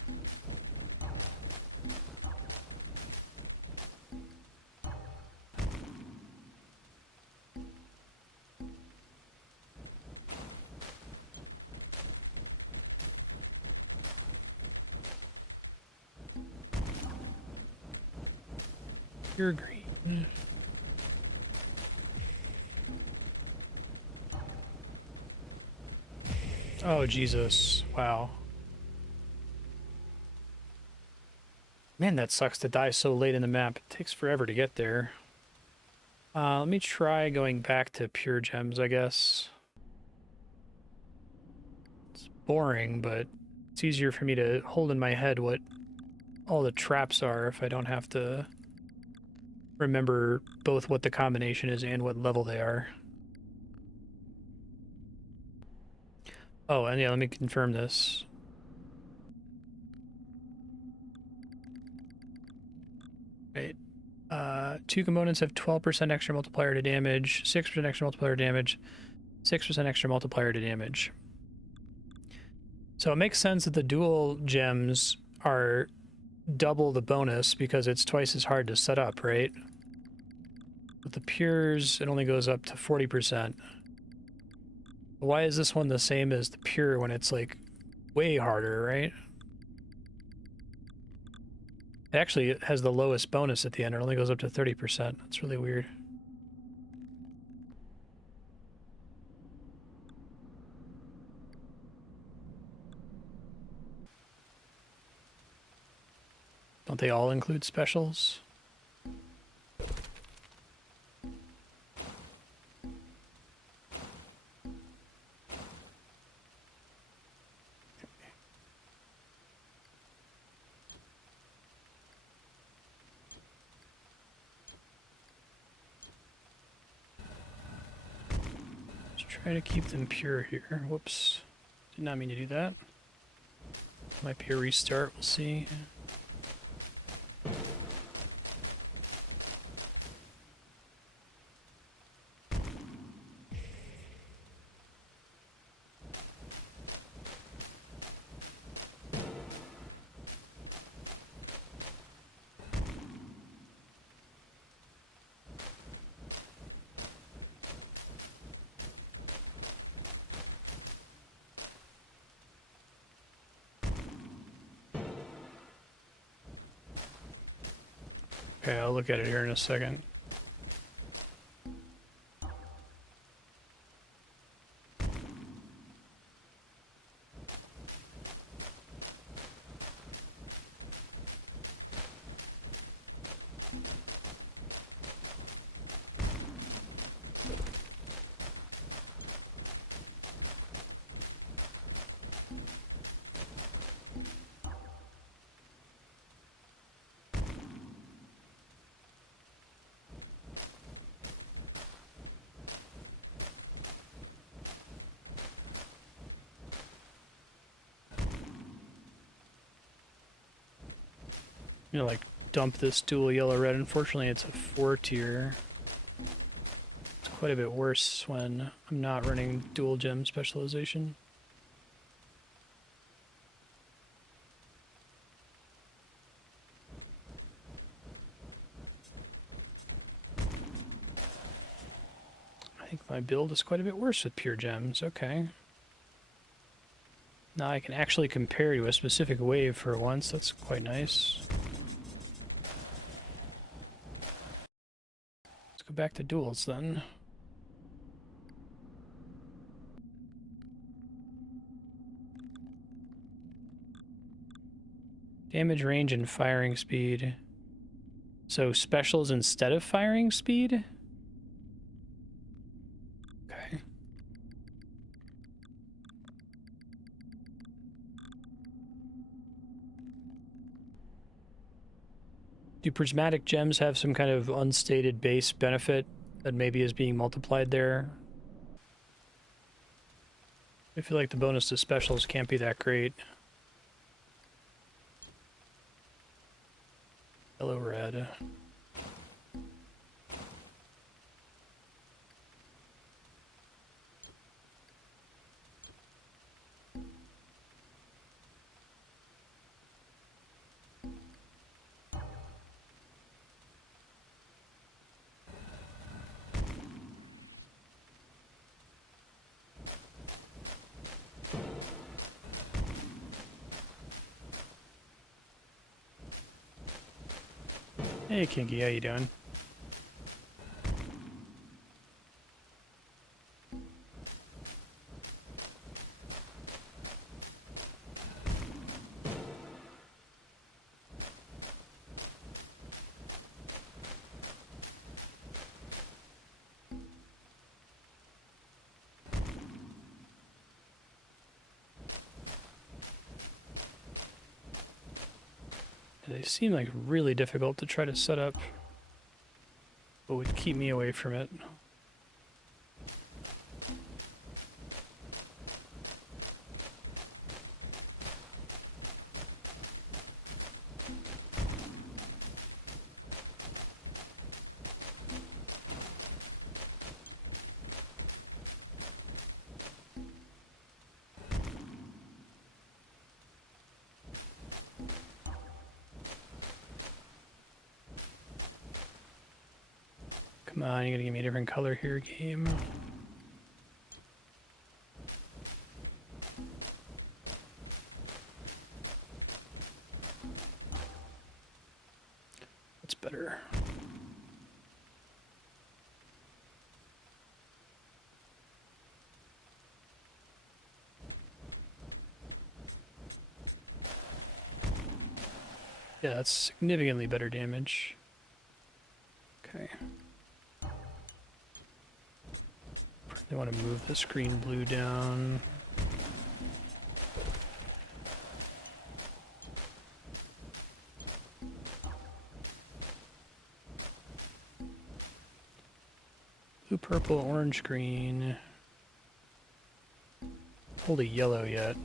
You're green. Oh, Jesus. Wow. Man, that sucks to die so late in the map. It takes forever to get there. Let me try going back to pure gems, I guess. It's boring, but it's easier for me to hold in my head what all the traps are if I don't have to remember both what the combination is and what level they are. Oh, and yeah, let me confirm this. Wait. 2 components have 12% extra multiplier to damage, 6% extra multiplier to damage, 6% extra multiplier to damage. So it makes sense that the dual gems are double the bonus because it's twice as hard to set up, right? With the pures, it only goes up to 40%. Why is this one the same as the pure when it's like way harder, right? It actually has the lowest bonus at the end. It only goes up to 30%. That's really weird. Don't they all include specials? Try to keep them pure here. Whoops. Did not mean to do that. Might be a restart, we'll see. Okay, I'll look at it here in a second. I'm gonna like dump this dual yellow red. Unfortunately, it's a 4 tier. It's quite a bit worse when I'm not running dual gem specialization. I think my build is quite a bit worse with pure gems. Okay. Now I can actually compare to a specific wave for once. That's quite nice. Let's go back to duels then. Damage, range, and firing speed. So specials instead of firing speed? Okay. Do prismatic gems have some kind of unstated base benefit that maybe is being multiplied there? I feel like the bonus to specials can't be that great. Yellow, red. Hey, Kinky, how you doing? They seem like really difficult to try to set up, but would keep me away from it. Come on, you gotta give me a different color here, game. That's better. Yeah, that's significantly better damage. Okay. They want to move the screen blue down. Blue, purple, orange, green. Hold a yellow yet.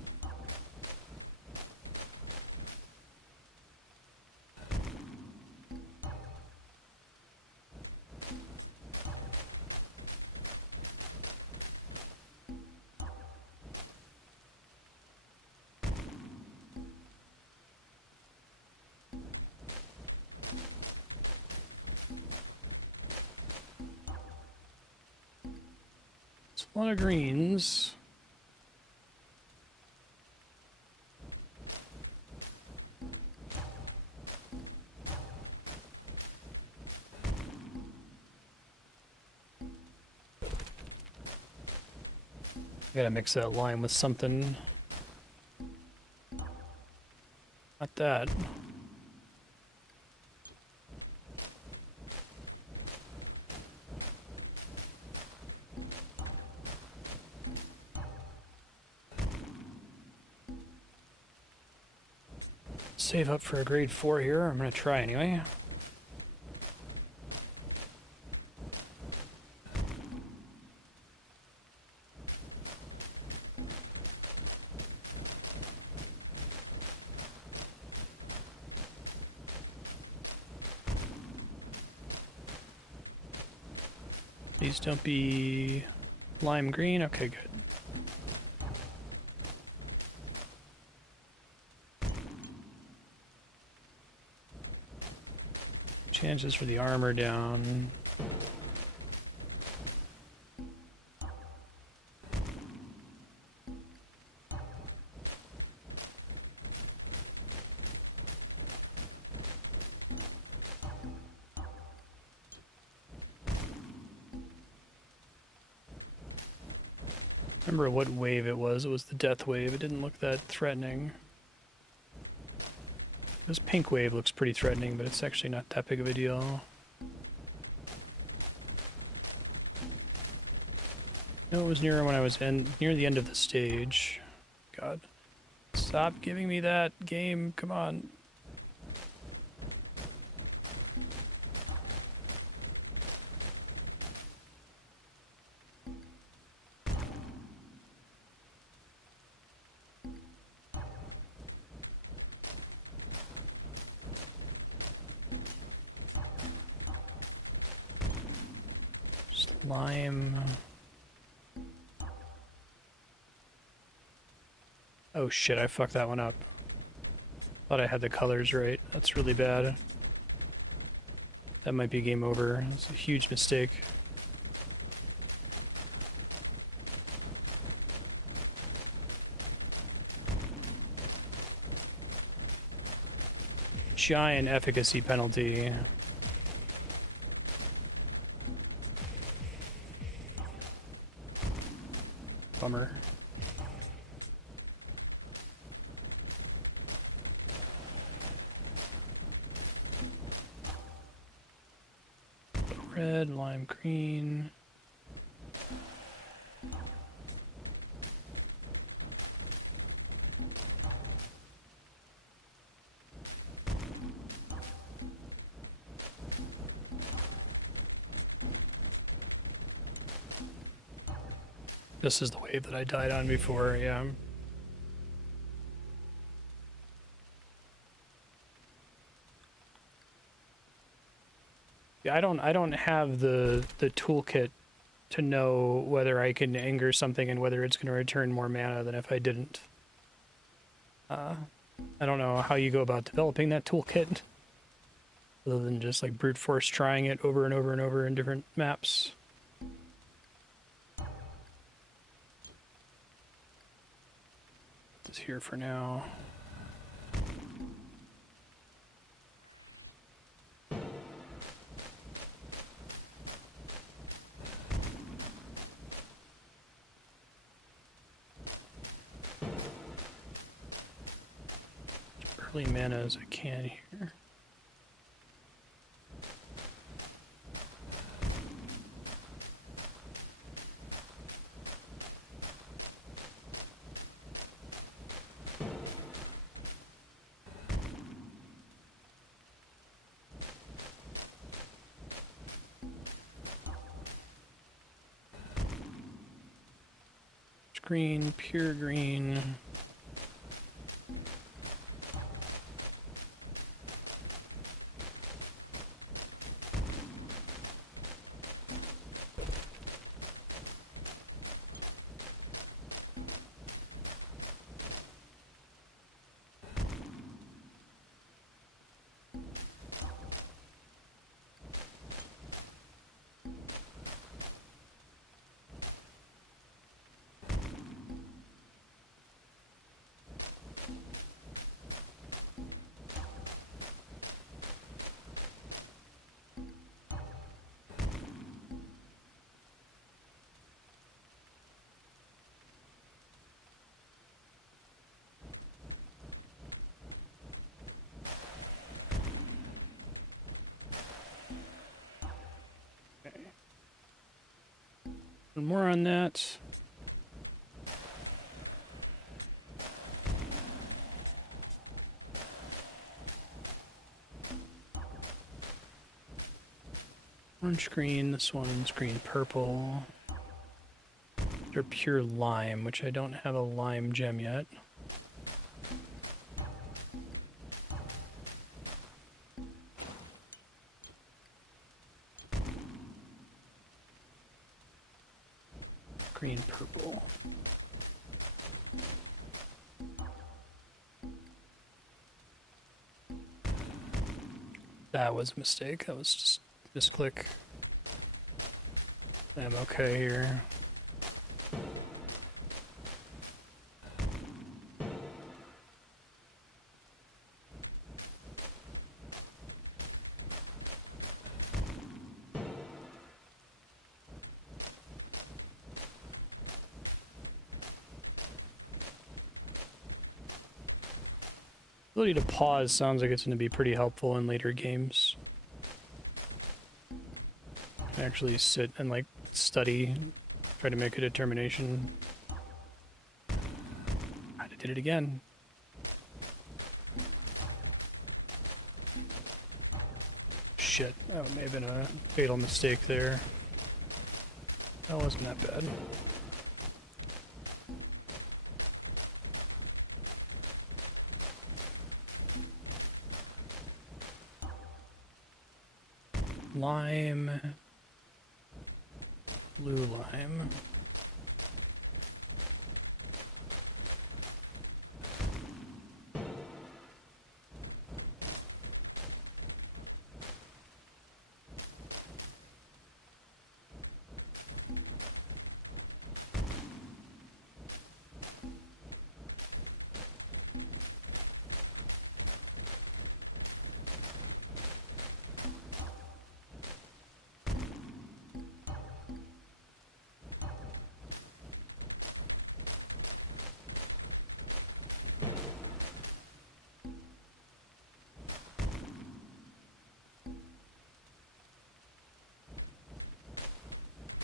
It's a lot of greens. I gotta mix that lime with something. Not that. Save up for a grade 4 here. I'm gonna try anyway. Please don't be lime green. Okay, good. Chances for the armor down. Remember what wave it was. It was the death wave. It didn't look that threatening. this pink wave looks pretty threatening, but it's actually not that big of a deal. No, it was near when I was near the end of the stage. God. Stop giving me that game, come on. Slime. Oh shit, I fucked that one up. Thought I had the colors right. That's really bad. That might be game over. That's a huge mistake. Giant efficacy penalty. Bummer. Red, lime green. This is the wave that I died on before, yeah. Yeah, I don't have the toolkit to know whether I can anger something and whether it's going to return more mana than if I didn't. I don't know how you go about developing that toolkit, other than just like brute force trying it over and over and over in different maps. This here for now. Early mana as I can here. Green, pure green. More on that. Orange green, this one's green purple. They're pure lime, which I don't have a lime gem yet. Green purple. That was a mistake. That was just misclick. I'm okay here. ability to pause sounds like it's going to be pretty helpful in later games. Actually sit and like study, try to make a determination. I did it again. Shit, that may have been a fatal mistake there. That wasn't that bad. Lime. Blue lime.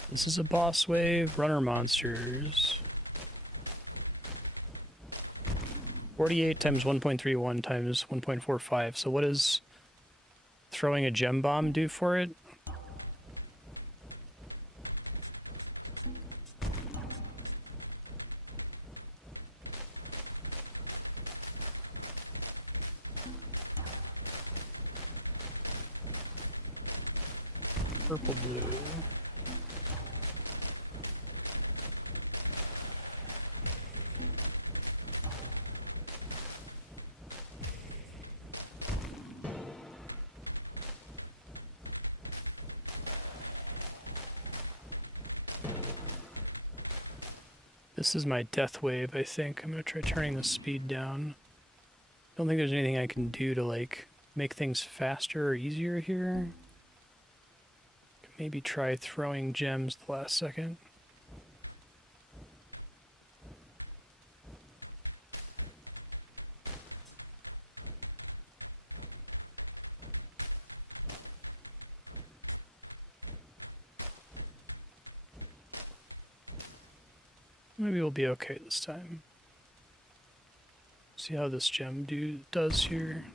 This is a boss wave. Runner monsters. 48 times 1.31 times 1.45. So what does throwing a gem bomb do for it? Purple blue. This is my death wave, I think. I'm gonna try turning the speed down. Don't think there's anything I can do to like make things faster or easier here. Could maybe try throwing gems the last second. Maybe we'll be okay this time. See how this gem does here.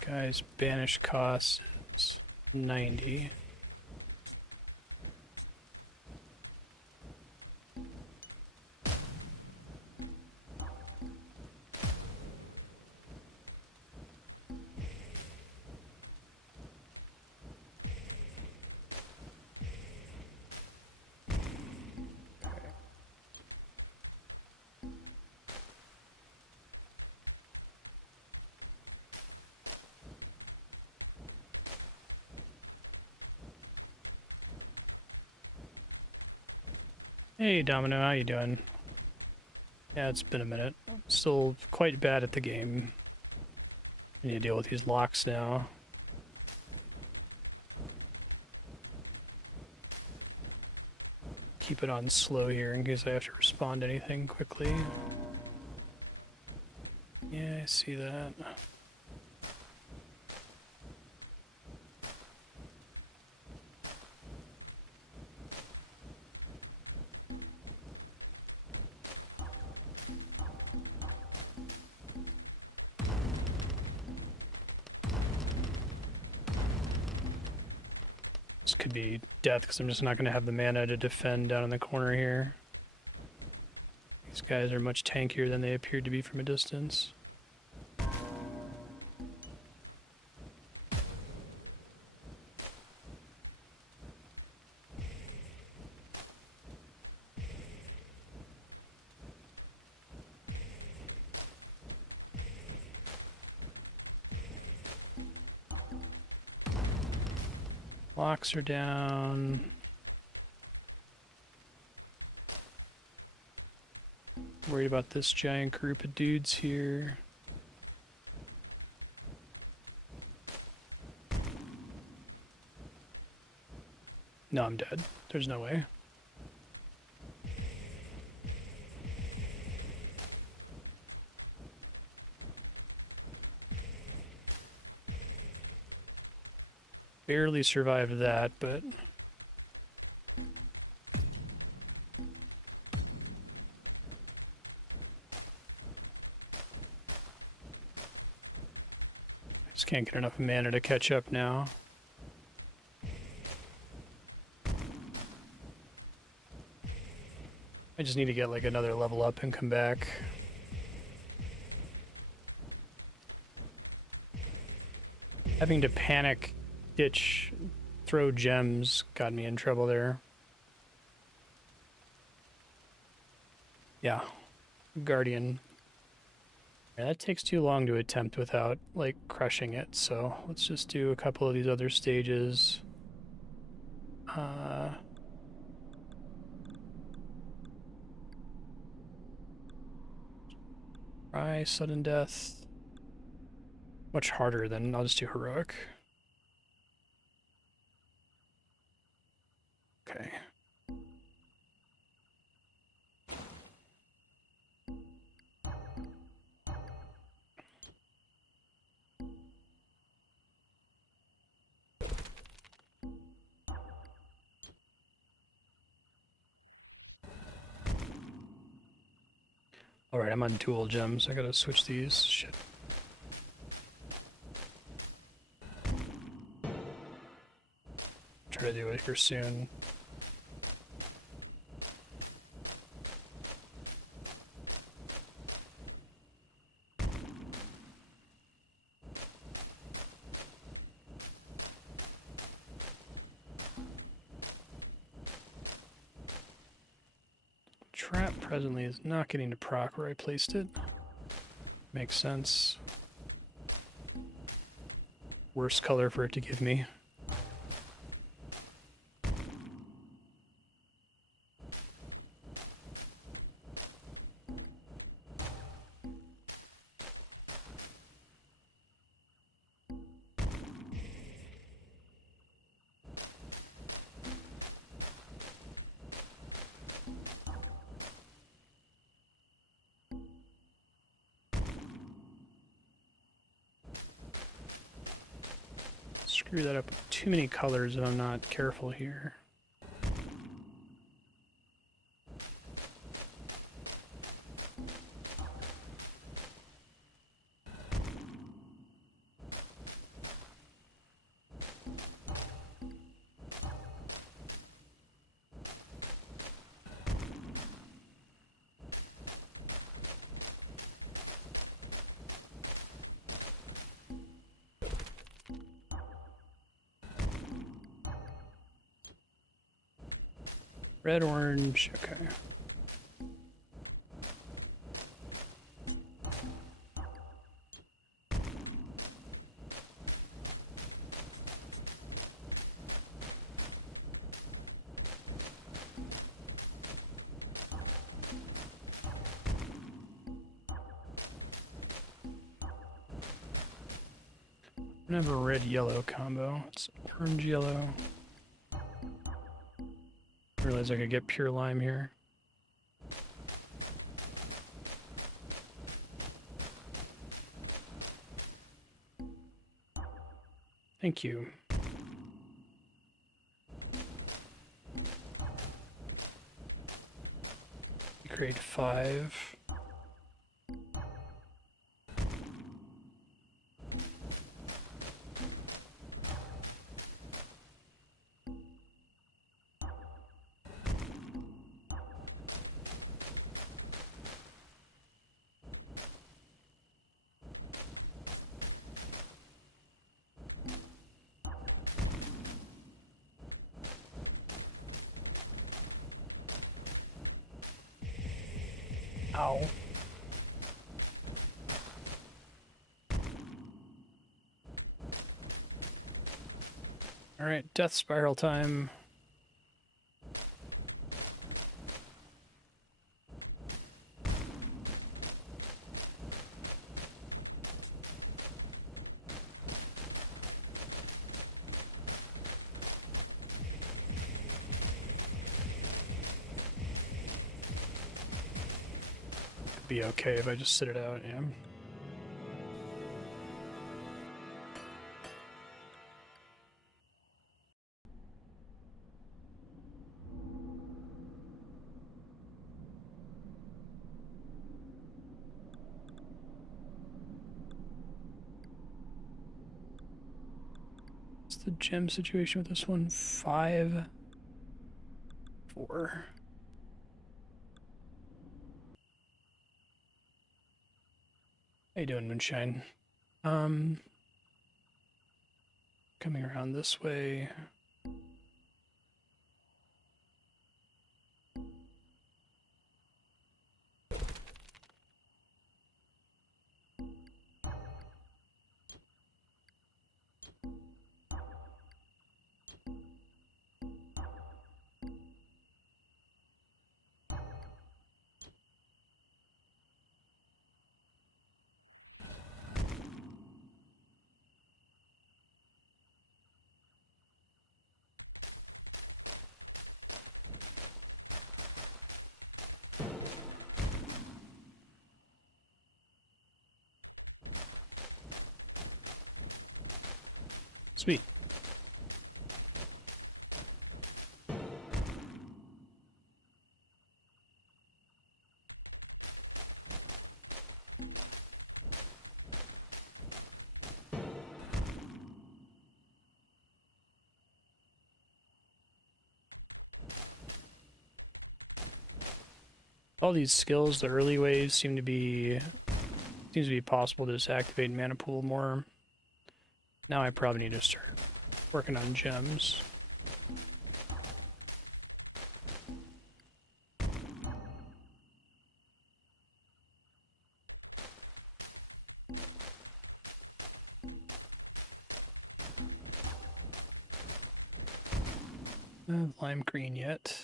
Guys, banish cost is 90. Hey Domino, how you doing? Yeah, it's been a minute. I'm still quite bad at the game. I need to deal with these locks now. Keep it on slow here in case I have to respond to anything quickly. Yeah, I see that. This could be death because I'm just not going to have the mana to defend down in the corner here. These guys are much tankier than they appeared to be from a distance. Locks are down. Worried about this giant group of dudes here. No, I'm dead. There's no way. Barely survived that, but... just can't get enough mana to catch up now. I just need to get like another level up and come back. Having to panic, ditch, throw gems got me in trouble there. Yeah, Guardian. Yeah, that takes too long to attempt without like crushing it, so let's just do a couple of these other stages. Try sudden death. Much harder than, I'll just do heroic. Okay. Alright, I'm on dual gems. I gotta switch these. Shit. Try to do it here soon. Trap presently is not getting to proc where I placed it. Makes sense. Worst color for it to give me. Screw that up with too many colors if I'm not careful here. Red, orange, okay. I'm gonna have a red-yellow combo. It's orange-yellow. I realized I could get pure lime here. Thank you. Grade 5. Ow. Alright, death spiral time. be okay if I just sit it out, yeah. What's the gem situation with this one? 5, 4. How you doing, Moonshine? Coming around this way. Sweet. All these skills, the early waves seems to be possible to just activate mana pool more. Now I probably need to start working on gems. Lime green yet.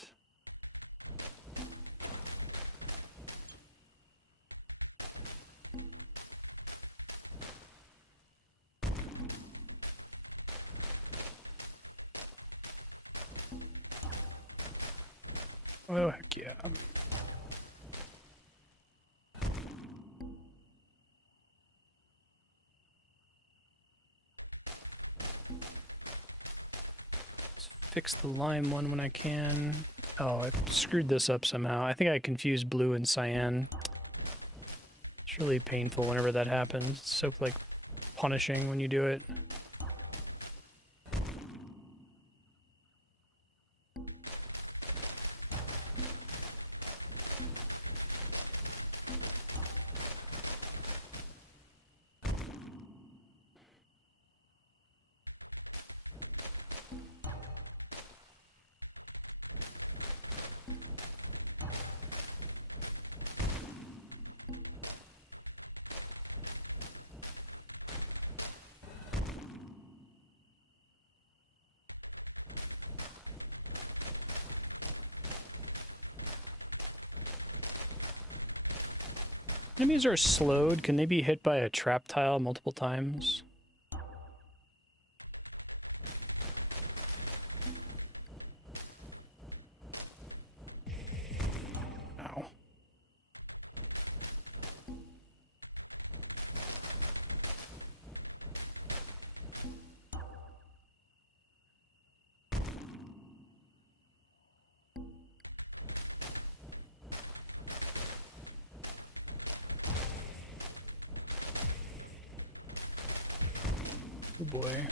Oh, heck yeah. Let's fix the lime one when I can. Oh, I screwed this up somehow. I think I confused blue and cyan. It's really painful whenever that happens. It's so, like, punishing when you do it. Enemies are slowed. Can they be hit by a trap tile multiple times? Ow. Oh boy.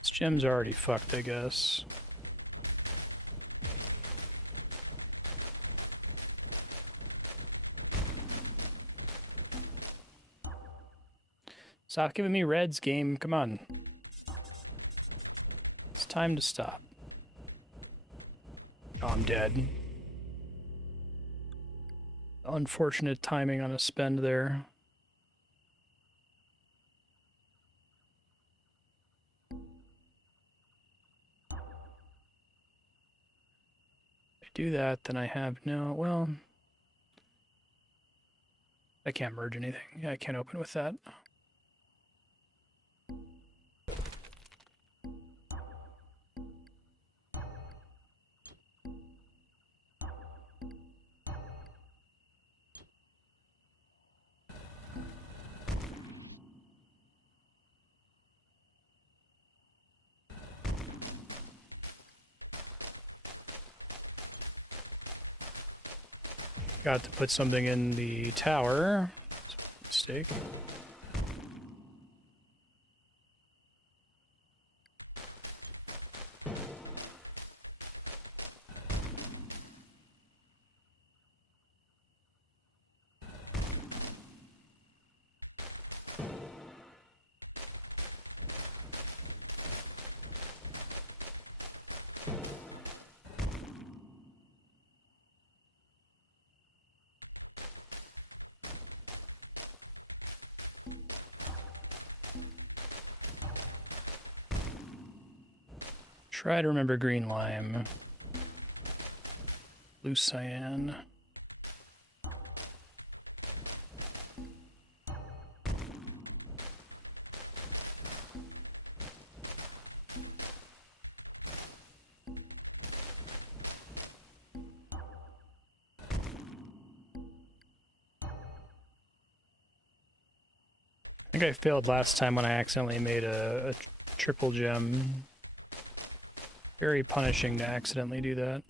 This gem's already fucked, I guess. Stop giving me reds, game. Come on. It's time to stop. Oh, I'm dead. Unfortunate timing on a spend there. I do that, then I have no, well, I can't merge anything. Yeah, I can't open with that. Got to put something in the tower. Mistake. Try to remember green lime. Blue cyan. I think I failed last time when I accidentally made a triple gem. Very punishing to accidentally do that.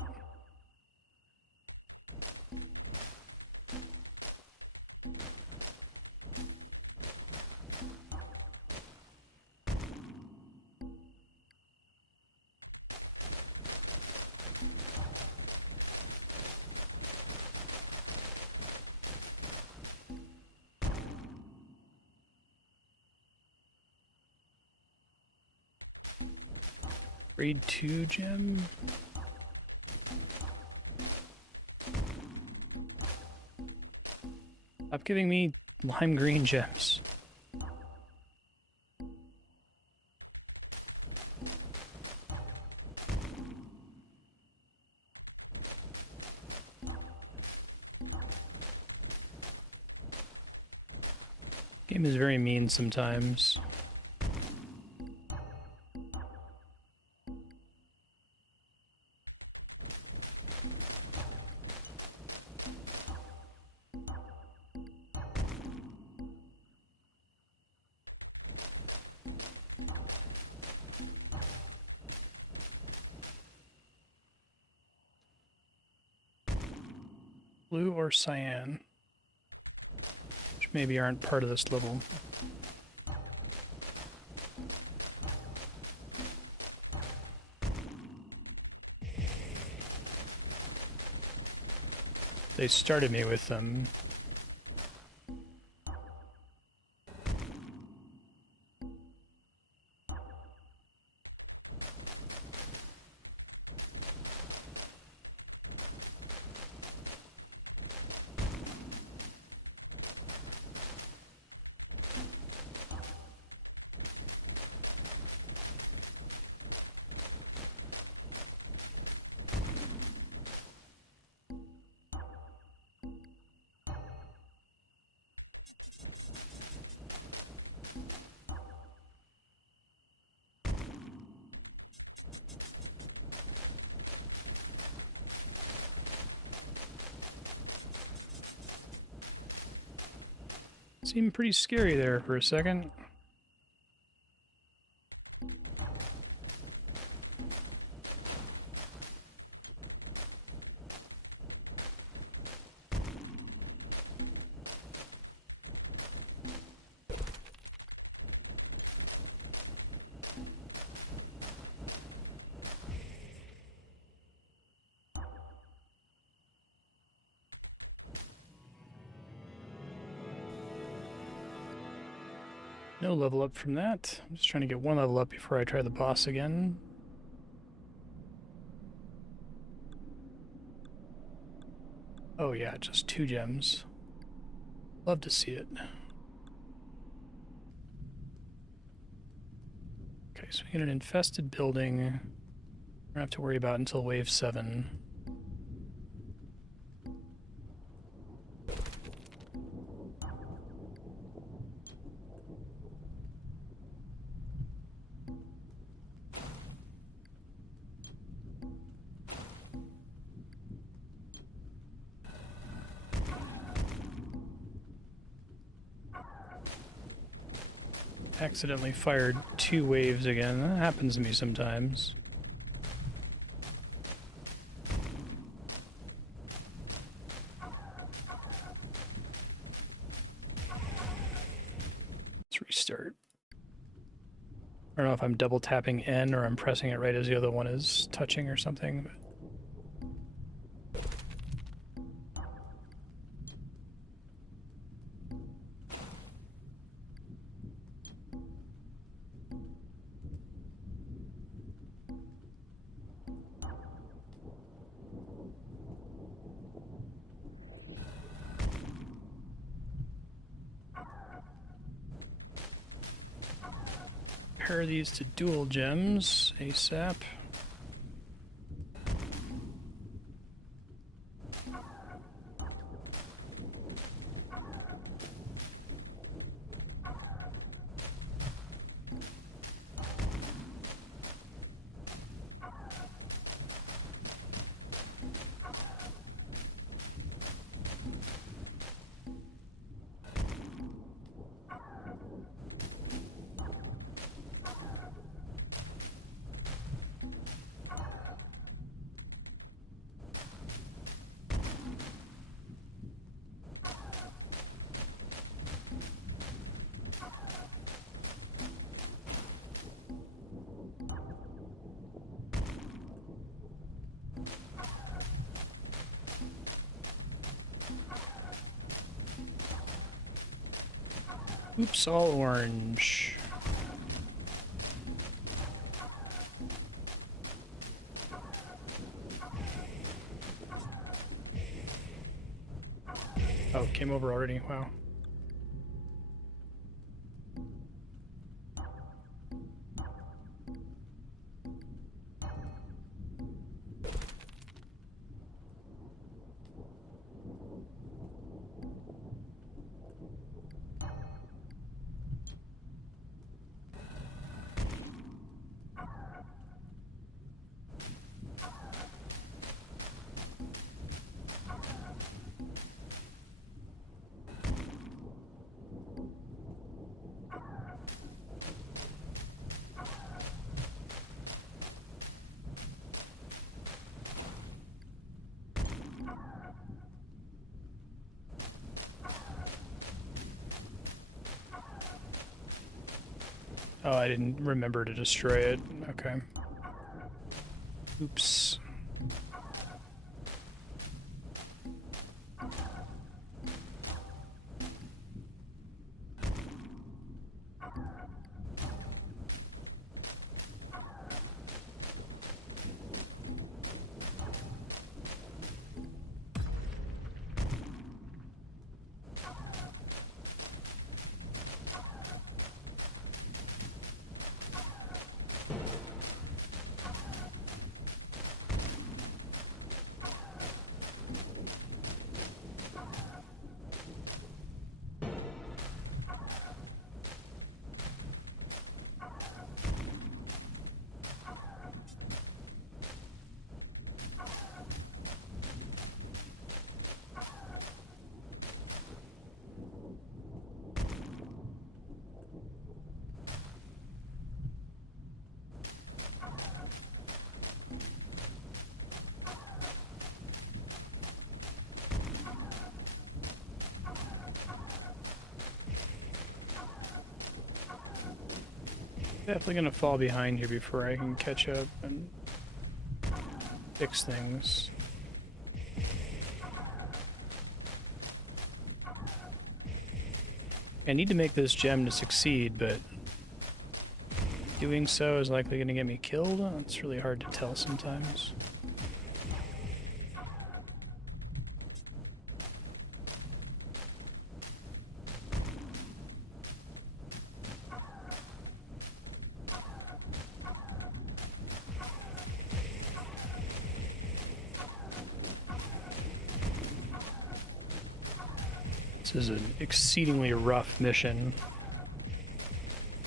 Grade 2 gem? Stop giving me lime green gems. Game is very mean sometimes. Blue or cyan, which maybe aren't part of this level. They started me with them. Seemed pretty scary there for a second. No level up from that. I'm just trying to get one level up before I try the boss again. Oh yeah, just 2 gems. Love to see it. Okay, so we get an infested building. We don't have to worry about until wave 7. Accidentally fired 2 waves again. That happens to me sometimes. Let's restart. I don't know if I'm double tapping N or I'm pressing it right as the other one is touching or something. But... pair these to dual gems ASAP. Oops, all orange. Oh, it came over already. Wow. Oh, I didn't remember to destroy it. Okay. Oops. Definitely gonna fall behind here before I can catch up and fix things. I need to make this gem to succeed, but doing so is likely gonna get me killed. It's really hard to tell sometimes. This is an exceedingly rough mission.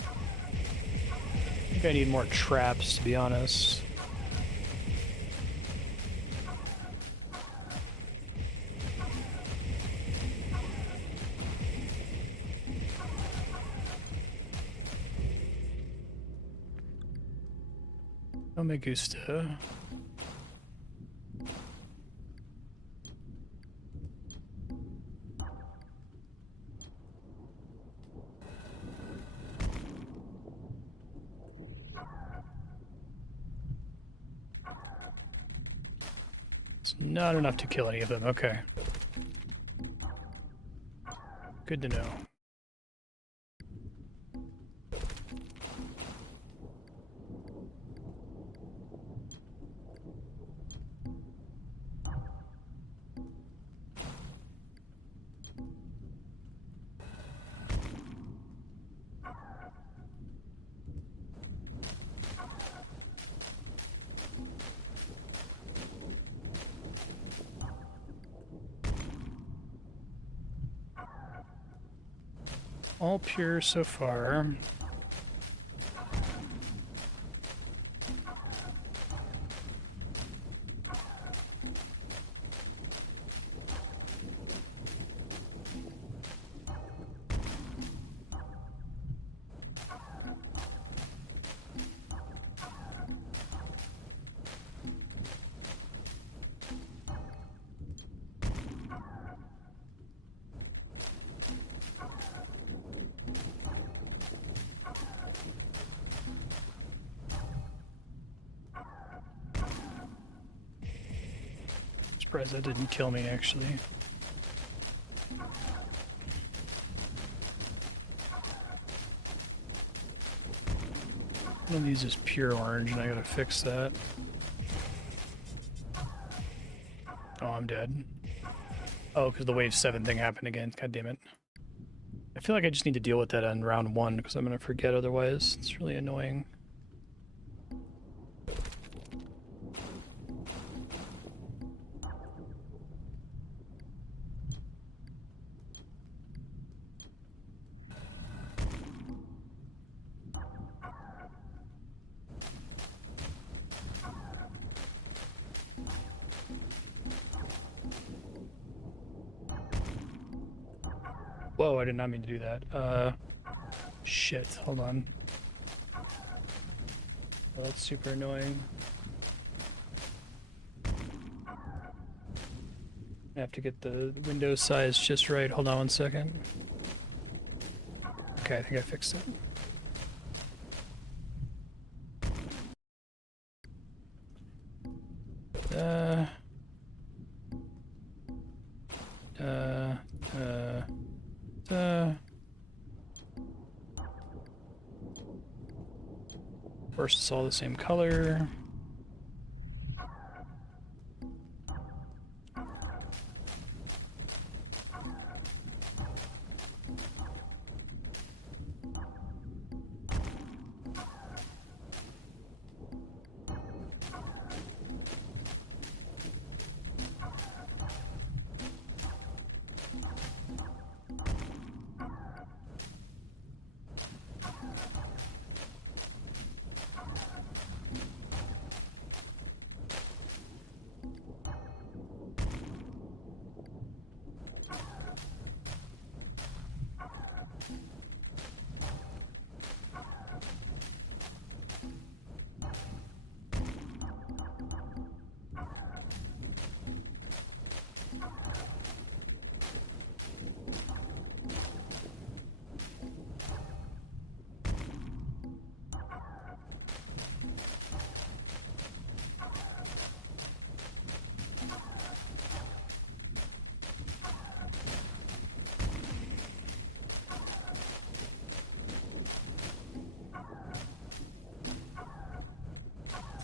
I think I need more traps, to be honest. Oh, me gusta. It's not enough to kill any of them. Okay. Good to know. All pure so far. Surprised that didn't kill me, actually. One of these is pure orange, and I gotta fix that. Oh, I'm dead. Oh, because the wave 7 thing happened again. God damn it. I feel like I just need to deal with that on round 1, because I'm gonna forget otherwise. It's really annoying. Whoa, I did not mean to do that. Shit, hold on. Oh, that's super annoying. I have to get the window size just right. Hold on 1 second. Okay, I think I fixed it. Of course, it's all the same color.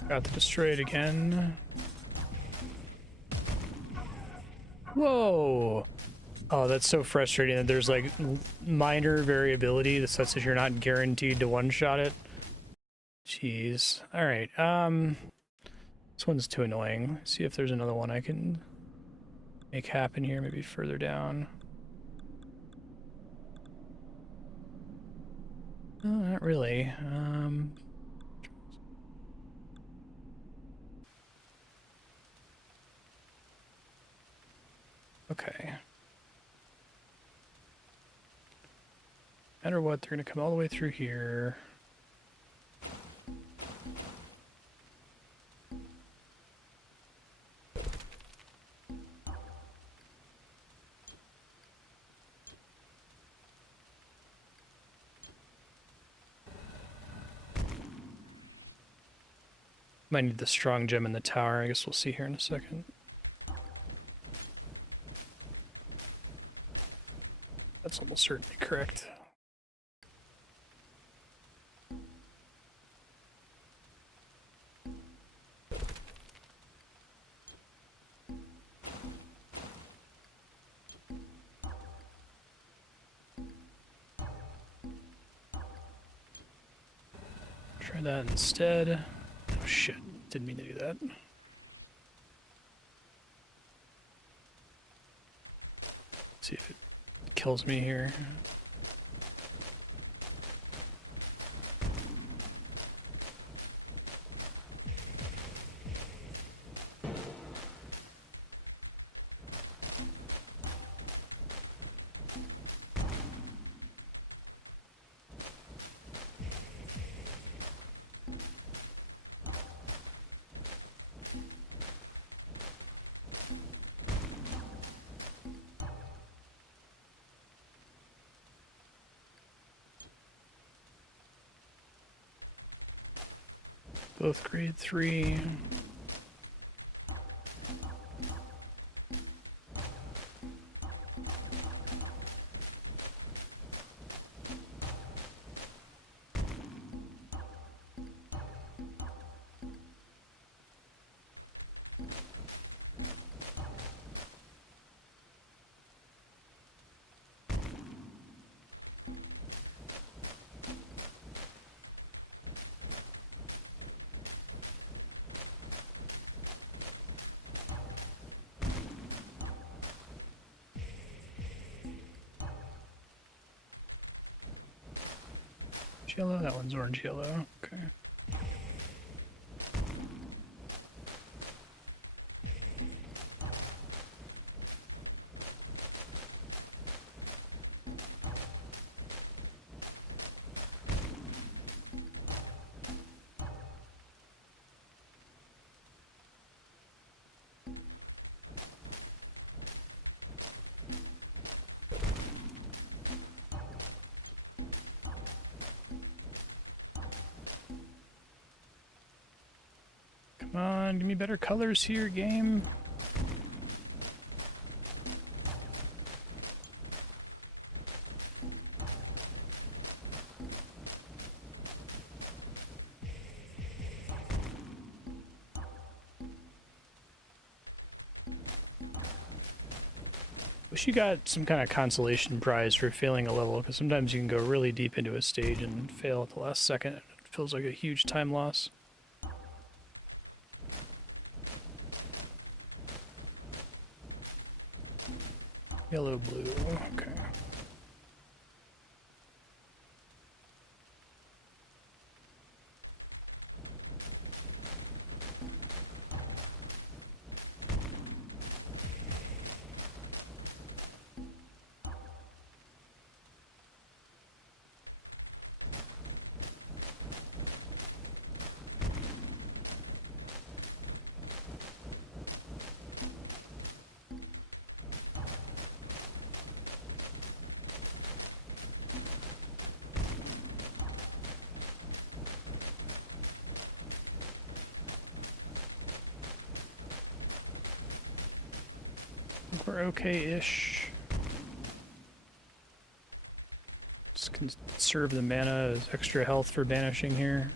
Got to destroy it again. Whoa! Oh, that's so frustrating that there's like minor variability such that you're not guaranteed to one-shot it. Jeez. Alright, this one's too annoying. Let's see if there's another one I can make happen here, maybe further down. No, not really. Okay. No matter what, they're gonna come all the way through here. Might need the strong gem in the tower. I guess we'll see here in a second. That's almost certainly correct. Try that instead. Oh shit, didn't mean to do that. See if it kills me here. Both grade 3. Yellow, that one's orange yellow. Okay. Come on, give me better colors here, game. Wish you got some kind of consolation prize for failing a level, because sometimes you can go really deep into a stage and fail at the last second. It feels like a huge time loss. Yellow, blue, okay. We're okay-ish. Just conserve the mana as extra health for banishing here.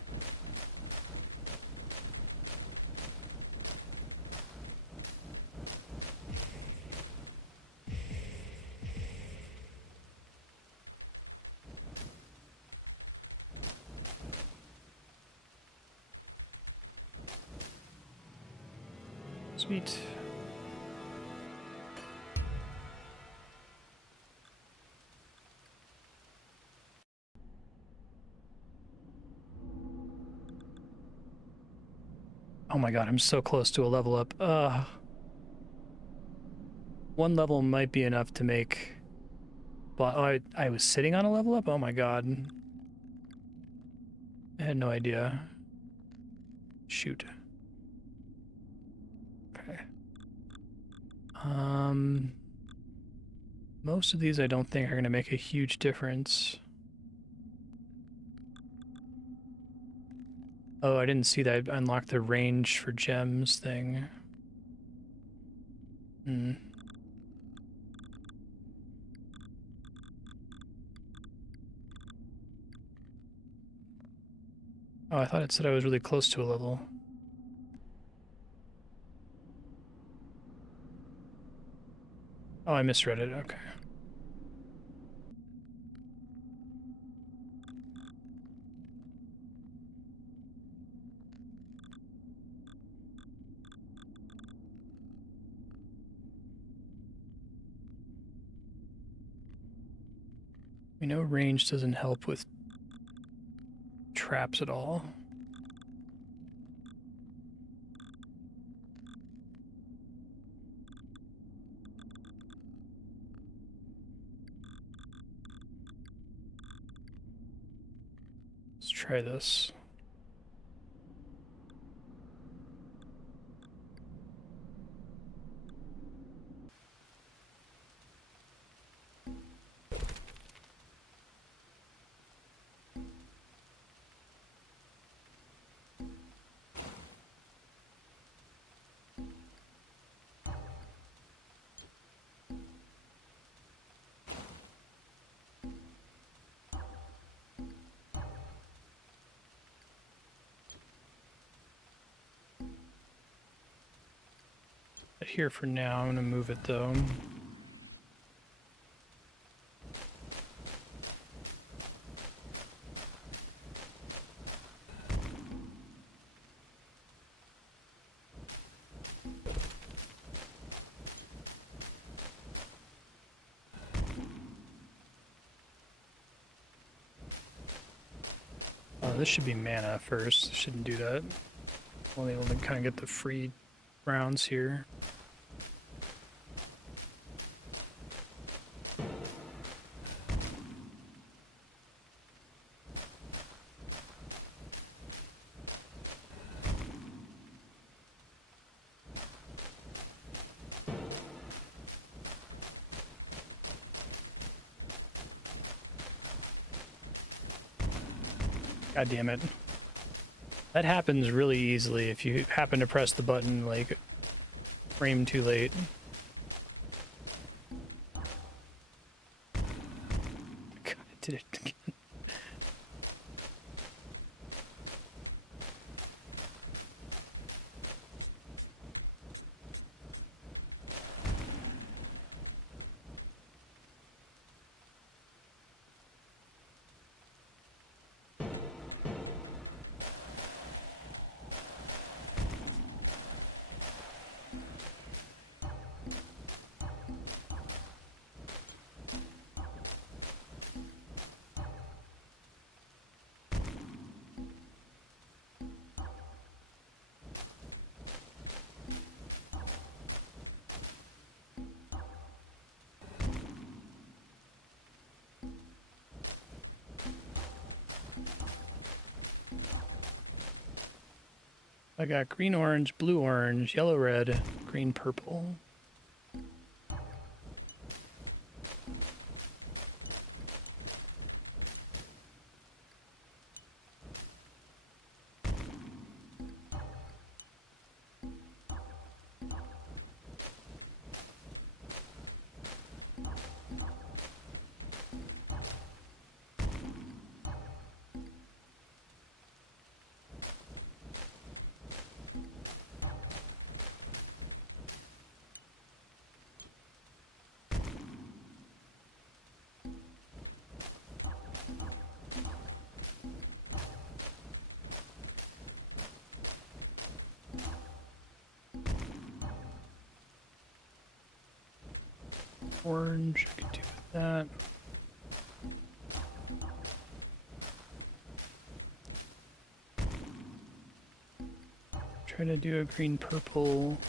Sweet. Oh my god, I'm so close to a level up. One level might be enough to make... But I was sitting on a level up? Oh my god. I had no idea. Shoot. Okay. Most of these I don't think are going to make a huge difference. Oh, I didn't see that. I unlocked the range for gems thing. Hmm. Oh, I thought it said I was really close to a level. Oh, I misread it. Okay. We know range doesn't help with traps at all. Let's try this. Here for now. I'm gonna move it though. This should be mana first. Shouldn't do that. Only able to kind of get the free rounds here. God damn it. That happens really easily if you happen to press the button like frame too late. God, I did it again. I got green, orange, blue, orange, yellow, red, green, purple. Orange, I could do with that. Try to do a green, purple.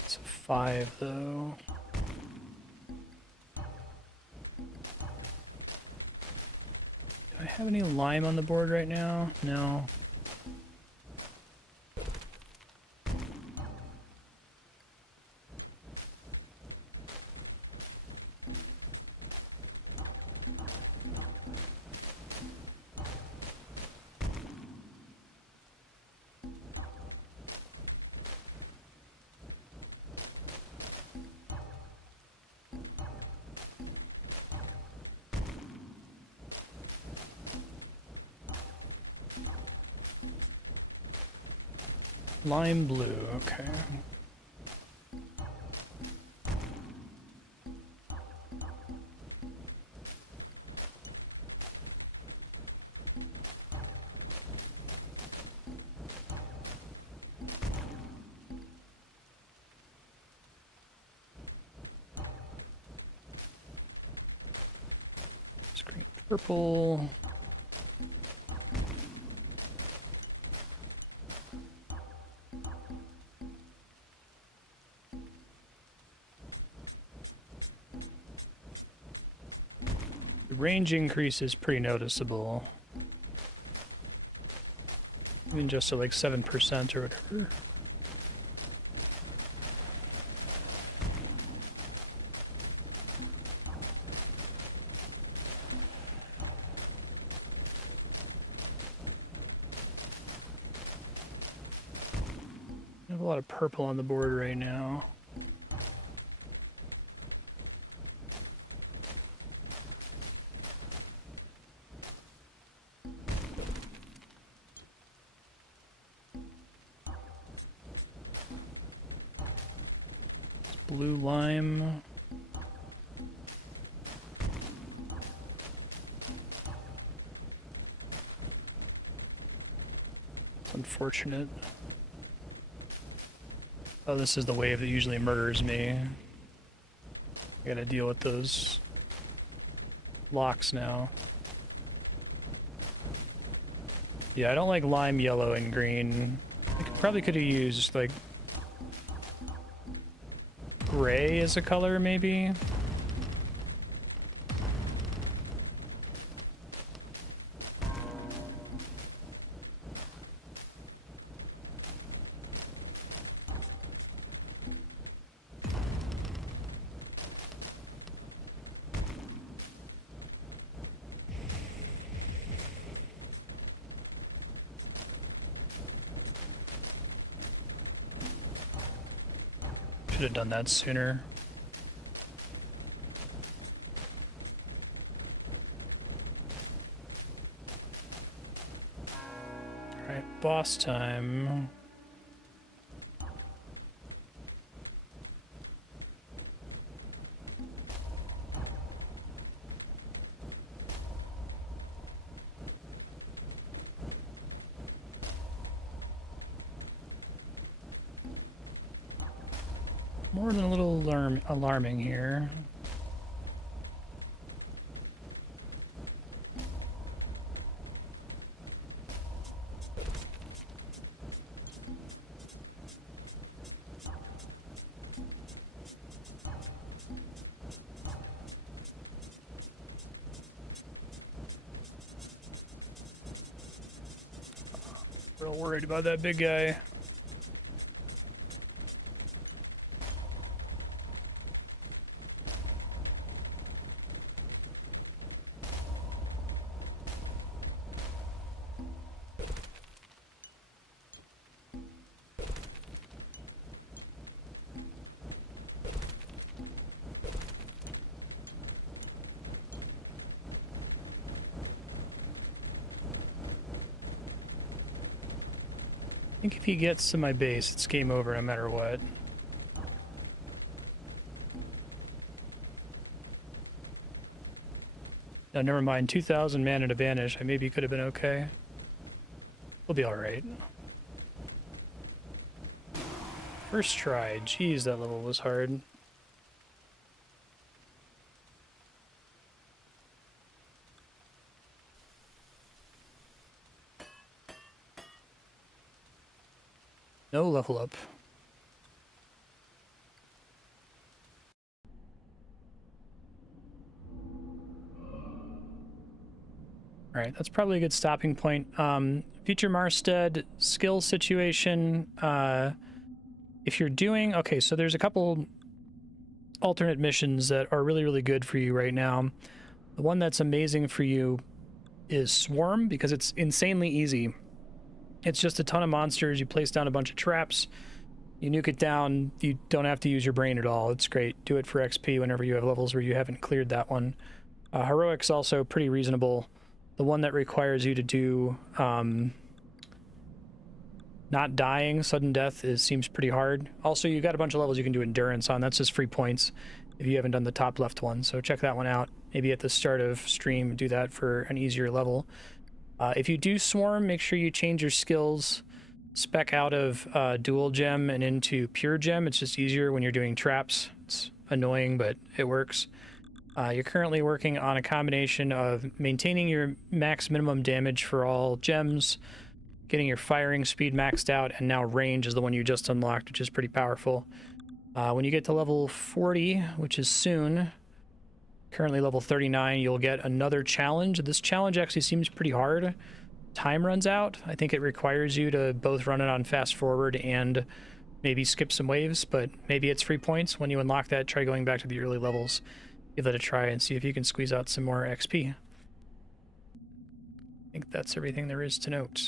It's a 5 though. Do I have any lime on the board right now? No. Lime blue, okay. Green, purple. The range increase is pretty noticeable. Even just to like 7% or whatever. I have a lot of purple on the board right now. It's blue lime. It's unfortunate. Oh, this is the wave that usually murders me. I gotta deal with those locks now. Yeah, I don't like lime, yellow, and green. I probably could have used, like, gray as a color, maybe? Should have done that sooner. Alright, boss time. More than a little alarming here. Real worried about that big guy. I think if he gets to my base, it's game over no matter what. No, never mind. 2,000 man at advantage. I maybe could have been okay. We'll be alright. First try. Jeez, that level was hard. No level up. All right, that's probably a good stopping point. Future Marstead skill situation. If you're doing... Okay, so there's a couple alternate missions that are really, really good for you right now. The one that's amazing for you is Swarm, because it's insanely easy. It's just a ton of monsters. You place down a bunch of traps. You nuke it down. You don't have to use your brain at all. It's great. Do it for XP whenever you have levels where you haven't cleared that one. Heroic's also pretty reasonable. The one that requires you to do not dying, sudden death, seems pretty hard. Also, you got a bunch of levels you can do endurance on. That's just free points if you haven't done the top left one. So check that one out. Maybe at the start of stream, do that for an easier level. If you do Swarm, make sure you change your skills spec out of dual gem and into pure gem. It's just easier when you're doing traps. It's annoying, but it works. You're currently working on a combination of maintaining your max minimum damage for all gems, getting your firing speed maxed out, and now range is the one you just unlocked, which is pretty powerful. When you get to level 40, which is soon, currently level 39, you'll get another challenge. This challenge actually seems pretty hard. Time runs out. I think it requires you to both run it on fast forward and maybe skip some waves, but maybe it's free points. When you unlock that, try going back to the early levels. Give that a try and see if you can squeeze out some more XP. I think that's everything there is to note.